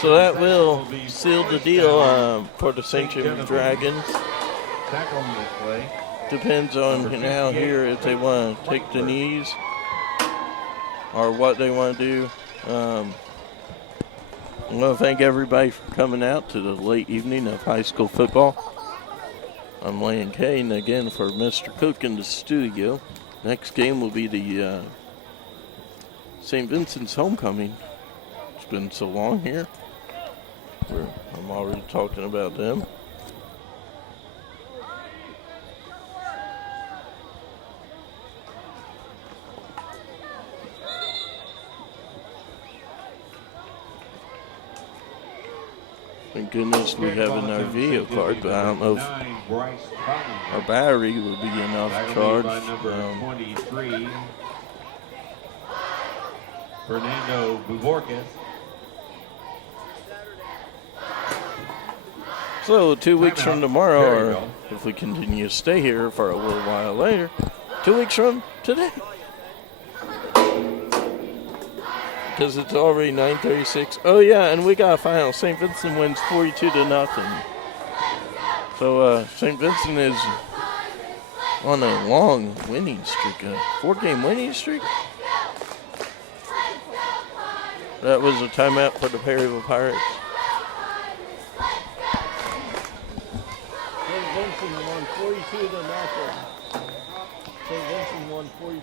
So that will seal the deal for the St. Gen Dragons. Tackle on this play. Depends on now here if they want to take the knees or what they want to do. I want to thank everybody for coming out to the late evening of high school football. I'm Lane Kane again for Mr. Cook in the studio. Next game will be the St. Vincent's homecoming. It's been so long here. I'm already talking about them. Thank goodness we have in our video card, but I don't know if our battery will be enough charge. Number 23, Fernando Buvorkis. So 2 weeks from tomorrow, or if we continue to stay here for a little while later, 2 weeks from today. Because it's already 9:36. Oh yeah, and we got a final. St. Vincent wins 42-0. So St. Vincent is on a long winning streak, a 4-game winning streak. That was a timeout for the Perryville Pirates. St. Vincent won 42-0. St. Vincent won 42-0.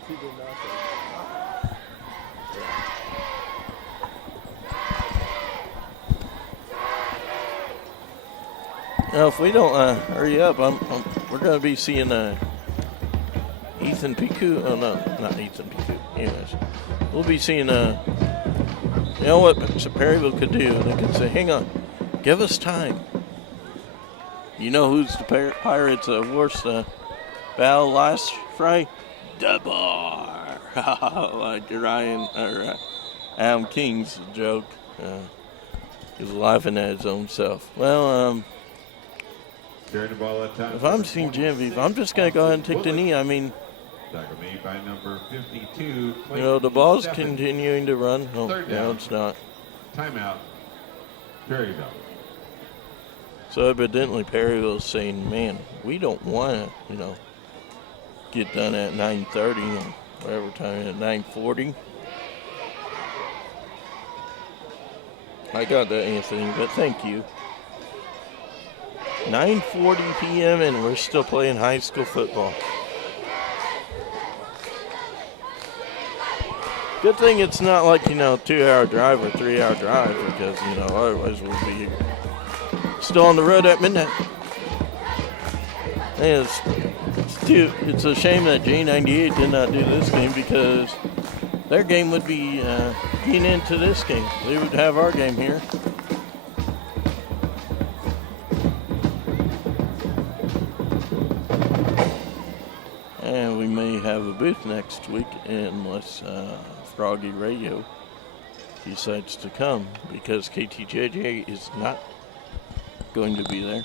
Now, if we don't hurry up, we're going to be seeing Ethan Piku. Oh, no, not Ethan Piku. Anyways, we'll be seeing, you know what Perryville could do? They could say, hang on, give us time. You know who's the Pirates' worst battle last Friday? The Bar. Like Ryan or Adam King's joke. He was laughing at his own self. Well, if I'm seeing Genevieve, I'm just going to go ahead and take the knee. I mean, Made by number 52, you know, the ball's continuing to run. Oh, no, it's not. Timeout, Perryville. So evidently Perryville's saying, man, we don't want to, you know, get done at 9:30 or whatever time, at 9:40. I got that, Anthony, but thank you. 9:40 p.m. and we're still playing high school football. Good thing it's not like, you know, 2-hour drive or 3-hour drive, because, you know, otherwise we'll be still on the road at midnight. And it's a shame that J98 did not do this game, because their game would be getting into this game. They would have our game here. And we may have a booth next week unless Froggy Radio decides to come, because KTJJ is not going to be there.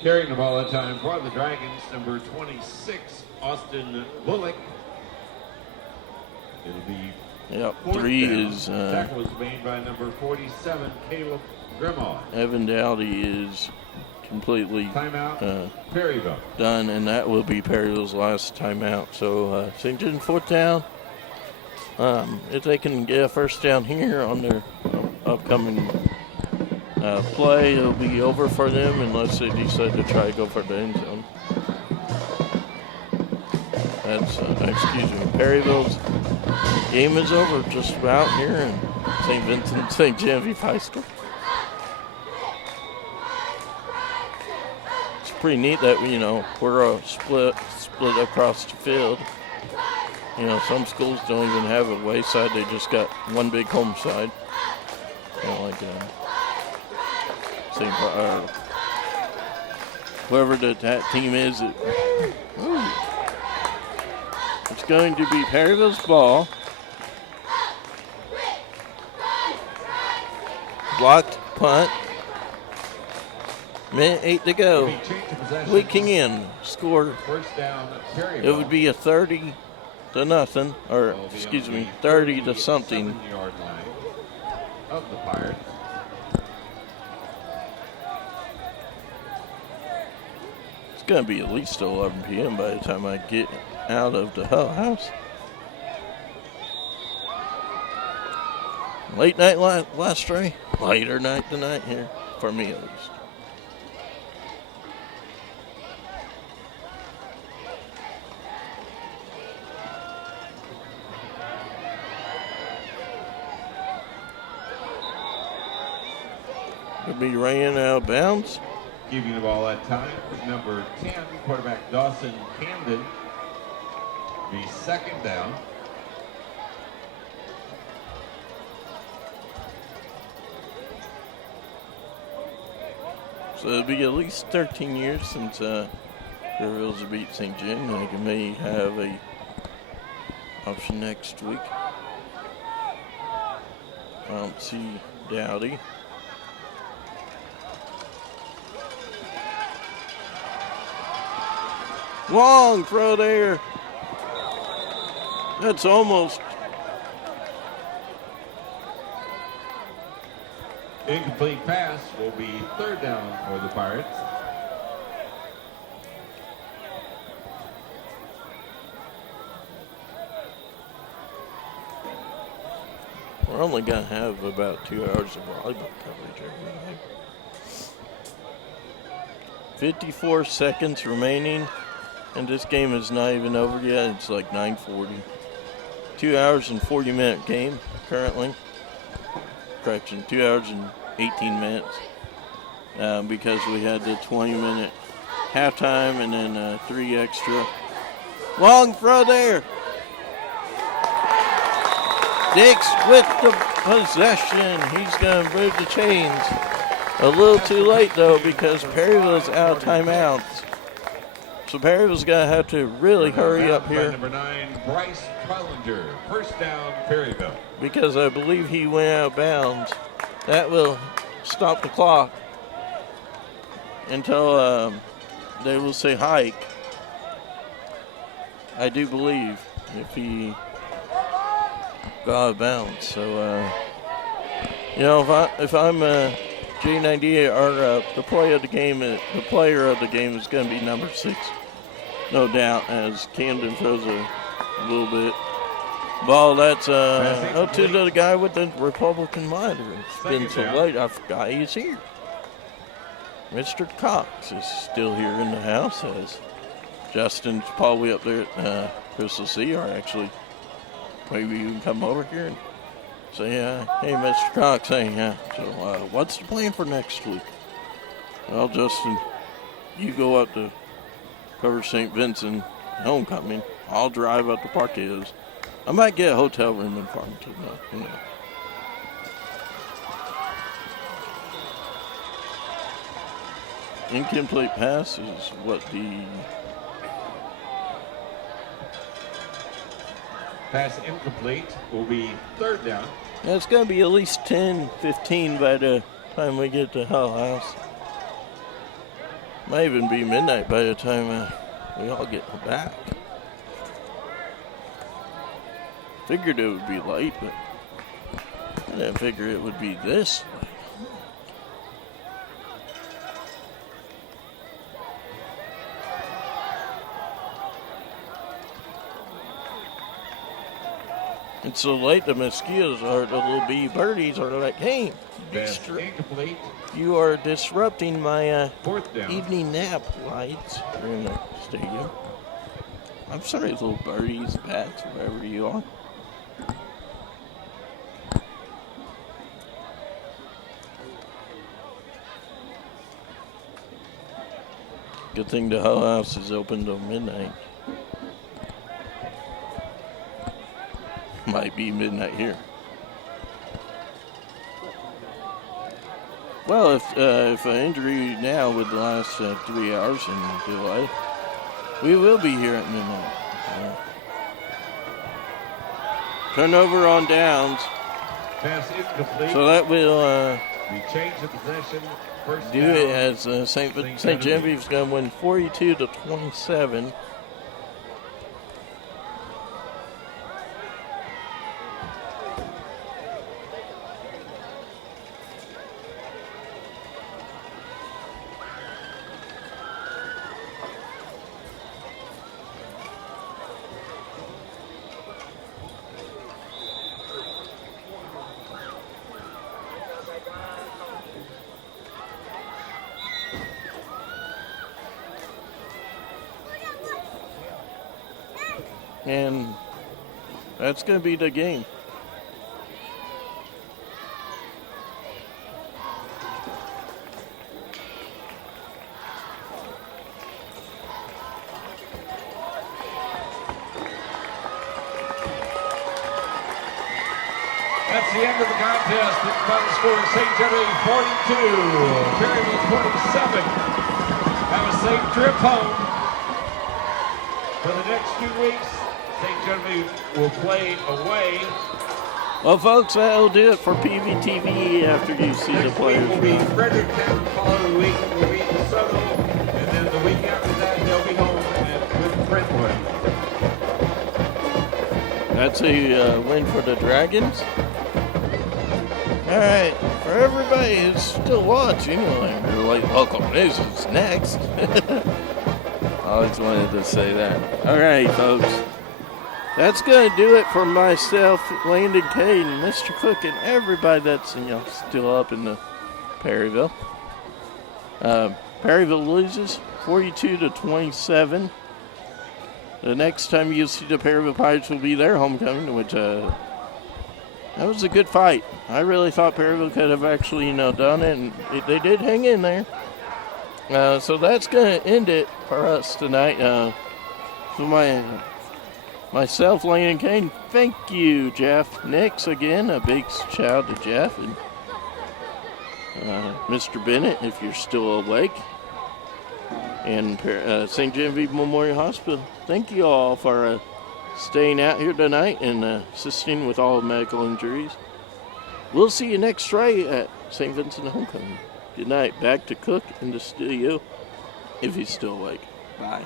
Carrying the ball at time for the Dragons, number 26, Austin Bullock. It'll be Yep, fourth 3 down. is Tackle was made by number 47, Caleb Grimaud. Evan Dowdy is completely Timeout, Perryville. done, and that will be Perryville's last timeout. So St. Gen 4th down. if they can get a first down here on their upcoming play, it'll be over for them unless they decide to try to go for the end zone. That's, excuse me, Perryville's game is over just about here in St. Vincent, St. Genevieve High School. It's pretty neat that, we're split across the field. Some schools don't even have a away side. They just got one big home side. Like whoever that team is. It's going to be Perryville's ball. Blocked punt. Minute 8 to go. Leaking in. Score. First down, Perryville. It would be a 30 to nothing, or excuse me, 30 to something. 7-yard line of the Pirates. It's going to be at least 11 p.m. by the time I get out of the Hull House. Late night last try. Later night tonight here, for me at least. Could be ran out of bounds. Keeping the ball that time was number 10, quarterback Dawson Camden. Be second down. So it'll be at least 13 years since Perryville's beat Ste Gen, and they may have a option next week. I don't see Dowdy. Long throw there. That's almost. Incomplete pass will be third down for the Pirates. We're only going to have about 2 hours of volleyball coverage every night. 54 seconds remaining, and this game is not even over yet. It's like 9:40. 2 hours and 40-minute game currently. Correction, 2 hours and 18 minutes because we had the 20-minute halftime and then 3 extra. Long throw there. Dix with the possession. He's going to move the chains. A little too late, though, because Perryville's out of timeouts. So Perryville's going to have to really hurry up here. Number 9, Bryce Trellinger. First down, Perryville. Because I believe he went out of bounds. That will stop the clock until they will say hike. I do believe if he got out of bounds. So, if I'm J98 or the player of the game is going to be number 6, no doubt. As Camden throws a little bit. Ball that's to the guy with the Republican monitor. It's been so late, I forgot he's here. Mr. Cox is still here in the house, as Justin's probably up there at Crystal C, or actually maybe you can come over here and say, hey, Mr. Cox, hey, so what's the plan for next week? Well, Justin, you go up to cover St. Vincent homecoming. I'll drive up to Parquet's. I might get a hotel room in Farmington, though, Incomplete pass is what the... Pass incomplete will be third down. Yeah, it's going to be at least 10-15 by the time we get to Hull House. Might even be midnight by the time we all get back. Figured it would be late, but I didn't figure it would be this late. It's so late, the mosquitoes or the little bee birdies are like, hey, Pass incomplete. you are disrupting my Fourth down. evening nap lights here in the stadium. I'm sorry, little birdies, bats, wherever you are. Good thing the Hull House is open till midnight. Might be midnight here. Well, if an injury now with the last 3 hours in delay, we will be here at midnight. Turnover on downs. Pass incomplete. So that will We change the possession. First do down. it as St. Genevieve's going to win 42-27. And that's going to be the game. That's the end of the contest. The final score is St. Genevieve 42, Perryville 27. Have a safe trip home. For the next 2 weeks, St. Genevieve will play away. Well, folks, that'll do it for PVTV after you see the Next week players. will be Fredericktown. The following week will be DeSoto. And then the week after that, they'll be home with Brentwood. That's a win for the Dragons. All right, for everybody who's still watching, your late local news is next. I always wanted to say that. All right, folks. That's going to do it for myself, Landon Caden, Mr. Cook, and everybody that's still up in the Perryville. Perryville loses 42-27. The next time you see the Perryville Pirates will be their homecoming, which that was a good fight. I really thought Perryville could have actually done it, and they did hang in there. So that's going to end it for us tonight. So myself, Lane and Kane, thank you, Jeff Nix, again. A big shout out to Jeff and Mr. Bennett, if you're still awake. And St. Genevieve Memorial Hospital, thank you all for staying out here tonight and assisting with all medical injuries. We'll see you next Friday at St. Vincent Homecoming. Good night. Back to Cook in the studio, if he's still awake. Bye.